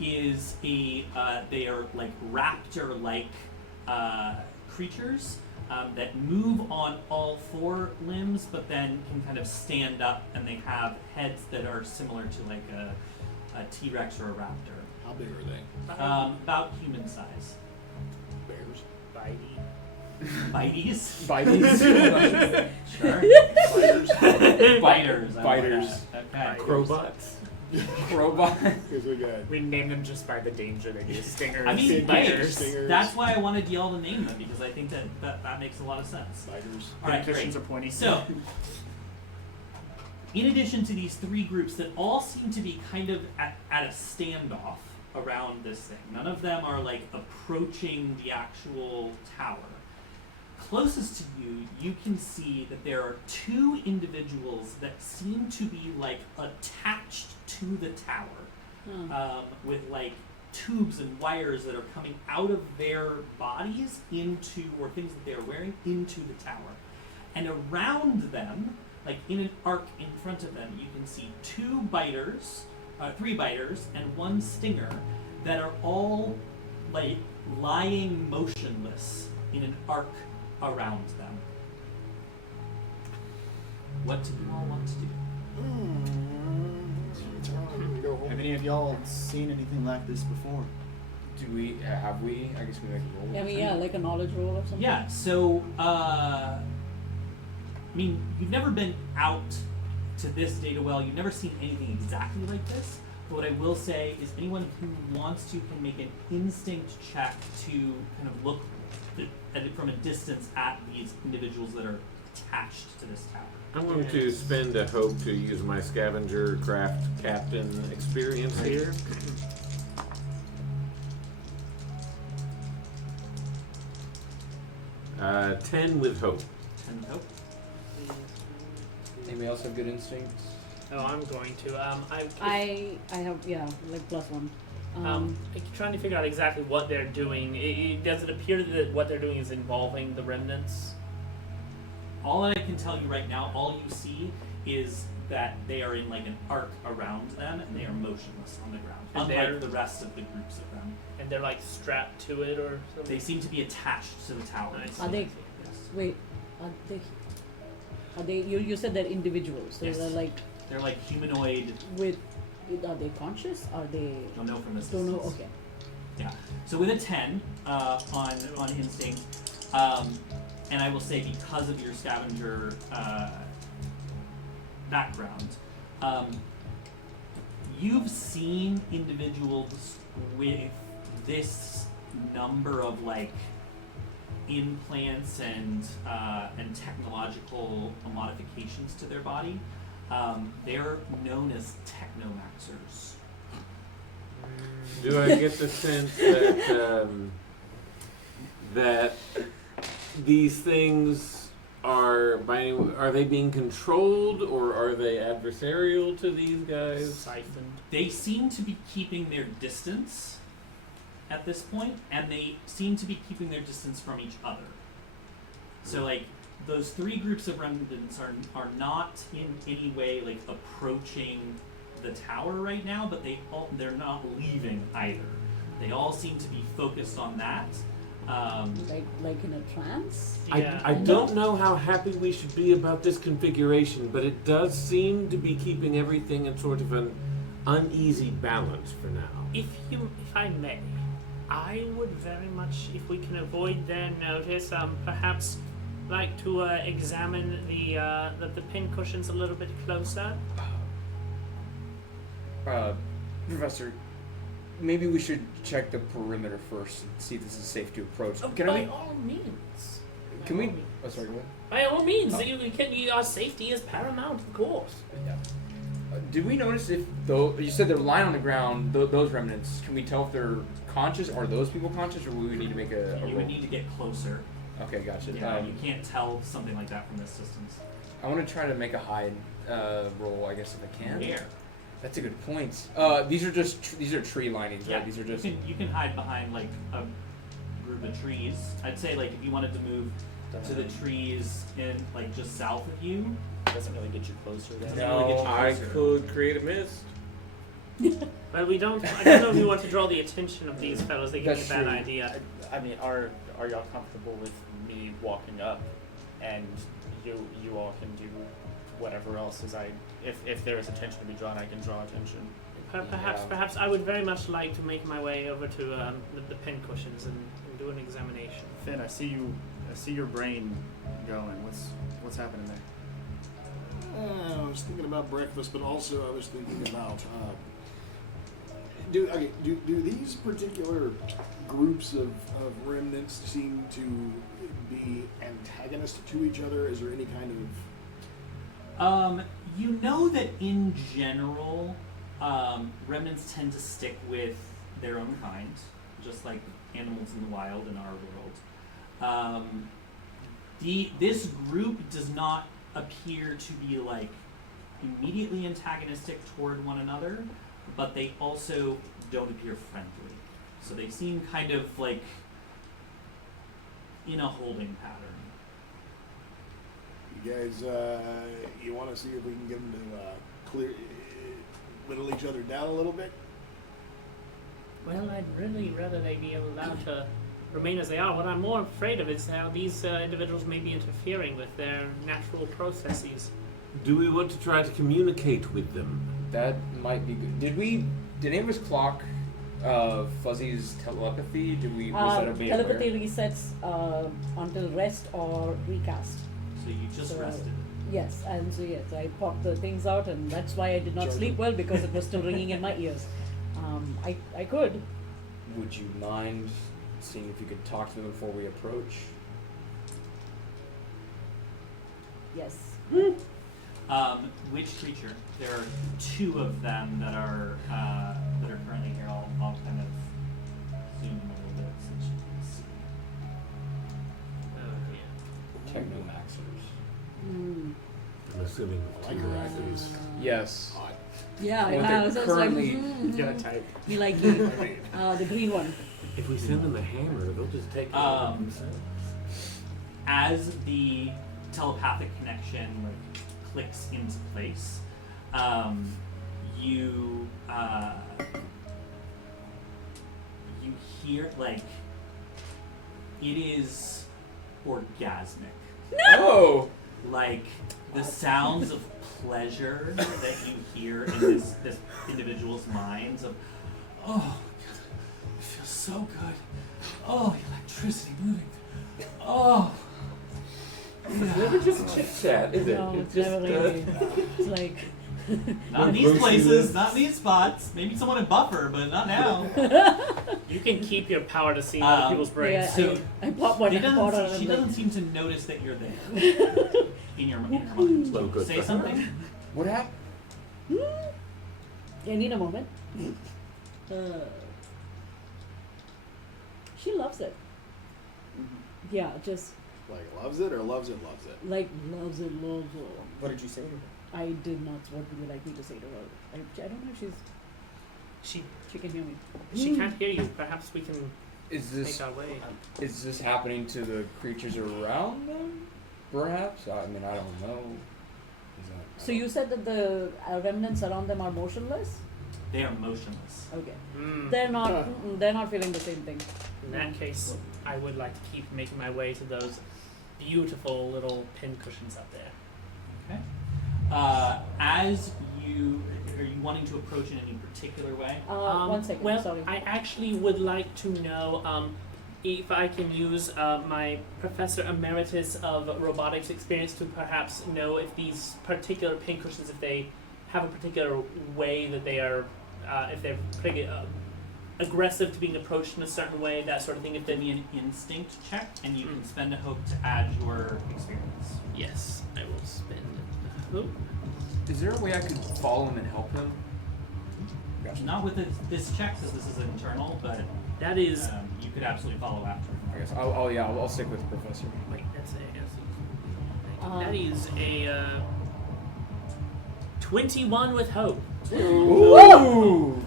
is a they are like raptor-like creatures that move on all 4 limbs, but then can kind of stand up, and they have heads that are similar to like a T-Rex or a raptor. How big are they? About human size. Bears. Bites? Bitey's. Sure. Biters. Biters. I like Biters. that. Okay. Crobots. Robot. Because we got We name them just by the danger they do. Stingers, I mean, biters. Stingers. that's why I wanted y'all to name them, because I think that makes a lot of sense. spiders. All right, Cushions great. are pointy. So, in addition to these 3 groups that all seem to be kind of at a standoff around this thing, none of them are like approaching the actual tower. Closest to you, you can see that there are 2 individuals that seem to be like attached to the tower, with like tubes and wires that are coming out of their bodies into, or things that they are wearing, into the tower. And around them, like in an arc in front of them, you can see 2 biters, 3 biters, and 1 stinger that are all like lying motionless in an arc around them. What do you all want to do? Have any of y'all seen anything like this before? Do we, have we? I guess we make a roll. Yeah, I mean, like a knowledge roll or something. Yeah, so, I mean, you've never been out to this data well, you've never seen anything exactly like this, but what I will say is anyone who wants to can make an instinct check to kind of look from a distance at these individuals that are attached to this tower. I'm going to spend a hope to use my scavenger craft captain experience here. Uh, 10 with hope. 10 hope. Anybody else have good instincts? Oh, I'm going to. I have, yeah, like +1. I'm trying to figure out exactly what they're doing. Does it appear that what they're doing is involving the remnants? All that I can tell you right now, all you see is that they are in like an arc around them and they are motionless on the ground, And they're- unlike the rest of the groups of them. And they're like strapped to it or something? They seem to be attached to the tower. Nice. Are they? Yes. Wait, are they? You said they're individuals. So Yes. they're like They're like humanoid. are they conscious? Are they? Don't know from this Don't know. distance. Okay. Yeah. So with a 10 on instinct, and I will say because of your scavenger background, you've seen individuals with this number of like implants and technological modifications to their body. They're known as technomaxers. Do I get the sense that that these things are they being controlled, or are they adversarial to these guys? Siphoned. They seem to be keeping their distance at this point, and they seem to be keeping their distance from each other. So, like, those three groups of remnants are not in any way, like, approaching the tower right now, but they're not leaving either. They all seem to be focused on that. Like in a trance? Yeah. I don't know how happy we should be about this configuration, but it does seem to be keeping everything in sort of an uneasy balance for now. If I may, I would very much, if we can avoid their notice, perhaps like to examine the pin cushions a little bit closer. Professor, maybe we should check the perimeter first and see if this is safe to approach. By all means. Can we? Oh, sorry. Go ahead. By all means, our safety is paramount, of course. Yeah. Did we notice if you said they're lying on the ground? Those remnants. Can we tell if they're conscious? Are those people conscious, or will we need to make a You roll? would need to get closer. Okay, gotcha. Yeah, you can't tell something like that from this distance. I want to try to make a hide roll, I guess, if I can. Where? That's a good point. These are tree linings, right? These are just. You can hide behind like a group of trees. I'd say like if you wanted to move to the trees in like just south of you. Doesn't really get you closer then. Doesn't really get you I closer. could create a mist. But we don't. I don't know if we want to draw the attention of these fellows. They give me a That's bad true. idea. I mean, are y'all comfortable with me walking up, and you all can do whatever else if there is attention to be drawn, I can draw attention. Perhaps I would very much like to make my way over to the pin cushions and do an examination. Finn, I see your brain going. What's happening there? I was thinking about breakfast, but also I was thinking about do these particular groups of remnants seem to be antagonistic to each other? Is there any kind of You know that in general, remnants tend to stick with their own kind, just like animals in the wild in our world. This group does not appear to be like immediately antagonistic toward one another, but they also don't appear friendly. So they seem kind of like in a holding pattern. you guys? You want to see if we can get them to whittle each other down a little bit? Well, I'd really rather they be allowed to remain as they are. What I'm more afraid of is how these individuals may be interfering with their natural processes. Do we want to try to communicate with them? That might be good. Did any of us clock Fuzzy's telepathy? Was that a beta Telepathy player? resets until rest or recast. So you just So, rested. Yes, and so yes, I popped the things out, and that's why I did not sleep well, because it was still ringing in my ears. I could. Would you mind seeing if you could talk to them before we approach? Yes. Which creature? There are two of them that are currently here. I'll kind of zoom in a little bit so you can see. Technomaxers. I'm assuming I like your ideas. Yes. Yeah, Well, I they're was currently- like, Get a type. you like the green one. if we send them a hammer, they'll just take it themselves. As the telepathic connection like clicks into place, you hear like it is orgasmic. Oh! Like the sounds of pleasure that you hear in this individual's minds of, oh, it feels so good. Oh, electricity moving. Oh. It's never just chit chat, is it? No, It's it's just never really. It's like. Not in these places, not in these spots. Maybe someone in Buffer, but not now. You can keep your power to see in other people's brains. Yeah, So, I pop one She and pot on doesn't, she and doesn't like, seem to notice that you're there. in your mind. So good Say for her. something. What happened? I need a moment. She loves it. Yeah, just Like loves it or loves it, loves it. like loves it, loves it. What did you say to her? I did not. What would you like me to say to her? I don't know if She she can hear me. she can't hear you. Perhaps we can Is make this our way. happening to the creatures around them? Perhaps. I mean, I don't know. Is that, So you said that the remnants around them are motionless. They are motionless. Okay, Mm. they're not. They're not feeling the same thing. In that case, I would like to keep making my way to those beautiful little pin cushions up there. Okay. As you are you wanting to approach in any particular way? One second. Well, sorry. I actually would like to know if I can use my Professor Emeritus of Robotics experience to perhaps know if these particular pincushions, if they have a particular way that they are, if they're pretty aggressive to being approached in a certain way, that sort of thing. If Give they me an instinct check, and you can spend a hope to add your experience. Yes, I will spend a hope. is there a way I could follow him and help him? Gotcha. Not with this check, since this is internal, but That is. you could absolutely follow after. I guess I'll stick with the professor. Wait, that is a 21 with hope. Ooh!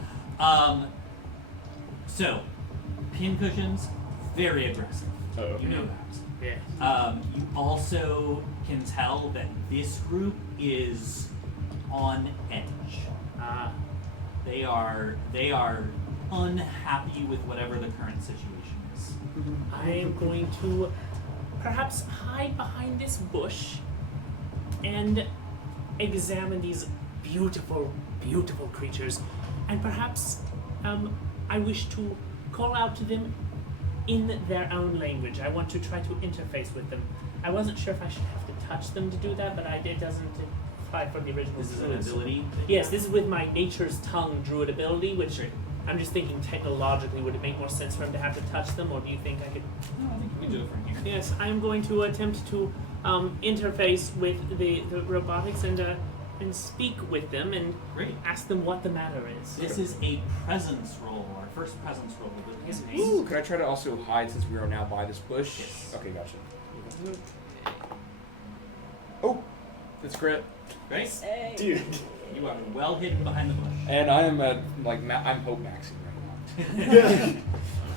So, pincushions, very aggressive. Uh-oh. You know that. Yes. You also can tell that this group is on edge. They are unhappy with whatever the current situation is. I am going to perhaps hide behind this bush and examine these beautiful, beautiful creatures, and perhaps I wish to call out to them in their own language. I want to try to interface with them. I wasn't sure if I should have to touch them to do that, but it doesn't apply for the original. This is an rules. ability. Yes, this is with my Nature's Tongue Druid ability, which Great. I'm just thinking technologically, would it make more sense for him to have to touch them, or do you think I could? No, I think you can do it from here. Yes, I'm going to attempt to interface with the robotics and speak with them and Great. ask them what the matter is. This is a presence roll, our first presence roll of the campaign. Ooh, could I try to also hide since we are now by this bush? Yes. Okay, gotcha. Oh, it's crit. Great. Hey. Dude. You are well hidden behind the bush. And I am at I'm hope maxing right now.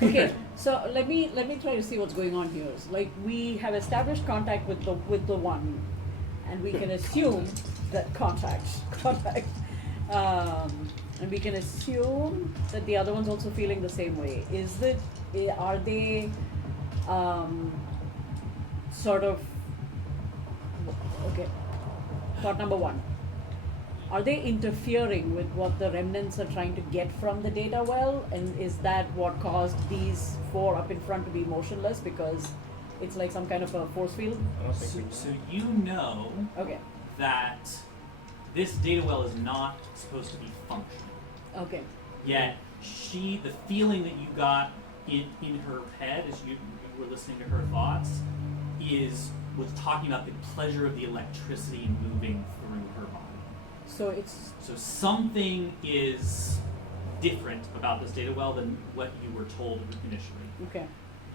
Okay, so let me try to see what's going on here. So, like, we have established contact with the one, and we can assume that contact, and we can assume that the other one's also feeling the same way. Are they sort of okay? Thought number one. Are they interfering with what the remnants are trying to get from the data well? And is that what caused these four up in front to be motionless? Because it's like some kind of a force field? So you know Okay, that this data well is not supposed to be functioning. okay. Yet the feeling that you got in her head as you were listening to her thoughts was talking about the pleasure of the electricity moving through her body. So it's, So something is different about this data well than what you were told initially. okay.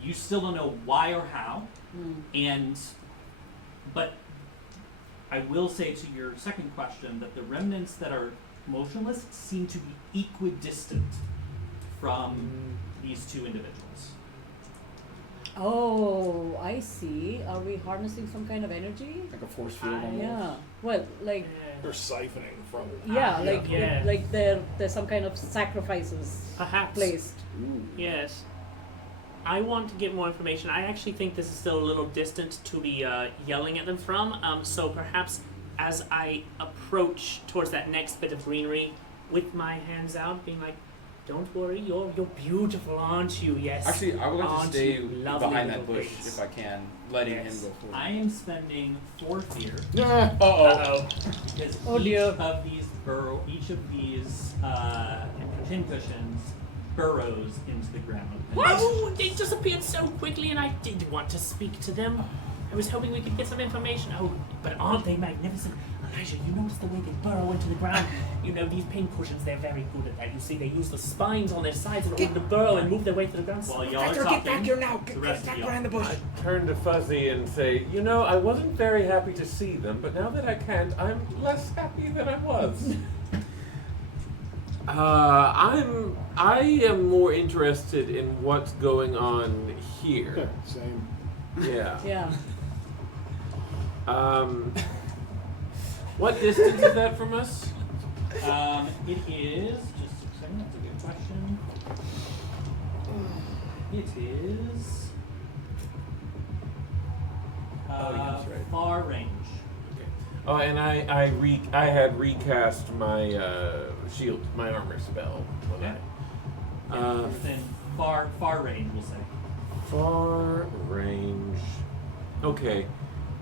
You still don't know why or how, but I will say to your second question that the remnants that are motionless seem to be equidistant from these two individuals. Oh, I see. Are we harnessing some kind of energy? Like a force field almost. Yeah. Well, like, They're siphoning from. yeah, yeah. like, Yeah. like there's some kind of sacrifices Perhaps. placed. Yes. I want to get more information. I actually think this is still a little distant to be yelling at them from. So perhaps as I approach towards that next bit of greenery with my hands out, being like, "Don't worry, you're beautiful, aren't you? Yes." Actually, I would like to Aren't stay you lovely behind that little bush things? if I can, letting Yes. him go forward. I am spending 4 fear Uh-oh. because Oh, each dear. of these pincushions burrows into the ground. Oh, they disappeared so quickly, and I did want to speak to them. I was hoping we could get some information. Oh, but aren't they magnificent? Elijah, you notice the way they burrow into the ground? You know, these pincushions, they're very good at that. You see, they use the spines on their sides in order to burrow and move their way through the ground. While y'all are talking, the rest of y'all. the bush. I turn to Fuzzy and say, you know, I wasn't very happy to see them, but now that I can't, I'm less happy than I was. I am more interested in what's going on here. Same. Yeah. Yeah. What distance is that from us? It is, just a second, that's a good question. It is that's right. far range. Oh, and I had recast my shield, my armor spell. When Within far range, we'll say. far range. Okay.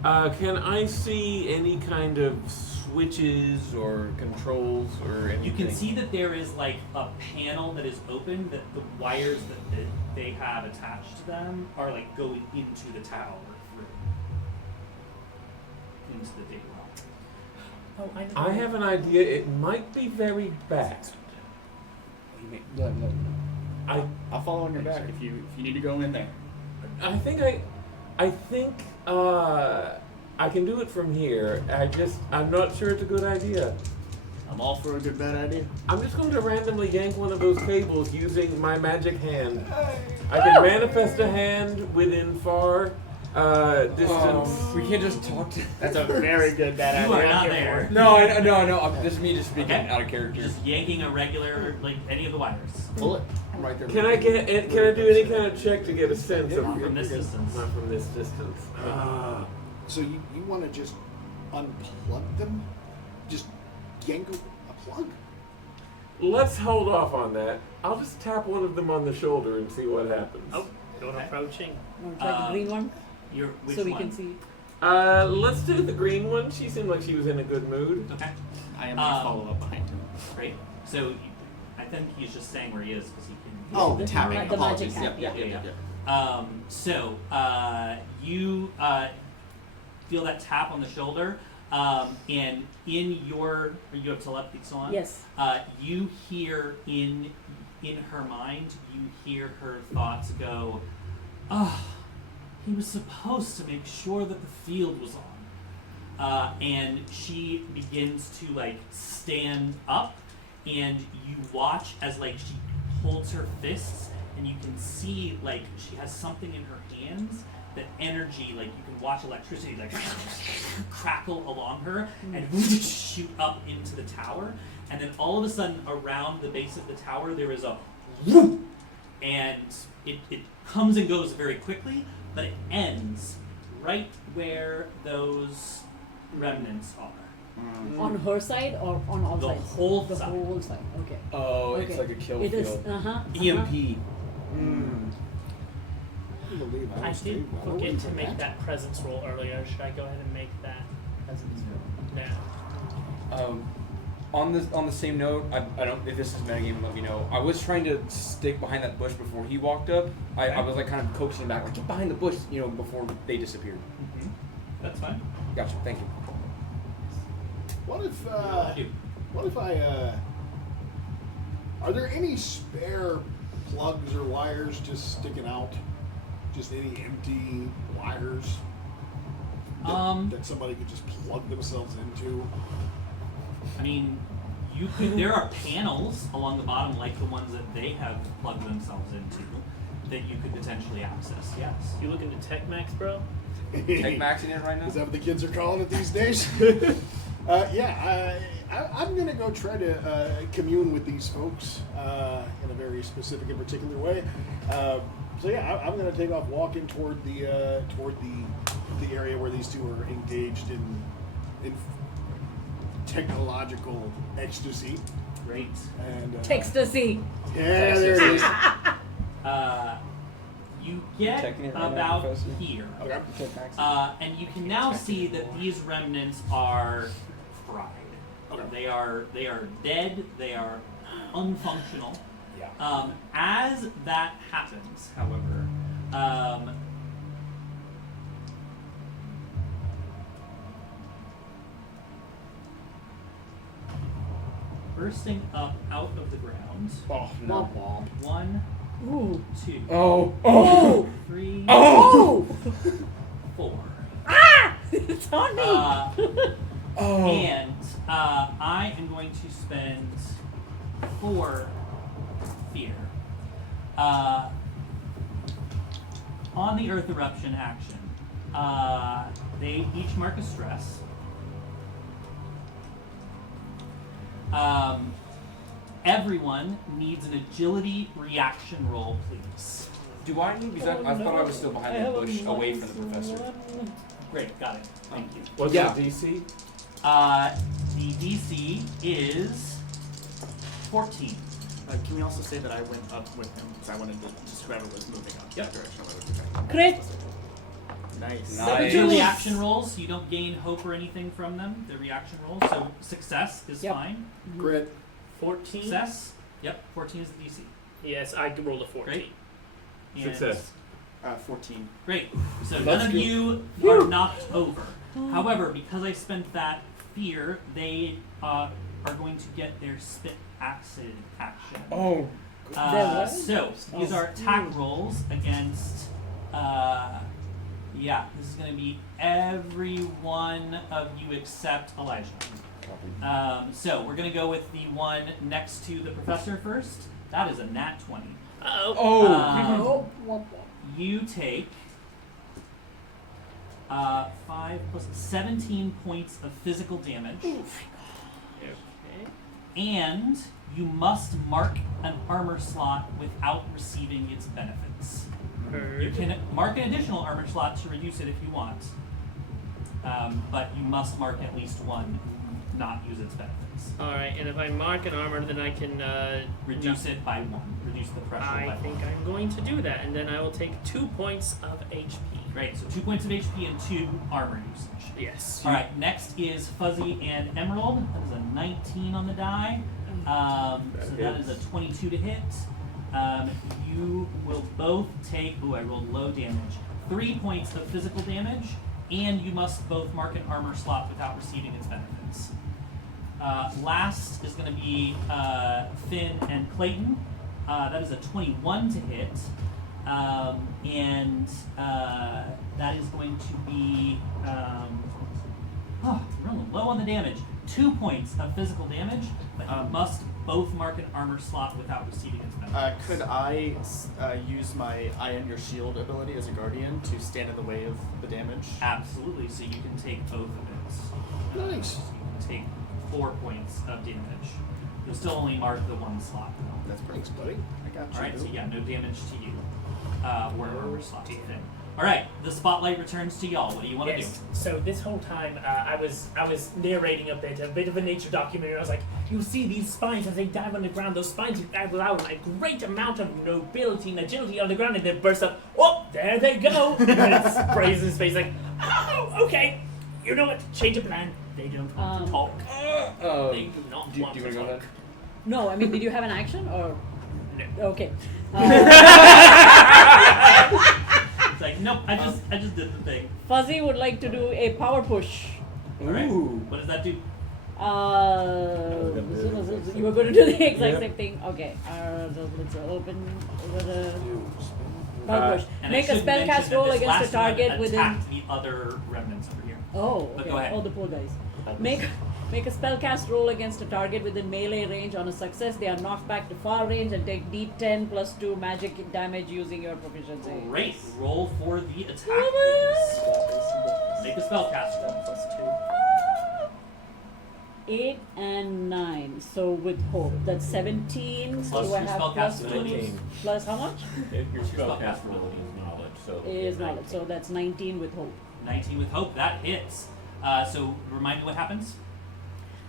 Can I see any kind of switches or controls or anything? You can see that there is like a panel that is open that the wires that they have attached to them are like going into the tower through into the data well. Oh, I know. I have an idea. It might be very bad. I'll follow on your back if you need to go in there. I think I can do it from here. I'm not sure it's a good idea. I'm all for a good bad idea. I'm just going to randomly yank one of those cables using my magic hand. I can manifest a hand within far distance. We can't just talk to. That's a very good bad You idea. are not I'm here there. No. This is me just speaking Okay. out of character. Just yanking a regular, like any of the wires for it. Pull it. I'm right there. Can I do any kind of check to get a sense of from this distance. Not from this distance. So you want to just unplug them? Just yank a plug? Let's hold off on that. I'll just tap one of them on the shoulder and see what happens. Oh, you're approaching. Want to try the green one Which so we one? can see? Let's do the green one. She seemed like she was in a good mood. Okay, I am going to follow up behind him. great. So I think he's just saying where he is because he can. Oh, the tapping. the magic Apologies. hat. Yeah. So you feel that tap on the shoulder, and in you have telepathy still on? Yes. You hear in her mind, you hear her thoughts go, he was supposed to make sure that the field was on. And she begins to like stand up, and you watch as like she holds her fists, and you can see like she has something in her hands. That energy, like you can watch electricity like crackle along her and shoot up into the tower, and then all of a sudden around the base of the tower there is a whoop, and it comes and goes very quickly, but it ends right where those remnants are. On her side or on all The sides? whole The side. whole side. Okay. Oh, Okay. it's like a kill It is. field. EMP. I believe I was did too. I forget wouldn't to have make that. that presence roll earlier. Should I go ahead and make that presence roll now? On the same note, I don't. If this is metagame, let me know. I was trying to stick behind that bush before he walked up. I was like kind of coaxing him back, like get behind the bush, before they disappeared. Mm-hmm. That's fine. Gotcha. Thank you. What if I are there any spare plugs or wires just sticking out? Just any empty wires that somebody could just plug themselves into? I mean, you could. There are panels along the bottom, like the ones that they have plugged themselves into, that you could potentially access. Yes. You looking to Tech Max, bro? Tech maxing it right now. Is that what the kids are calling it these days? I'm going to go try to commune with these folks in a very specific and particular way. I'm going to take off walking toward the area where these two are engaged in technological ecstasy. Great. And Ecstasy. yeah, there it is. You get Checking it right now, about Professor. here, Okay. Tech maxing. and you can now see that these remnants are fried. Okay. They are dead. They are unfunctional. Yeah. As that happens, however, bursting up out of the ground. Oh no. 1, Ooh. 2, Oh. Oh! 3, Oh! 4. It's on me! Oh. And I am going to spend 4 fear. On the Earth Eruption action, they each mark a stress. Everyone needs an agility reaction roll, please. Do I need? Because I thought I was still behind the bush, away from the professor. Great, got it. Thank you. What's Yeah. the DC? The DC is 14. Can we also say that I went up with him because I wanted to just whoever was moving up Yep. that direction. I wanted to protect. Crit! Nice. Nice. They're reaction rolls. You don't gain hope or anything from them. They're reaction rolls. So success is Yep. fine. Grit. 14. Success. Yep. 14 is the DC. Yes, I rolled a 14. Great. And Success. 14. Great. So That's none of good. you are knocked over. However, because I spent that fear, they are going to get their spit acid action. Oh. There was? So these Oh. are attack rolls against. This is going to be every one of you except Elijah. So we're going to go with the one next to the professor first. That is a nat 20. Oh. You take 5 plus 17 points of physical damage. Okay. And you must mark an armor slot without receiving its benefits. You can mark an additional armor slot to reduce it if you want, but you must mark at least one, not use its benefits. Alright, and if I mark an armor, then I can Reduce it by 1. Reduce the threshold by I 1. think I'm going to do that, and then I will take 2 points of HP. Great, so 2 points of HP and 2 armor usage. Yes. Alright, next is Fuzzy and Emerald. That is a 19 on the die. So that is a 22 to hit. You will both take, I rolled low damage, 3 points of physical damage, and you must both mark an armor slot without receiving its benefits. Last is going to be Finn and Clayton. That is a 21 to hit, and that is going to be really low on the damage. 2 points of physical damage, but you must both mark an armor slot without receiving its benefits. Could I use my Eye on Your Shield ability as a guardian to stand in the way of the damage? Absolutely, so you can take both of it. Nice. So you can take 4 points of damage. You'll still only mark the one slot though. That's pretty buddy. I got you. Alright, so yeah, no damage to you. Or armor slots to fit. Alright, the spotlight returns to y'all. What do you want to do? Yes. So this whole time, I was narrating a bit of a nature documentary. I was like, you see these spines as they dive on the ground. Those spines allow a great amount of nobility and agility on the ground, and then burst up. Oh, there they go! And it sprays his face like, oh, okay. You know what? Change of plan. They don't want to talk. They do not Do you want want to to go talk. ahead? No, I mean, did you have an action or? No. Okay. It's like, nope, I just did the thing. Fuzzy would like to do a power push. Alright. Ooh. What does that do? You were going to do the exact Yeah. same thing. Okay. Let's open the power push. And Make I a should spellcast mention that roll this against a last one target within. attacked the other remnants over here. Oh, But okay. go ahead. Oh, the poor guys. Make a spellcast roll against a target within melee range. On a success, they are knocked back to far range and take D10 plus 2 magic damage using your proficiency. Great. Roll for the attack, Oh please. Make a spellcast roll. Plus 8 and 9. So with hope, that's 17. Plus Do I your have spellcast plus ability. 2? Plus how much? Your spellcast ability is knowledge, so Is knowledge. So that's 19 with hope. 19 with hope. That hits. So remind me what happens.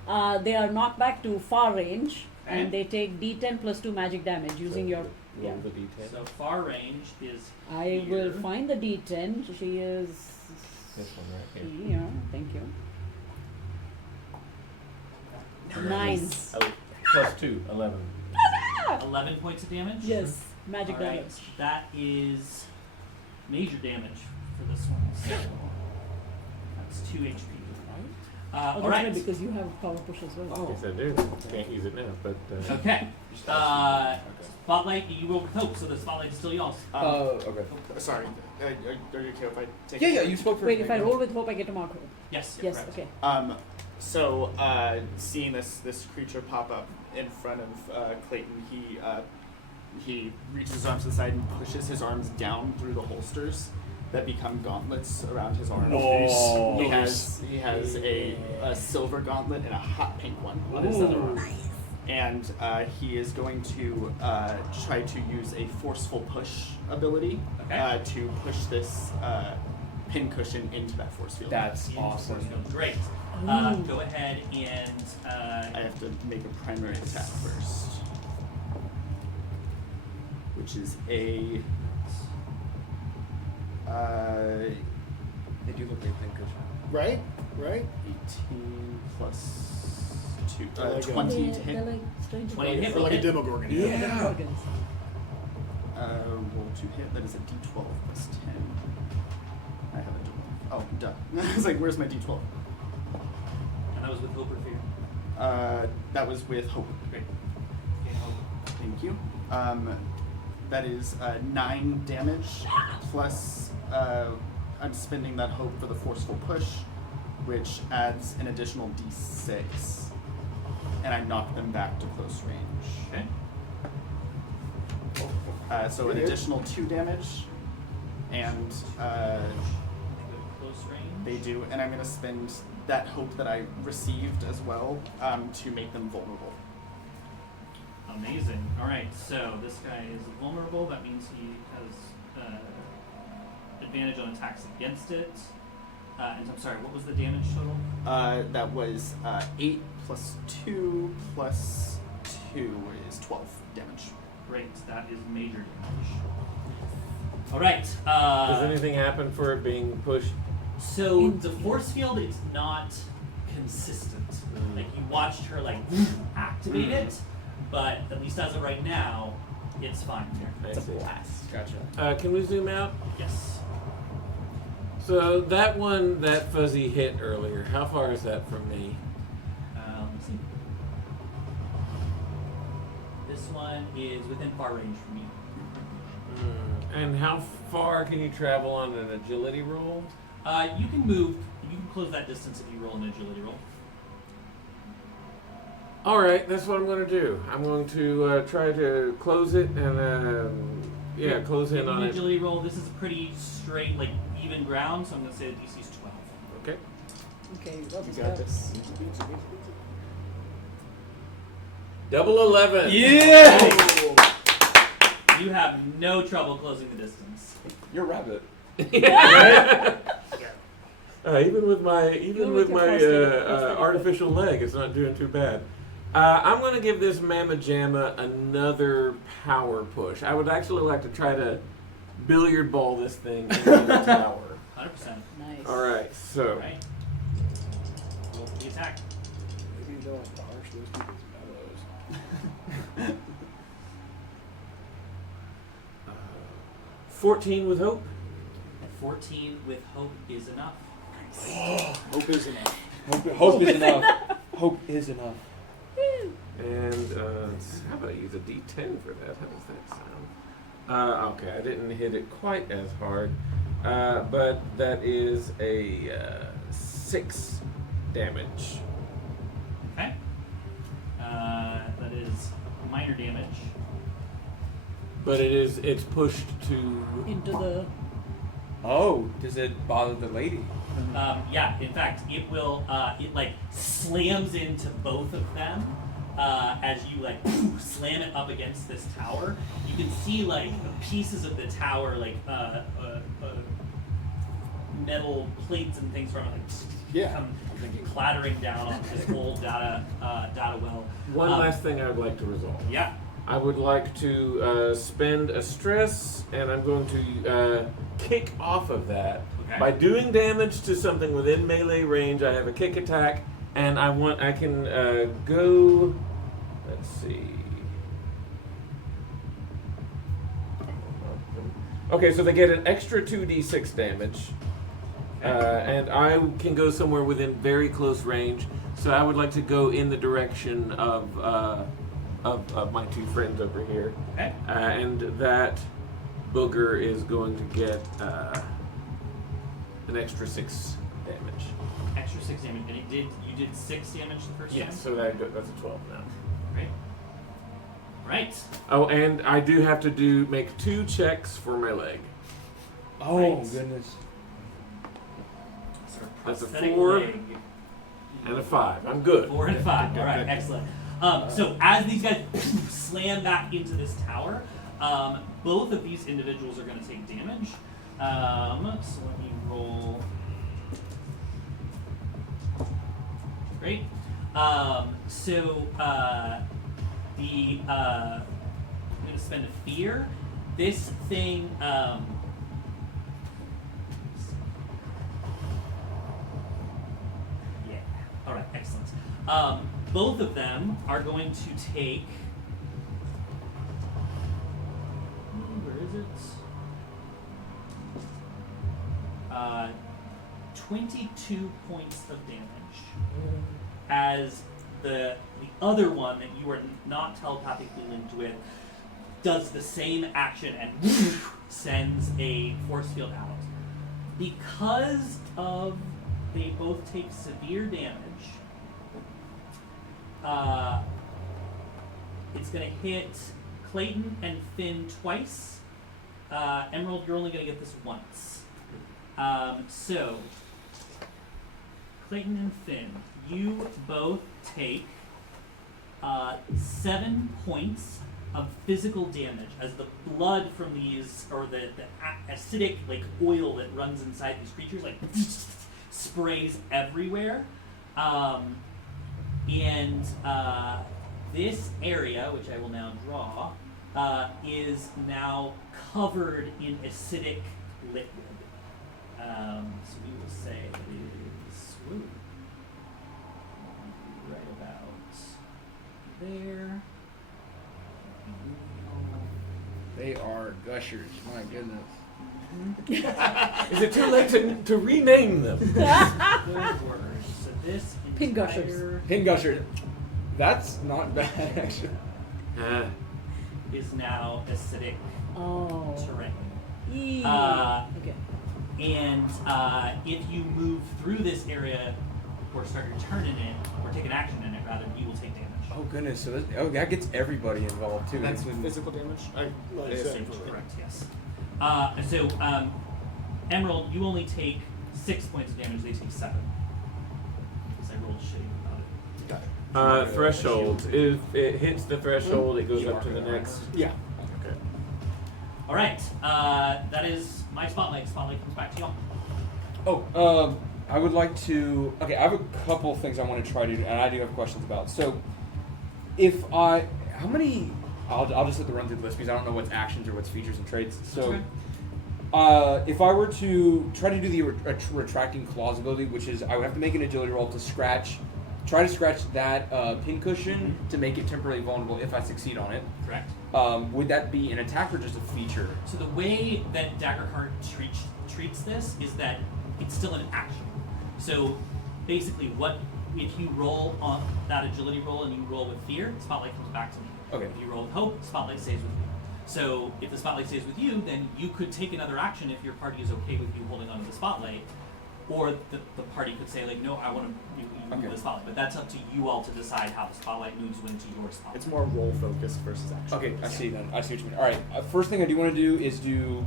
They are knocked back to far range, Okay. and they take D10 plus 2 magic damage using your. Yeah. roll the d10. So far range is I will here. find the D10. She is This one right here. here. Thank you. 9. Plus 2, 11. 11 points of damage. Yes, magic All right. damage. That is major damage for this one. So that's 2 HP. Oh, All that's right. right, because you have power push as well. Yes, I do. Can't use it now, but Okay. Spotlight, you roll with hope, so the spotlight is still yours. Okay. Sorry. Are you okay if I take Yeah, it? yeah, you spoke for Wait, if I roll with hope, I get to mark hope. Yes. you're Yes, correct. okay. So seeing this creature pop up in front of Clayton, he reaches his arms to the side and pushes his arms down through the holsters that become gauntlets around his arms. Whoa. He has a silver gauntlet and a hot pink one on his other arm. And he is going to try to use a forceful push ability Okay. to push this pin cushion into that force field. That's Into awesome. force field. Great. Go ahead and I have to make a primary attack first, which is a They do look like pin cushion. Right? 18 plus 2, I like it. 20 to They're hit. like strange 20 to organs. hit. Or like a Okay. Demogorgon. Yeah. Organs. Roll to hit. That is a D12 plus 10. I have a 12. Oh, duh. I was like, where's my D12? and that was with hope or fear. That was with hope. Great. Okay, hope. Thank you. That is 9 damage plus I'm spending that hope for the forceful push, which adds an additional D6, and I knock them back to close range. Okay. So an additional 2 damage, and They go to close range. they do, and I'm going to spend that hope that I received as well to make them vulnerable. Amazing. All right, so this guy is vulnerable. That means he has advantage on attacks against it. And I'm sorry, what was the damage total? That was 8 plus 2 plus 2 is 12 damage. Great, that is major damage. All right. does anything happen for it being pushed? So the force field is not consistent. Like you watched her like activate it, but at least as of right now, it's fine. I see. Gotcha. Can we zoom out? Yes. So that one, that fuzzy hit earlier, how far is that from me? Let's see. This one is within far range from you. And how far can you travel on an agility roll? You can move. You can close that distance if you roll an agility roll. All right, that's what I'm going to do. I'm going to try to close it and, close in Give me on an it. agility roll. This is a pretty straight, like even ground, so I'm going to say the DC is 12. Okay. Okay, what was You got that? this. Double 11. Yeah! You have no trouble closing the distance. You're a rabbit. Even with my You're with your prosthetic artificial leg, it's not doing too bad. I'm going to give this Mamma Jamma another power push. I would actually like to try to billiard ball this thing into the tower. 100%. Nice. All right, so All right. Roll for the attack. Maybe you don't have to harsh those people's bellows. 14 with hope. 14 with hope is enough. Hope is enough. Hope is enough. Hope is enough. And how about I use a D10 for that? How does that sound? Okay, I didn't hit it quite as hard, but that is a 6 damage. Okay. That is minor damage. But it's pushed to. Into the. Oh, does it bother the lady? Yeah, in fact, it will, it like slams into both of them as you like slam it up against this tower. You can see like pieces of the tower, like metal plates and things from it, like come clattering down on this old data well. One last thing I would like to resolve. Yeah. I would like to spend a stress, and I'm going to kick off of that. Okay. By doing damage to something within melee range, I have a kick attack, and I can go. Let's see. Okay, so they get an extra 2d6 damage. And I can go somewhere within very close range. So I would like to go in the direction of my two friends over here. Okay. And that booger is going to get an extra 6 damage. Extra 6 damage. And you did 6 damage the first time? Yes, so that's a 12 now. Right. Right. Oh, and I do have to make 2 checks for my leg. Oh, Right. goodness. That's a Prosthetic 4 leg. and a 5. I'm good. 4 and a 5. All right, excellent. So as these guys slam back into this tower, both of these individuals are going to take damage. So let me roll. Great. I'm going to spend a fear. This thing. Yeah. All right. Excellent. Both of them are going to take. Where is it? 22 points of damage. As the other one that you are not telepathically linked with does the same action and sends a force field out. Because of they both take severe damage, it's going to hit Clayton and Finn twice. Emerald, you're only going to get this once. So, Clayton and Finn, you both take 7 points of physical damage as the blood from these, or the acidic oil that runs inside these creatures sprays everywhere. This area, which I will now draw, is now covered in acidic liquid. So we will say that it is right about there. They are gushers. My goodness. Is it too late to rename them? Good word. So this Pin entire gushers. Pin gushers. That's not bad, actually. is now acidic Oh. terrain. Eee. Okay. And if you move through this area or start your turn in it, or take an action in it rather, you will take damage. Oh goodness. So that gets everybody involved too. That's including- physical damage. I assume. Correct, yes. Emerald, you only take 6 points of damage, they take 7. Because I rolled shitty about it. Got it. Threshold. If it hits the threshold, it goes up to the next. Yeah. Okay. Alright, that is my spotlight. Spotlight comes back to y'all. Oh, I would like to. Okay, I have a couple things I want to try to do, and I do have questions about. So, how many? I'll just have to run through the list because I don't know what's actions or what's features and traits. So, if I were to try to do the retracting claws ability, which is I would have to make an agility roll to try to scratch that pin cushion to make it temporarily vulnerable if I succeed on it. Correct. Would that be an attack or just a feature? So the way that Daggerheart treats this is that it's still an action. So basically, if you roll on that agility roll and you roll with fear, Spotlight comes back to me. Okay. If you roll with hope, Spotlight stays with you. So if the Spotlight stays with you, then you could take another action if your party is okay with you holding onto the Spotlight. Or the party could say, no, I want to move the Spotlight. But that's up to you all to decide how the Spotlight moves you into your Spotlight. It's more role focused versus action. Okay, I see then. I see what you mean. All right. First thing I do want to do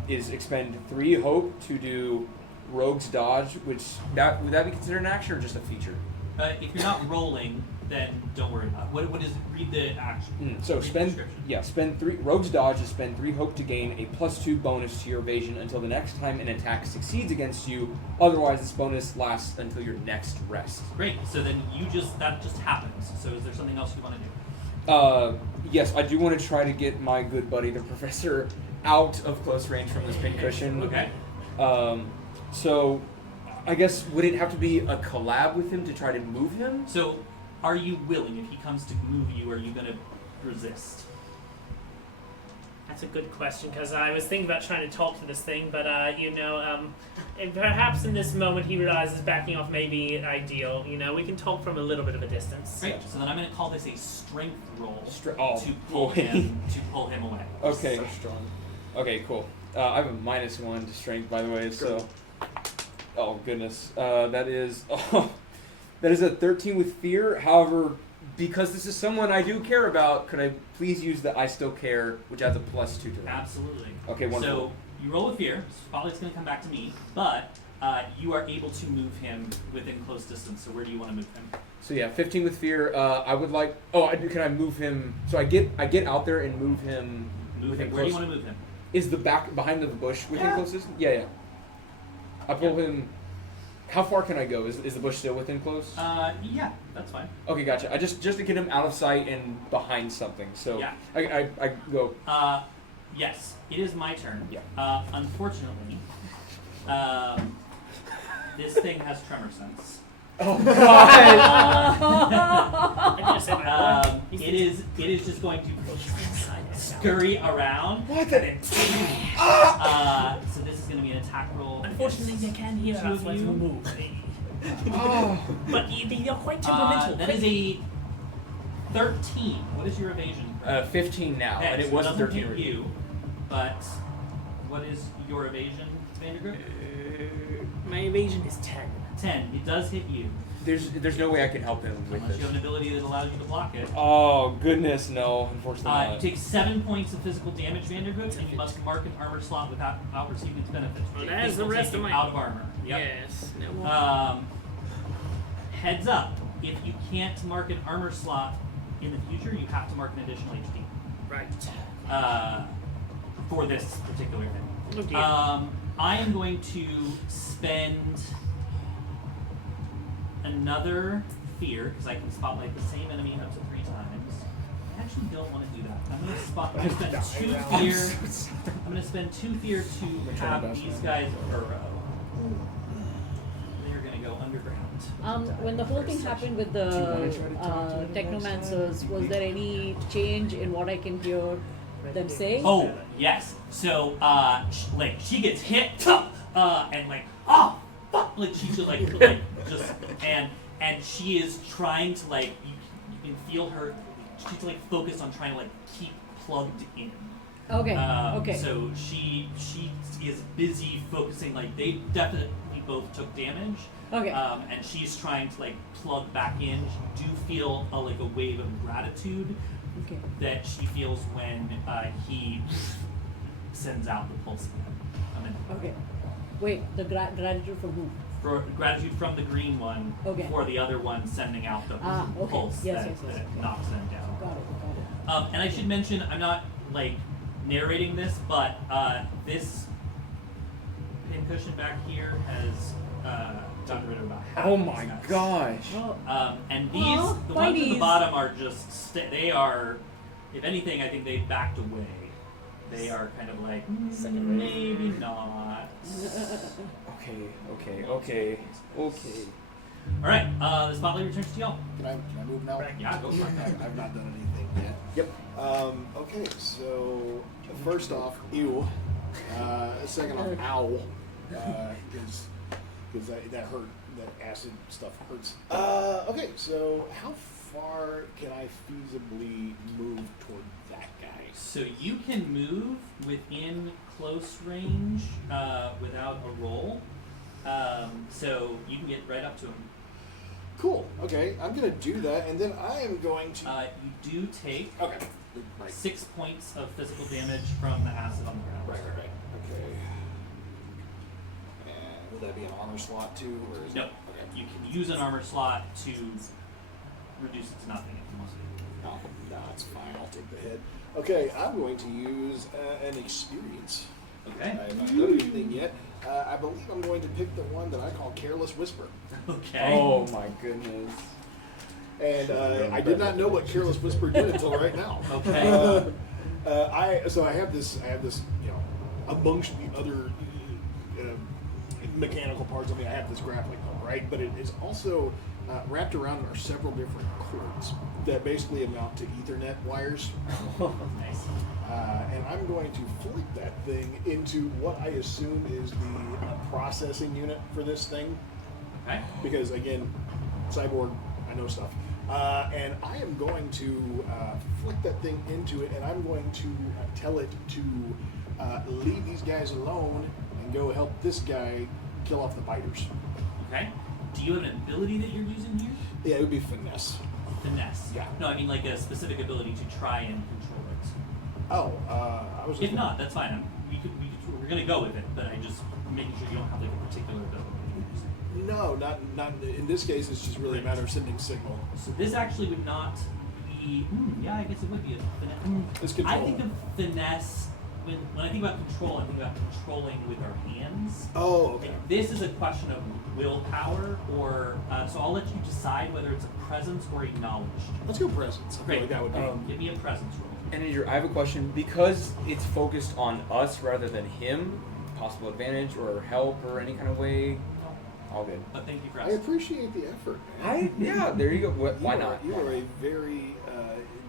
is expend 3 hope to do Rogue's Dodge, which would that be considered an action or just a feature? If you're not rolling, then don't worry about it. What is read the action? So Read the description. spend 3 Rogue's Dodge is spend 3 hope to gain a +2 bonus to your evasion until the next time an attack succeeds against you. Otherwise, this bonus lasts until your next rest. Great. So then that just happens. So is there something else you want to do? Yes, I do want to try to get my good buddy, the professor, out of close range from this pincushion. Okay. So, I guess, would it have to be a collab with him to try to move him? So, are you willing? If he comes to move you, are you going to resist? That's a good question, because I was thinking about trying to talk to this thing, but, and perhaps in this moment he realizes backing off may be ideal. We can talk from a little bit of a distance. Great. So then I'm going to call this a strength roll Oh, to pull boy. him away. Okay. So strong. Okay, cool. I have a -1 to strength, by the way, so... Oh, goodness. That is a 13 with fear. However, because this is someone I do care about, could I please use the I still care, which adds a +2 to that? Absolutely. Okay, wonderful. So you roll with fear. Spotlight's going to come back to me, but you are able to move him within close distance. So where do you want to move him? So yeah, 15 with fear. I would like... Oh, can I move him... So I get out there and move him within Where do you close... want to move him? Is the back behind the bush within close distance? Yeah. I pull him... How far can I go? Is the bush still within close? Yeah, that's fine. Okay, gotcha. I just to get him out of sight and behind something. So Yeah. I go. Yes, it is my turn. Yeah. Unfortunately, this thing has tremor sense. Oh God! It is just going to scurry around. What? So this is going to be an attack roll. Unfortunately, they can't hear Two us of when we you. move. Oh. But they are quite temperamental. That is a 13. What is your evasion? 15 now, Okay, and it so wasn't doesn't 13 hit already. you, but what is your evasion, Vandergrift? My evasion is 10. 10. It does hit you, There's no way I can help him with unless you have this. an ability that allows you to block it. Oh goodness, no. Unfortunately You not. take 7 points of physical damage, Vandergrift, and you must mark an armor slot without receiving its benefits. Well, Take that is the physical rest of taking my- out of armor. Yep. Yes. No. Heads up, if you can't mark an armor slot in the future, you have to mark an additional HP. Right. For this particular thing. Okay. I am going to spend another fear, because I can spotlight the same enemy up to 3 times. I actually don't want to do that. I'm going to spend 2 fear. I'm going to spend 2 fear to have these guys burrow. They're going to go underground. When the whole thing happened with the technomancers, was there any change in what I can hear them say? Oh, yes. So, she gets hit, and oh, fuck, she should just, and she is trying to you can feel her, she's focused on trying to keep plugged in. Okay. Okay. So she is busy focusing, they definitely both took damage. Okay. And she's trying to plug back in. You do feel a wave of gratitude Okay. that she feels when he sends out the pulse again. Okay. Wait, the gratitude from who? For gratitude from the green one Okay. for the other one sending out the Okay. pulse Yes, that, yes, yes. that knocks them down. Got it. And I should mention, I'm not narrating this, but this pincushion back here has gotten rid of about half. Oh of my these guys. gosh. Oh. And these, Aw, the ones at the buddies. bottom are just, they are, if anything, I think they backed away. They are kind of maybe not. Okay. All right, the spotlight returns to y'all. Can I move now? Yeah, go for it. I've not done anything yet. Yep. Okay, so first off, ew. Second off, ow. Because that hurt. That acid stuff hurts. Okay, so how far can I feasibly move toward that guy? So you can move within close range without a roll. So you can get right up to him. Cool. Okay, I'm gonna do that, and then I am going to. You do take Okay. Right. 6 points of physical damage from the acid on the ground. Right. Okay. And will that be an armor slot too, or is No, it? Okay. you can use an armor slot to reduce it to nothing if you want to. No, it's fine. I'll take the hit. Okay, I'm going to use an experience. Okay. I have not done anything yet. I believe I'm going to pick the one that I call Careless Whisper. Okay. Oh my goodness. And I did not know what Careless Whisper did until right now. Okay. I have this amongst the other mechanical parts. I mean, I have this grappling hook, right? But it is also wrapped around are several different cords that basically amount to Ethernet wires. Nice. And I'm going to flick that thing into what I assume is the processing unit for this thing. Okay. Because, again, cyborg, I know stuff. And I am going to flick that thing into it, and I'm going to tell it to leave these guys alone and go help this guy kill off the biters. Okay. Do you have an ability that you're using here? Yeah, it would be finesse. Finesse. Yeah. No, I mean like a specific ability to try and control it. Oh, I was. If not, that's fine. We're gonna go with it, but I just making sure you don't have like a particular ability. No, not in this case. It's just really a matter of sending signal. So this actually would not be. Yeah, I guess it would be a finesse. It's control. I think of finesse when I think about control. I think about controlling with our hands. Oh, okay. And this is a question of willpower, or so I'll let you decide whether it's a presence or a knowledge. Let's go presence. I feel Great. like that would be. Give me a presence roll. And Andrew, I have a question. Because it's focused on us rather than him, possible advantage or help or any kind of way? All good. But thank you for I asking. appreciate the effort, man. Yeah, there you go. Why You are- not? You are a very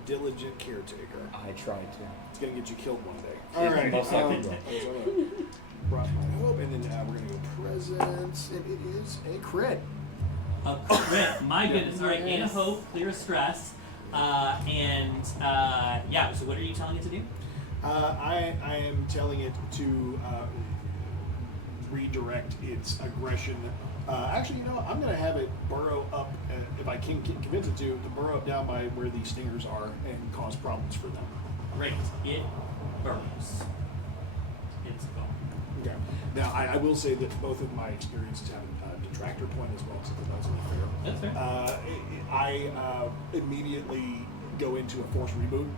diligent caretaker. I tried to. It's gonna get you killed one day. All right. Most likely will. So I'm gonna brought my hope, and then we're gonna go presence, and it is a crit. A crit. My goodness. All right. Gain a hope, clear a stress, yeah. So what are you telling it to do? I am telling it to redirect its aggression. Actually, you know, I'm going to have it burrow up, if I can convince it to burrow up down by where these stingers are and cause problems for them. Great. It burrows. It's gone. Okay. Now, I will say that both of my experiences have a detractor point as well, so that's only fair. That's fair. I immediately go into a forced reboot.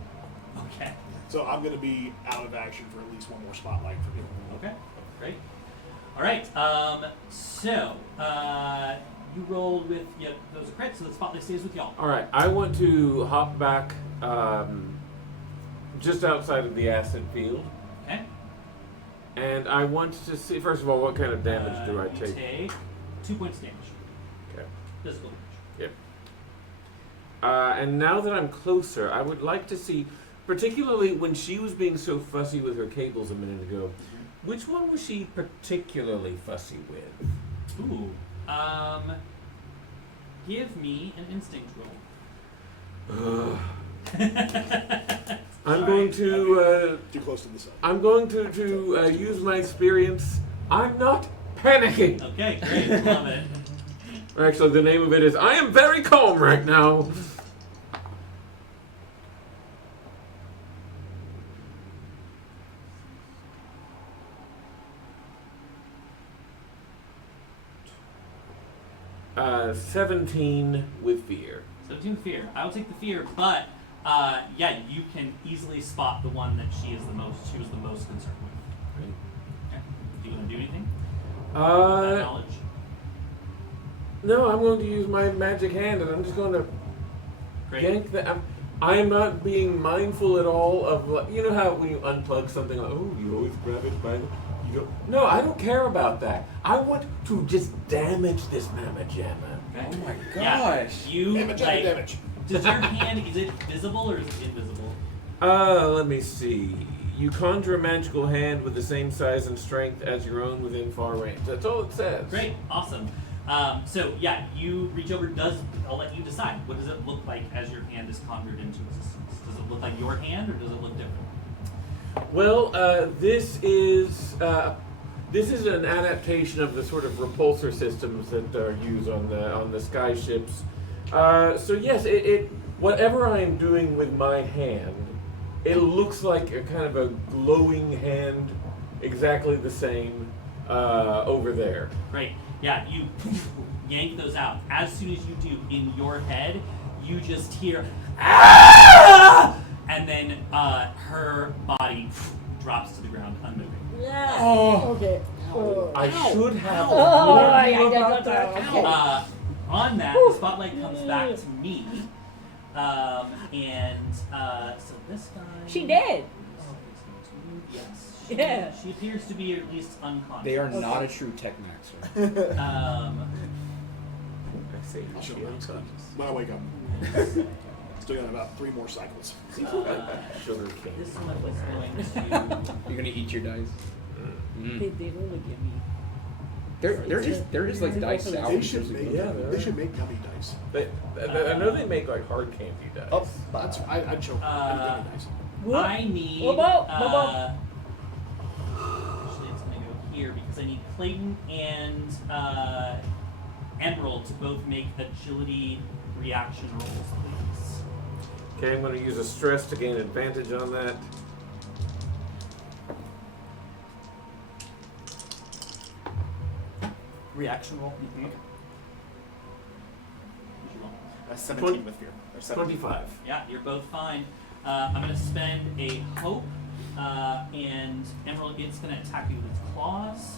Okay. So I'm going to be out of action for at least one more spotlight for me. Okay. Great. All right. So you rolled with those are crits, so the spotlight stays with y'all. All right, I want to hop back just outside of the acid field, Okay. and I want to see, first of all, what kind of damage do I You take? take 2 points damage. Okay. Physical damage. And now that I'm closer, I would like to see, particularly when she was being so fussy with her cables a minute ago, which one was she particularly fussy with? Ooh. Give me an instinct roll. I'm going to Too close to the sun. I'm going to use my experience. I'm not panicking. Okay, great. Love it. Actually, the name of it is I am very calm right now. Uh, 17 with fear. 17 fear. I will take the fear, but you can easily spot the one that she was the most concerned with. Okay. Do you want to do anything? With that knowledge? No, I'm going to use my magic hand, and I'm just going to Great. yank the. I am not being mindful at all of, like, you know how when you unplug something, like, oh, you always grab it by the. You don't. No, I don't care about that. I want to just damage this mamma jamma. Okay. Oh my Yeah, gosh. you Damage, like, damage. does your hand, is it visible or is it invisible? Let me see. You conjure a magical hand with the same size and strength as your own within far range. That's all it says. Great, awesome. You reach over. I'll let you decide. What does it look like as your hand is conjured into existence? Does it look like your hand, or does it look different? Well, this is an adaptation of the sort of repulsor systems that are used on the sky ships. So yes, it whatever I am doing with my hand, it looks like a kind of a glowing hand, exactly the same over there. Great. Yeah, you yank those out. As soon as you do, in your head, you just hear "Ah!" and then her body drops to the ground unmoving. Yeah. Oh. Okay. I should have. On that, the spotlight comes back to me, so this guy. She did. Yes. Yeah. She appears to be at least unconscious. They are not Okay. a true tech maxer. I say I'll she show you unconscious. when I wake up. Still got about 3 more cycles. Sugar cane. This one was going to. You're gonna eat your dice. They don't look at me. There is like dice They sour. They should make, Yeah, they should make gummy dice. I know they make like hard candy dice. Oh, that's I'd choke on gummy dice. Whoop. I need. Whoop, whoop, whoop, whoop. Actually, it's going to go here because I need Clayton and Emerald to both make agility reaction rolls, please. Okay, I'm going to use a stress to gain advantage on that. Reaction roll. Mm-hmm. Okay. What'd you roll? 17 with fear. Or 17. 25. Yeah, you're both fine. I'm going to spend a hope, and Emerald it's going to attack you with its claws.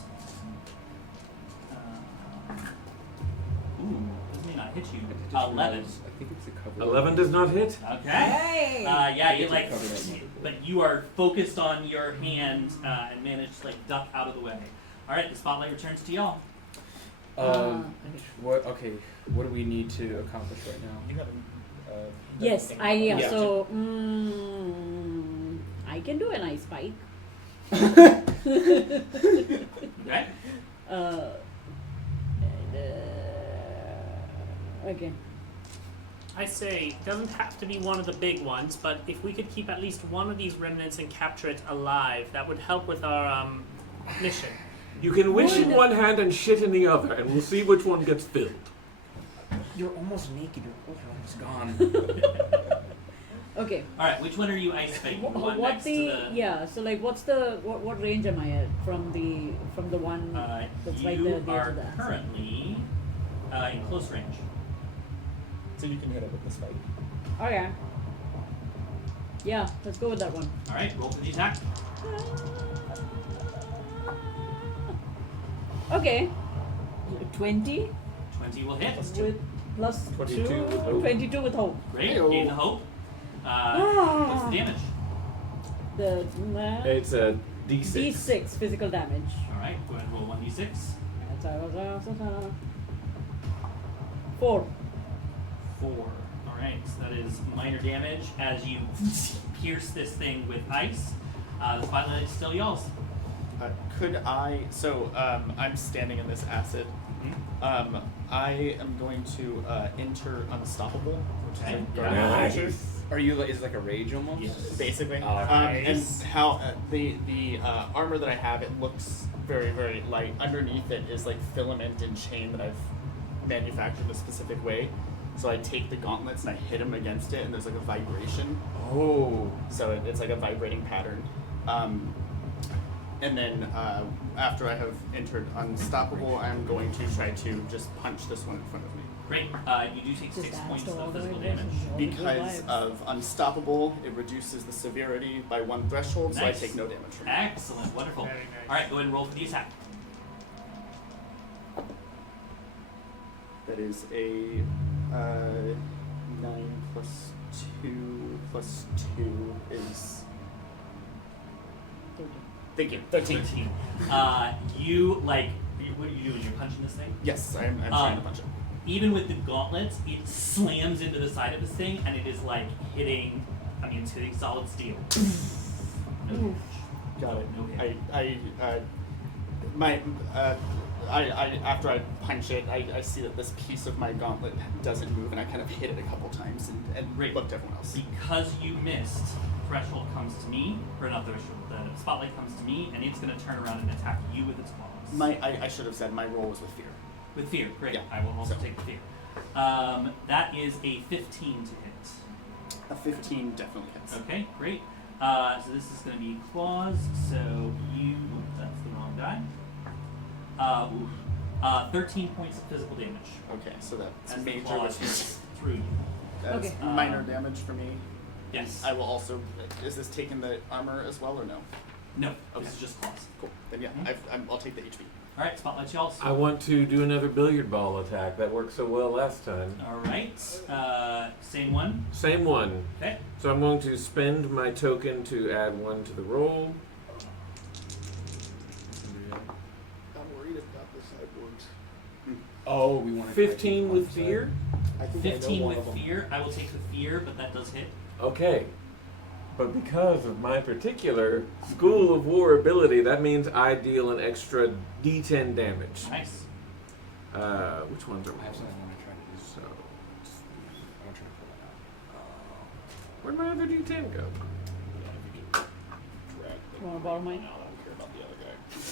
Ooh, this may not hit you. 11. I think it's the cover. 11 does not hit. Okay. Hey! Yeah, you It's like, covered up. but you are focused on your hand and manage to like duck out of the way. All right, the spotlight returns to y'all. What? Okay. What do we need to accomplish right now? You have Yes, thing. Yeah. so I can do an ice spike. Okay. Okay. I say it doesn't have to be one of the big ones, but if we could keep at least one of these remnants and capture it alive, that would help with our mission. You can wish in one hand and shit in the other, and we'll see which one gets filled. You're almost naked. Your whole arm's gone. Okay. All right, which one are you ice spiking? The one What next the to the. yeah? So like, what range am I at from the one that's You right there near are to that? currently in close range. So you can hit it with the spike. Okay. Yeah, let's go with that one. All right, roll for the attack. Okay. 20 20 will hit. with plus 22 2, with hope. 22 with hope. Great, Hey-o. gain the hope. What's the damage? The It's a D6. D6 physical damage. All right, go ahead and roll 1d6. 4. 4. All right, so that is minor damage as you pierce this thing with ice. The spotlight is still y'all's. Could I? So I'm standing in this acid. I am going to enter Unstoppable, which Okay. is a Yeah. guardian feature, Are you? Is it like a rage almost? Yes. basically. Oh, And nice. how the armor that I have, it looks very very light. Underneath it is like filament and chain that I've manufactured a specific way. So I take the gauntlets and I hit them against it, and there's like a vibration. Oh. So it's like a vibrating pattern. And then after I have entered Unstoppable, I'm going to try to just punch this one in front of me. Great. You do take 6 points of physical damage. damage. Because of Unstoppable, it reduces the severity by 1 threshold, so I Nice. take no damage from it. Excellent, wonderful. Very nice. All right, go ahead and roll for the attack. That is a 9 plus 2 plus 2 is... Thank you. 13. 13. What are you doing? You're punching this thing? Yes, I'm trying to punch it. Even with the gauntlets, it slams into the side of this thing, and it is like hitting. I mean, it's hitting solid steel. No damage. Got it. No hit. I after I punch it, I see that this piece of my gauntlet doesn't move, and I kind of hit it a couple times and Great. looked at everyone else. Because you missed, threshold comes to me, or not threshold. The spotlight comes to me, and it's going to turn around and attack you with its claws. I should have said my roll was with fear. With fear, great. Yeah. I will also So- take the fear. That is a 15 to hit. A 15 definitely hits. Okay, great. So this is going to be claws. So that's the wrong die. 13 points of physical damage. Okay, so that's As the major claws with through you. That's Okay. minor damage for me. Yes. I will also. Is this taking the armor as well or no? No, Okay. this is just claws. Cool. Then yeah, Mhm. I'll take the HP. All right, spotlight y'all. I want to do another billiard ball attack. That worked so well last time. All right. Same one. Same one. Okay. So I'm going to spend my token to add 1 to the roll. Oh, we want 15 with fear. I think I know 15 one with of them. fear. I will take the fear, but that does hit. Okay. But because of my particular School of War ability, that means I deal an extra D10 damage. Nice. Which ones are I have something I want to try to do. so? I want to try to pull that out. Where'd my other D10 go? You want to borrow mine?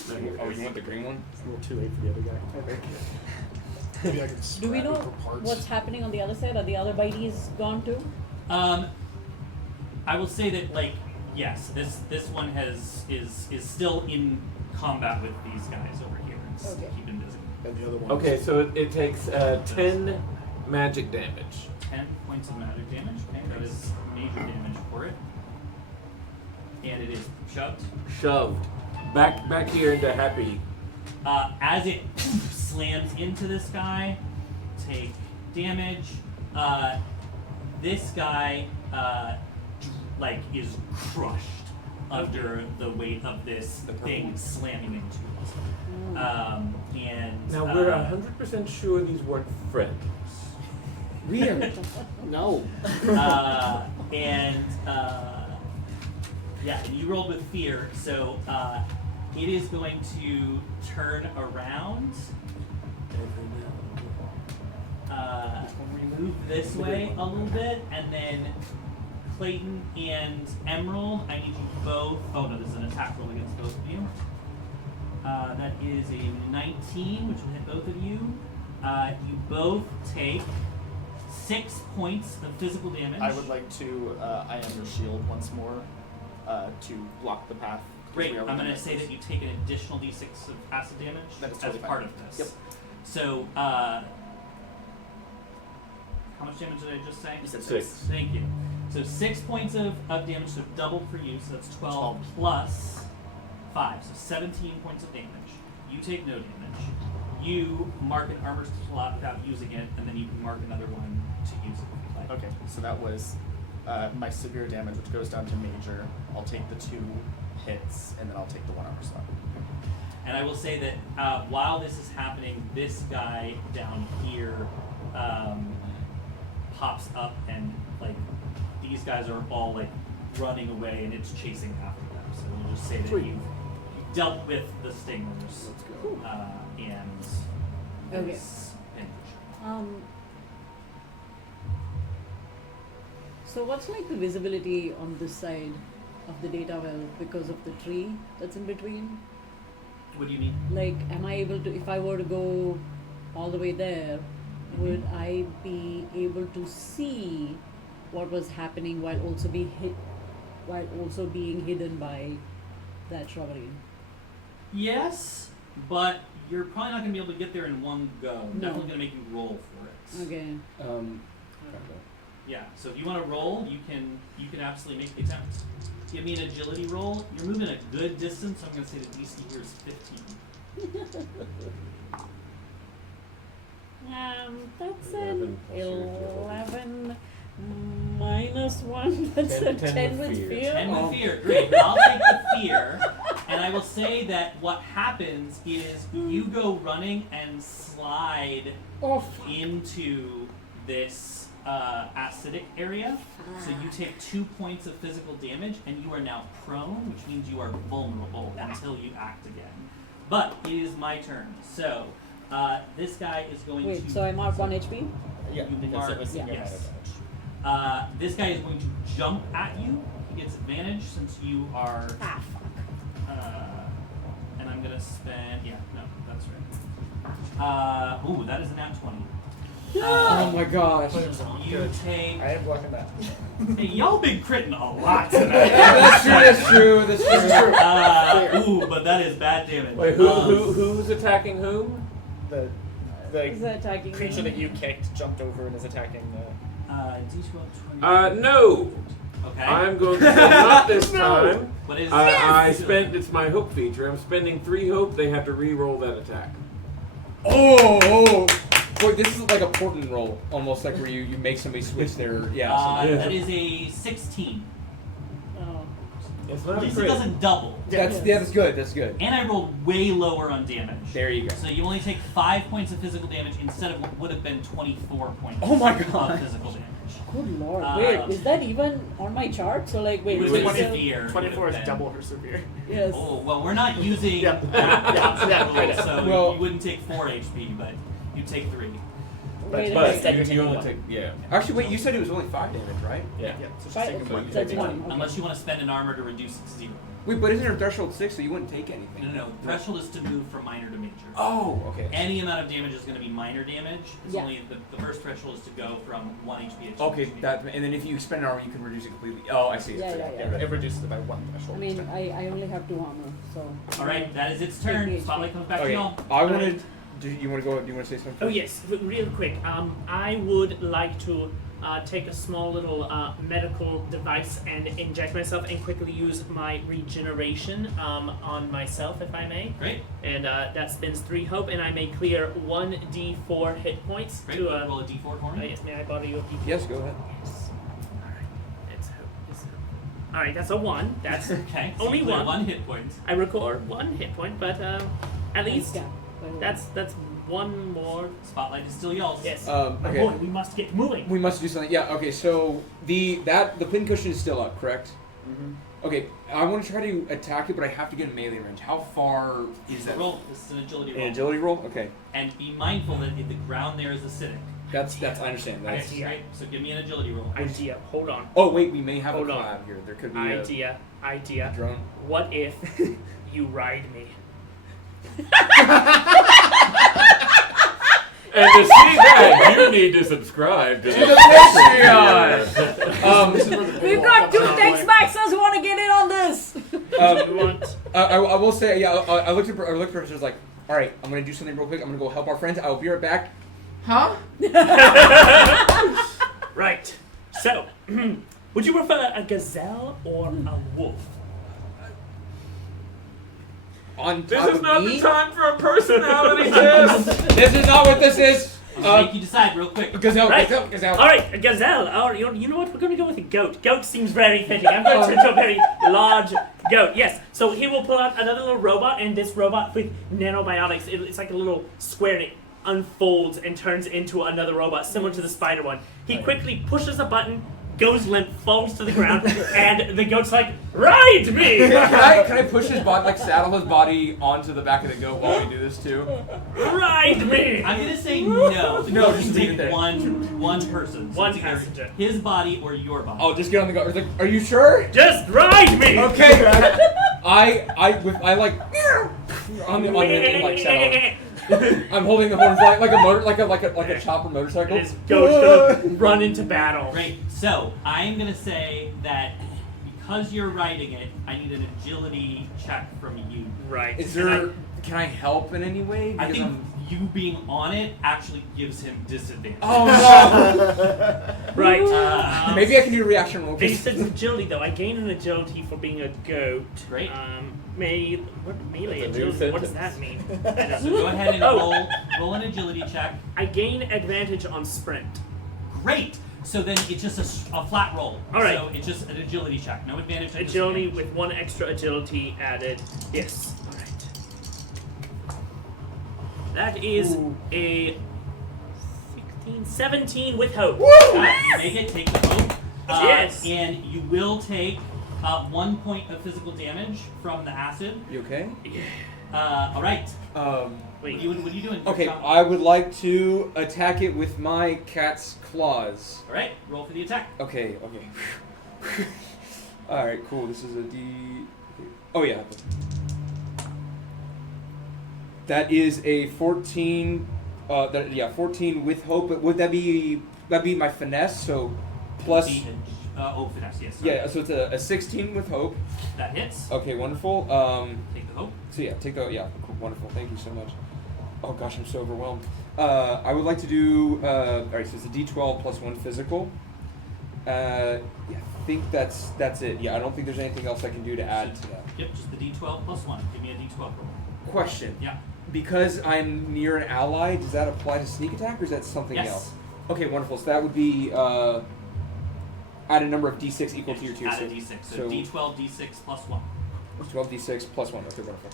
No, here it Oh, is. you want the green one? It's a little too late for the other guy. I think. Maybe I can Do we scrap it know for parts. what's happening on the other side? Are the other biteys gone too? I will say that, like, yes, this one is still in combat with these guys over here. It's Okay. keeping busy. And the other one. Okay, so it takes 10 magic damage. 10 points of magic damage. Okay, that is major damage for it. And it is shoved. Shoved. Back here into happy. As it slams into this guy, take damage. This guy, is crushed under the weight of this thing slamming into it. And Now we're 100% sure these weren't friends. Really? No. and you rolled with fear, so it is going to turn around, move this way a little bit, and then Clayton and Emerald, I need you both. Oh no, this is an attack roll against both of you. That is a 19, which will hit both of you. You both take 6 points of physical damage. I would like to I am your shield once more to block the path. Great. I'm going to say that you take an additional d6 of acid damage That is as totally part fine. of this. Yep. So, how much damage did I just say? You said 6. Thank you. So 6 points of damage, so double for you, so that's 12 12. plus 5, so 17 points of damage. You take no damage. You mark an armor slot without using it, and then you can mark another one to use it if you'd like. Okay, so that was my severe damage, which goes down to major. I'll take the 2 hits, and then I'll take the 1 armor slot. And I will say that while this is happening, this guy down here pops up, and these guys are all running away, and it's chasing after them. So we'll just say that Sweet. you've dealt with the stingers Let's go. and Okay. this binge. So what's the visibility on this side of the data well because of the tree that's in between? What do you mean? Am I able to, if I were to go all the way there, would I be able to see what was happening while also being hidden by that shrubbery? Yes, but you're probably not going to be able to get there in one go. I'm No. definitely going to make you roll for it. Okay. Yeah, so if you want to roll, you can absolutely make the attempt. Give me an agility roll. You're moving a good distance, so I'm going to say the DC here is 15. That's an 11 minus 1. That's a 10 with fear. 10 with fear, great. I'll take the fear, and I will say that what happens is you go running and slide into this acidic area. So you take 2 points of physical damage, and you are now prone, which means you are vulnerable until you act again. But it is my turn. So this guy is going to. Wait, so I mark 1 HP? Yeah, You because mark- it was yeah. yes. This guy is going to jump at you. He gets advantage since you are. Fuck. And I'm gonna spend. Yeah, no, that's right. Ooh, that is a nat 20. Oh my gosh. You take. I am blocking that. Hey, y'all been critting a lot tonight. That's true. Ooh, but that is bad damage. Wait, who's attacking whom? The Is that attacking creature me? that you kicked jumped over and is attacking D12 20. No. Okay. I'm going to say not this time. What is? I spent, it's my hope feature. I'm spending 3 hope. They have to re-roll that attack. Oh. Wait, this is like a portent roll, almost like where you make somebody switch their Yeah. That is a 16. Oh. It's At not a least it crit. doesn't double. That's good. That's good. And I rolled way lower on damage. There you go. So you only take 5 points of physical damage instead of what would have been 24 points Oh my God. of physical damage. Good lord. Wait, is that even on my chart? So like, wait, It would is have it been still- severe. 24 is It would have double been- her severe. Yes. Oh, well, we're not using Yeah. that Yeah, rule, I know. so Well- you wouldn't take 4 HP, but you'd take 3. Wait a But minute. you only take, yeah. Actually, wait. You said it was only 5 damage, right? Yeah. Yeah, so she's Five- taking one. that's take one. one. Okay. Unless you want to spend an armor to reduce it to 0. Wait, but isn't her threshold 6, so you wouldn't take anything? No. Threshold is to move from minor to major. Oh, okay. Any amount of damage is going to be minor damage. It's Yeah. only the first threshold is to go from 1 HP to 2 Okay, HP. that and then if you expend an armor, you can reduce it completely. Oh, I see. Yeah, yeah, yeah. It reduces it by 1 I threshold. mean, I only have 2 armor, so. All right, that is its Take turn. the HP. Spotlight comes back to Okay, y'all. I wanted. Do you want to go? Do you want to say something? Oh first? yes, real quick. I would like to take a small little medical device and inject myself and quickly use my regeneration on myself, if I may. Great. And that spends 3 hope, and I may clear 1d4 hit points Great. to Roll a d4 for me. yes, may I borrow you a d4? Yes, go ahead. Yes. Alright, it's hope. It's hope. Alright, that's a 1. That's Okay. So only you clear 1. 1 hit point. I record 1 hit point, but at least Yeah, by the way. that's 1 more. Spotlight is still y'all's. Yes. Okay. My boy, we must get moving. We must do something. Yeah. Okay. So the pincushion is still up, correct? Mm-hmm. Okay. I want to try to attack it, but I have to get in melee range. How far is that? Roll. This is an agility roll. An agility roll. Okay. And be mindful that the ground there is acidic. That's I understand. That's, Okay, great. So give me an agility roll. Idea. Hold on. oh wait, we may have Hold a on. collab here. There could be Idea. a drone. What if you ride me? And to see that, you need to subscribe to the Patreon. This is where the We've paywall got 2 comes out, text maxers who want to get in on this! You want? I will say, yeah. I looked at her. She was like, "All right, I'm gonna do something real quick. I'm gonna go help our friends. I will be right back." Huh? Right. So, would you prefer a gazelle or a wolf? On This top is of not me? the time for a personality test. This is not what this is. I'll make you decide real quick. Gazelle, Right. gazelle. All right, a gazelle. Or you know what? We're going to go with a goat. Goat seems very fitting. I'm going to do a very large goat. Yes. So he will pull out another little robot, and this robot with nanobiotics. It's like a little square, and it unfolds and turns into another robot, similar to the spider one. He quickly pushes a button, goes limp, falls to the ground, and the goat's like, "Ride me!" Can I push his body, like saddle his body onto the back of the goat while we do this too? Ride me! I'm gonna say no. The No, goat just can leave it take there. one person. So One it's either passenger. His body or your body. I'll just get on the goat. It's like, are you sure? Just ride me! Okay. I like on the like saddle. I'm holding the horns like a chopper motorcycle. And his goat's gonna run into battle. Great. So I'm gonna say that because you're riding it, I need an agility check from you. Right. Is there? Can I help in any way? I Because think I'm. you being on it actually gives him disadvantage. Oh no! Right. Maybe I can do a reaction roll. They said agility though. I gain an agility for being a goat. Great. What melee That's a new agility? What does that sentence. mean? I don't So know. go ahead and Oh. roll an agility check. I gain advantage on sprint. Great. So then it's just a flat roll. All right. So it's just an agility check. No advantage. No Agility disadvantage. with 1 extra agility added. Yes. All right. That is a 16, 17 with hope. Make it. Take the hope. Yes. And you will take 1 point of physical damage from the acid. You okay? All right. Wait. What are you doing? Okay, Tom? I would like to attack it with my cat's claws. All right. Roll for the attack. Okay. All right, cool. This is a D. Oh yeah. That is a 14. 14 with hope. But would that be my finesse? So plus. Finesse. Yes. Sorry. Yeah. So it's a 16 with hope. That hits. Okay, wonderful. Take the hope. So yeah, cool, wonderful. Thank you so much. Oh gosh, I'm so overwhelmed. I would like to do. All right, so it's a D12 plus 1 physical. Yeah, I think that's it. Yeah, I don't think there's anything else I can do to add to that. Yep. Just the D12 plus 1. Give me a D12 roll. Question. Yeah. Because I'm near an ally, does that apply to sneak attack or is that something Yes. else? Okay, wonderful. So that would be. Add a number of d6 equal to your tier. Add a d6. So d12, d6 plus 1. 12d6 plus 1. Okay, wonderful.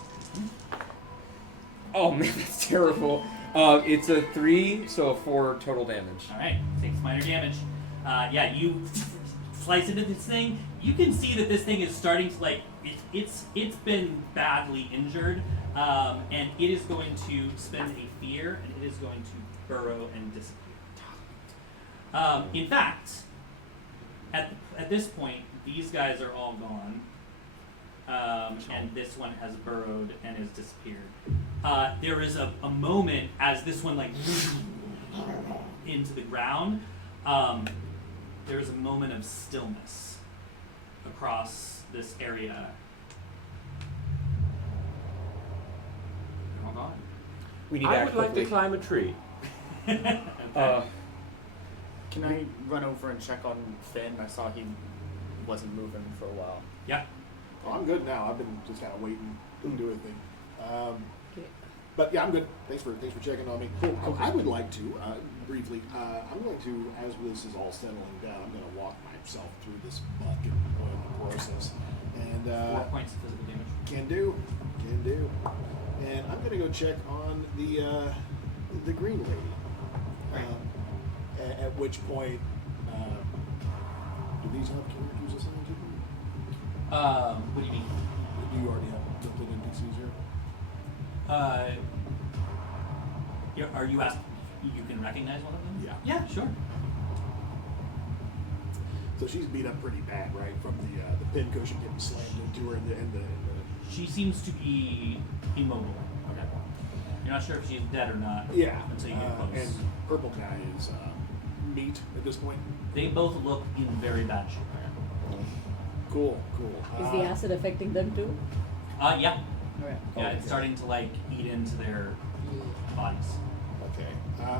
Oh man, that's terrible. It's a 3, so a 4 total damage. Alright, takes minor damage. Yeah, you slice into this thing. You can see that this thing is starting to, like, it's been badly injured, and it is going to spend a fear, and it is going to burrow and disappear. In fact, at this point, these guys are all gone, and this one has burrowed and has disappeared. There is a moment as this one, like, into the ground. There is a moment of stillness across this area. They're all gone. We need to I act would like to quickly. climb a tree. Can I run over and check on Finn? I saw he wasn't moving for a while. Yeah. Oh, I'm good now. I've been just kind of waiting. Didn't do anything. Okay. But yeah, I'm good. Thanks for checking on me. Cool. I would like to briefly. I'm going to, as this is all settling down, I'm going to walk myself through this muck and oil process. And 4 points of physical damage. can do. And I'm going to go check on the green lady. At which point, do these have characters assigned to them? What do you mean? Do you already have built-in NPCs here? Are you asking if you can recognize one of them? Yeah. Yeah, sure. So she's beat up pretty bad, right? From the pin cushion getting slammed into her and the She seems to be immobile. okay. You're not sure if she's dead or not. Yeah. Until you get close. And purple guy is meat at this point. They both look in very bad shape. Cool. Is the acid affecting them too? Yeah. Alright. Yeah, it's starting to, like, eat into their bodies. Okay.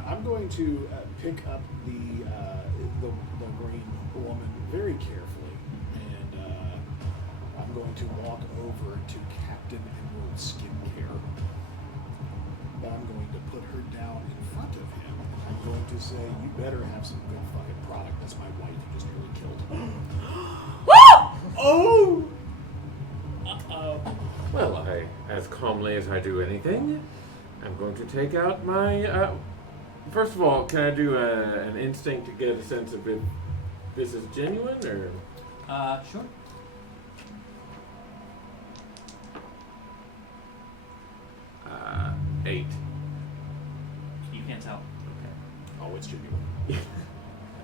I'm going to pick up the green woman very carefully, and I'm going to walk over to Captain Emerald Skincare. And I'm going to put her down in front of him, and I'm going to say, "You better have some good fucking product. That's my wife you just nearly killed." Oh! Uh-oh. Well, as calmly as I do anything, I'm going to take out my. First of all, can I do an instinct to get a sense of if this is genuine or? Sure. Uh, 8. You can't tell. Oh, it's genuine.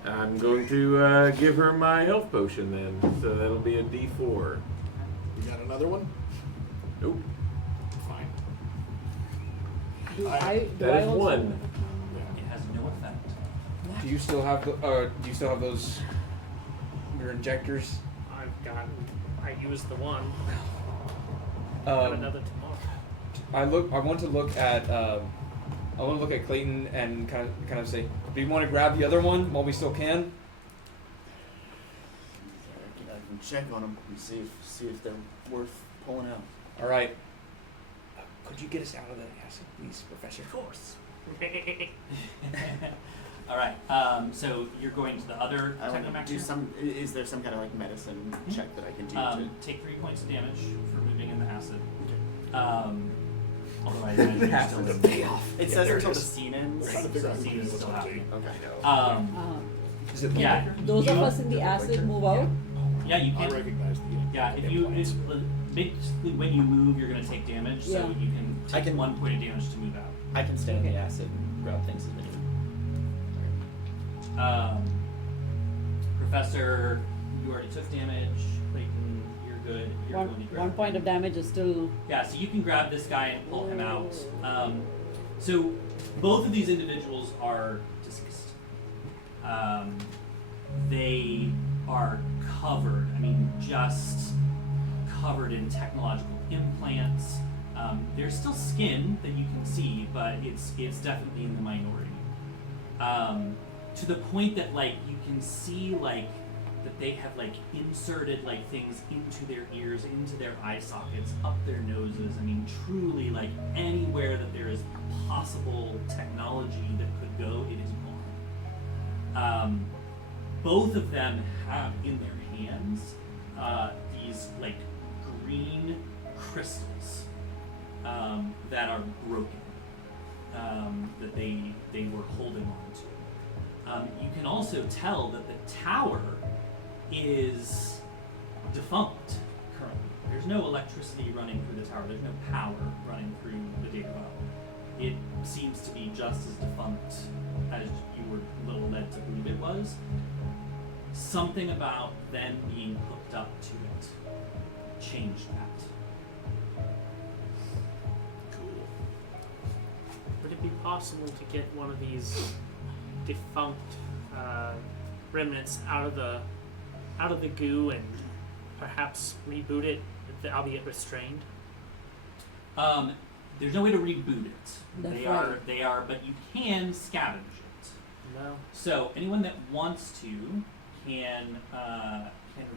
I'm going to give her my health potion then, so that'll be a D4. You got another one? Nope. Fine. Do I- I That is also 1. It has no effect. Do you still have those your injectors? I used the one. Have another tomorrow. I want to look at Clayton and kind of say, do you want to grab the other one while we still can? I can check on them and see if they're worth pulling out. All right. Could you get us out of the acid, please, Professor? Of course. All right. So you're going to the other I want to do Technomaxer? some. Is there some kind of like medicine check that I can do to? Take 3 points of damage for moving in the acid. Although I imagine you're still in It says until the scene ends. Trying to figure out the who scene it is is. still happening. Okay. Is it Yeah. Those of you- us in the acid move out? Yeah, you I can. recognize the. Yeah, if you basically when you move, you're gonna take damage, so Yeah. you can I take can- 1 point of damage to move out. I can stay in Okay. the acid and grab things as they need. Professor, you already took damage. Clayton, you're good. You're One, going to grab. 1 point of damage is still. Yeah, so you can grab this guy and pull him out. So both of these individuals are deceased. They are covered. I mean, just covered in technological implants. There's still skin that you can see, but it's definitely in the minority. To the point that like you can see like that they have like inserted like things into their ears, into their eye sockets, up their noses. I mean, truly like anywhere that there is possible technology that could go, it is gone. Both of them have in their hands these like green crystals that are broken, that they were holding on to. You can also tell that the tower is defunct currently. There's no electricity running through the tower. There's no power running through the data well. It seems to be just as defunct as you were a little led to believe it was. Something about them being hooked up to it changed that. Cool. Would it be possible to get one of these defunct remnants out of the goo and perhaps reboot it, albeit restrained? There's no way to reboot it. That's They right. are, but you can scavenge it. No. So anyone that wants to can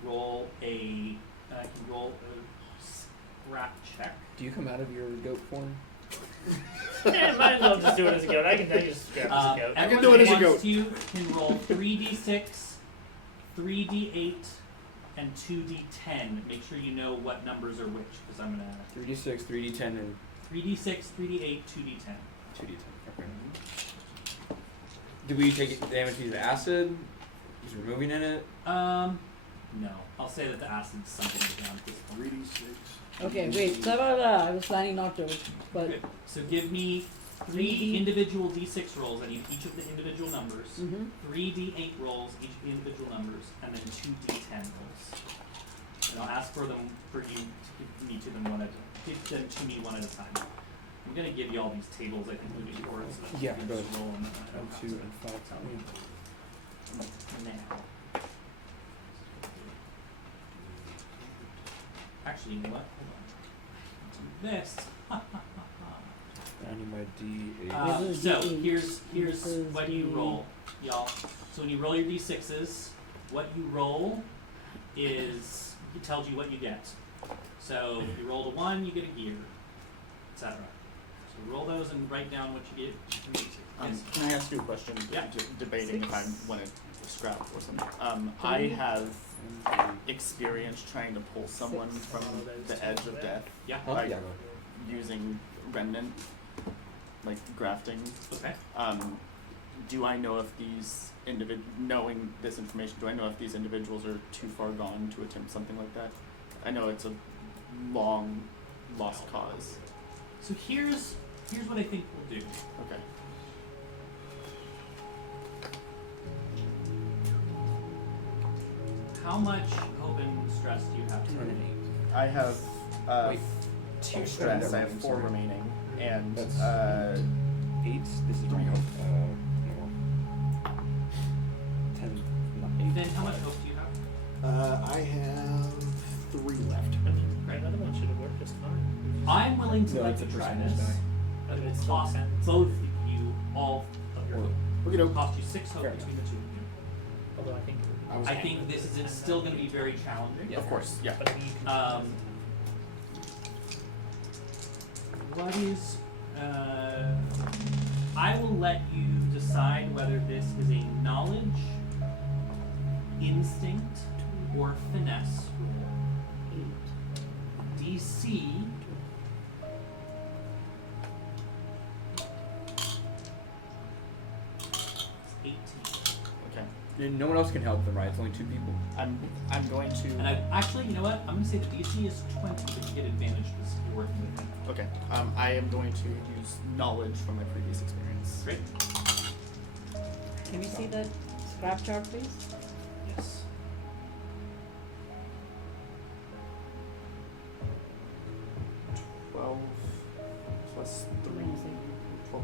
roll a scrap check. Do you come out of your goat form? Yeah, might as well just do it as a goat. I can just grab as a goat. I can Everyone do it that as a wants goat. to can roll 3d6, 3d8, and 2d10. Make sure you know what numbers are which, because I'm gonna 3d6, 3d10, and 3d6, 3d8, 2d10. 2d10. Okay. Do we take damage to the acid? Is there moving in it? No. I'll say that the acid's something down at this point. 3d6. Okay, wait. I was planning not to, but Okay, so give me 3 individual d6 rolls. I need each of the individual numbers. 3 d8 rolls, each of the individual numbers, and then 2 d10 rolls. And I'll ask for you to give me to them one at a time. I'm gonna give you all these tables. I think moving forward, so that you Yeah, can go just ahead. roll them. 1, 2, and 5. Now. Actually, you know what? Hold on. Do this. I need my d8. This is So D8. here's This is what you D8. roll, y'all. So when you roll your d6s, what you roll is it tells you what you get. So if you roll a 1, you get a gear, etc. So roll those and write down what you get. Yes. Can I ask you a question? Yeah. Debating if I want to scrap or something. I have experience trying to pull someone from the edge of death Yeah. Huh? Like- Yeah. using remnant, like grafting. Okay. Do I know if these knowing this information, do I know if these individuals are too far gone to attempt something like that? I know it's a long lost cause. So here's what I think we'll do. Okay. How much hope and stress do you have to eliminate? I have Wait. 2 stress. I have 4 Sorry. remaining, and That's- 8. This is 3. 10. And then how much hope do you have? I have 3 left. I mean, another one should have worked just fine. I'm willing to No, let it's you a try percentage this. die. But it's still Cost 10. both of you all of your hope. Okay, doke. Cost you 6 hope Fair between the two of you. Although I think I think this is still going to be very challenging. of course, yeah. But I mean, you can What is? I will let you decide whether this is a knowledge, instinct, or finesse roll. DC. It's 18. Okay. And no one else can help them, right? It's only 2 people. I'm going to. And I actually, you know what? I'm going to say the DC is 20, but you get advantage because you're working with him. Okay. I am going to use knowledge from my previous experience. Great. can we see that scrap chart, please? Yes. Plus 3. Let me see. 12.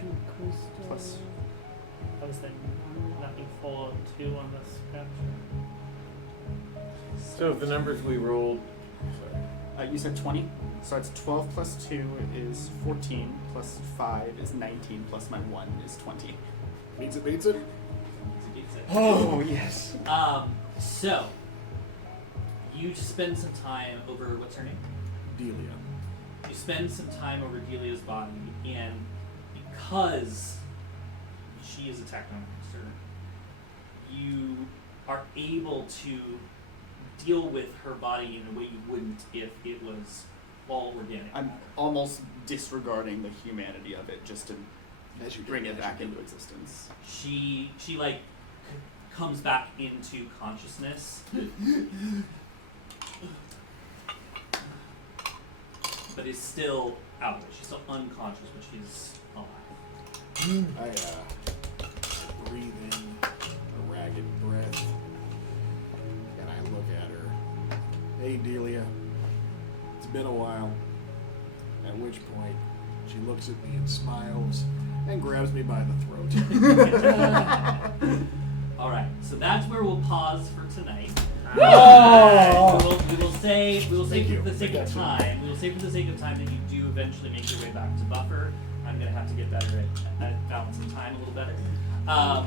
2 crystals. Plus- I was thinking nothing full of 2 on the scrap. So the numbers we rolled. You said 20, so it's 12 plus 2 is 14, plus 5 is 19, plus my 1 is 20. Beats it, beats it. Oh, yes. So you spend some time over what's her name? Delia. You spend some time over Delia's body, and because she is a technomancer, you are able to deal with her body in a way you wouldn't if it was all organic. I'm almost disregarding the humanity of it just to As you bring do, it as back you do. into existence. She like comes back into consciousness, but is still out of it. She's still unconscious, but she's alive. I breathe in a ragged breath, and I look at her. Hey, Delia. It's been a while. At which point, she looks at me and smiles and grabs me by the throat. All right, so that's where we'll pause for tonight. Oh! We will say Thank for you. the sake I of got you. time. We will say for the sake of time that you do eventually make your way back to Buffer. I'm gonna have to get better at balancing time a little better.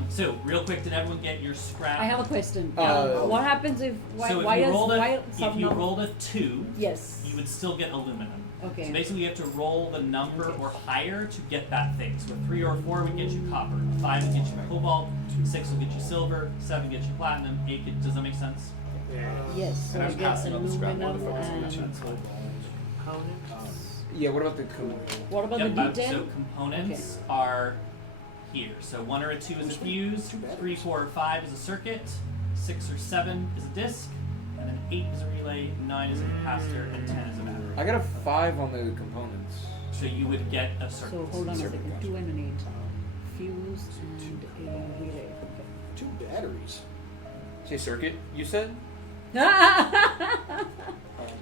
So real quick, did everyone get your scrap? I have a question. Uh, What happens if why So if why you does rolled why if some you num- rolled a 2, Yes. you would still get aluminum. Okay. So basically, you have to roll the number or higher to get that thing. So a 3 or a 4 would get you copper. A 5 would get you cobalt. 6 will get you silver. 7 gets you platinum. 8 does that make sense? Yes. So And I I'm get passing on the scrap one to aluminum focus on and that. Yeah, what about the what about Yep, the D10? so components are here. So 1 or a 2 is a fuse. 3, 4, or 5 is a circuit. 6 or 7 is a disc. And then 8 is a relay. 9 is a capacitor. And 10 is a battery. I got a 5 on the components. So you would get a circuit. So hold on a Circuit, second. gotcha. 2 and an 8. Fuse and a relay. 2 batteries. Say circuit, you said? Okay.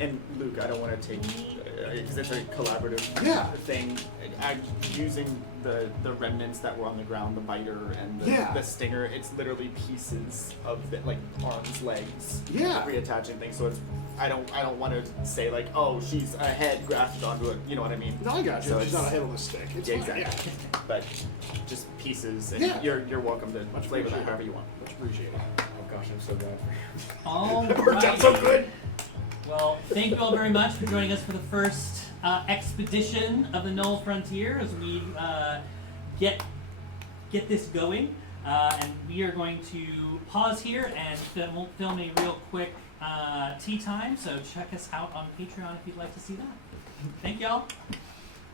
And Luke, I don't want to take, because it's a collaborative Yeah. thing. I'm using the remnants that were on the ground, the biter and Yeah. the stinger. It's literally pieces of the, like arms, legs, Yeah. reattaching things. So it's I don't want to say like, oh, she's a head grafted onto it. You know what I mean? No, I got you. So She's it's- not a head on a stick. It's Yeah, fine. exactly. But just pieces, and Yeah. you're welcome to Much flavor that appreciated. however you want. Much appreciated. Oh gosh, I'm so glad for you. All It worked out so good. Well, thank you all very much for joining us for the first expedition of the Null Frontier as we get this going. And we are going to pause here and film a real quick tea time. So check us out on Patreon if you'd like to see that. Thank y'all.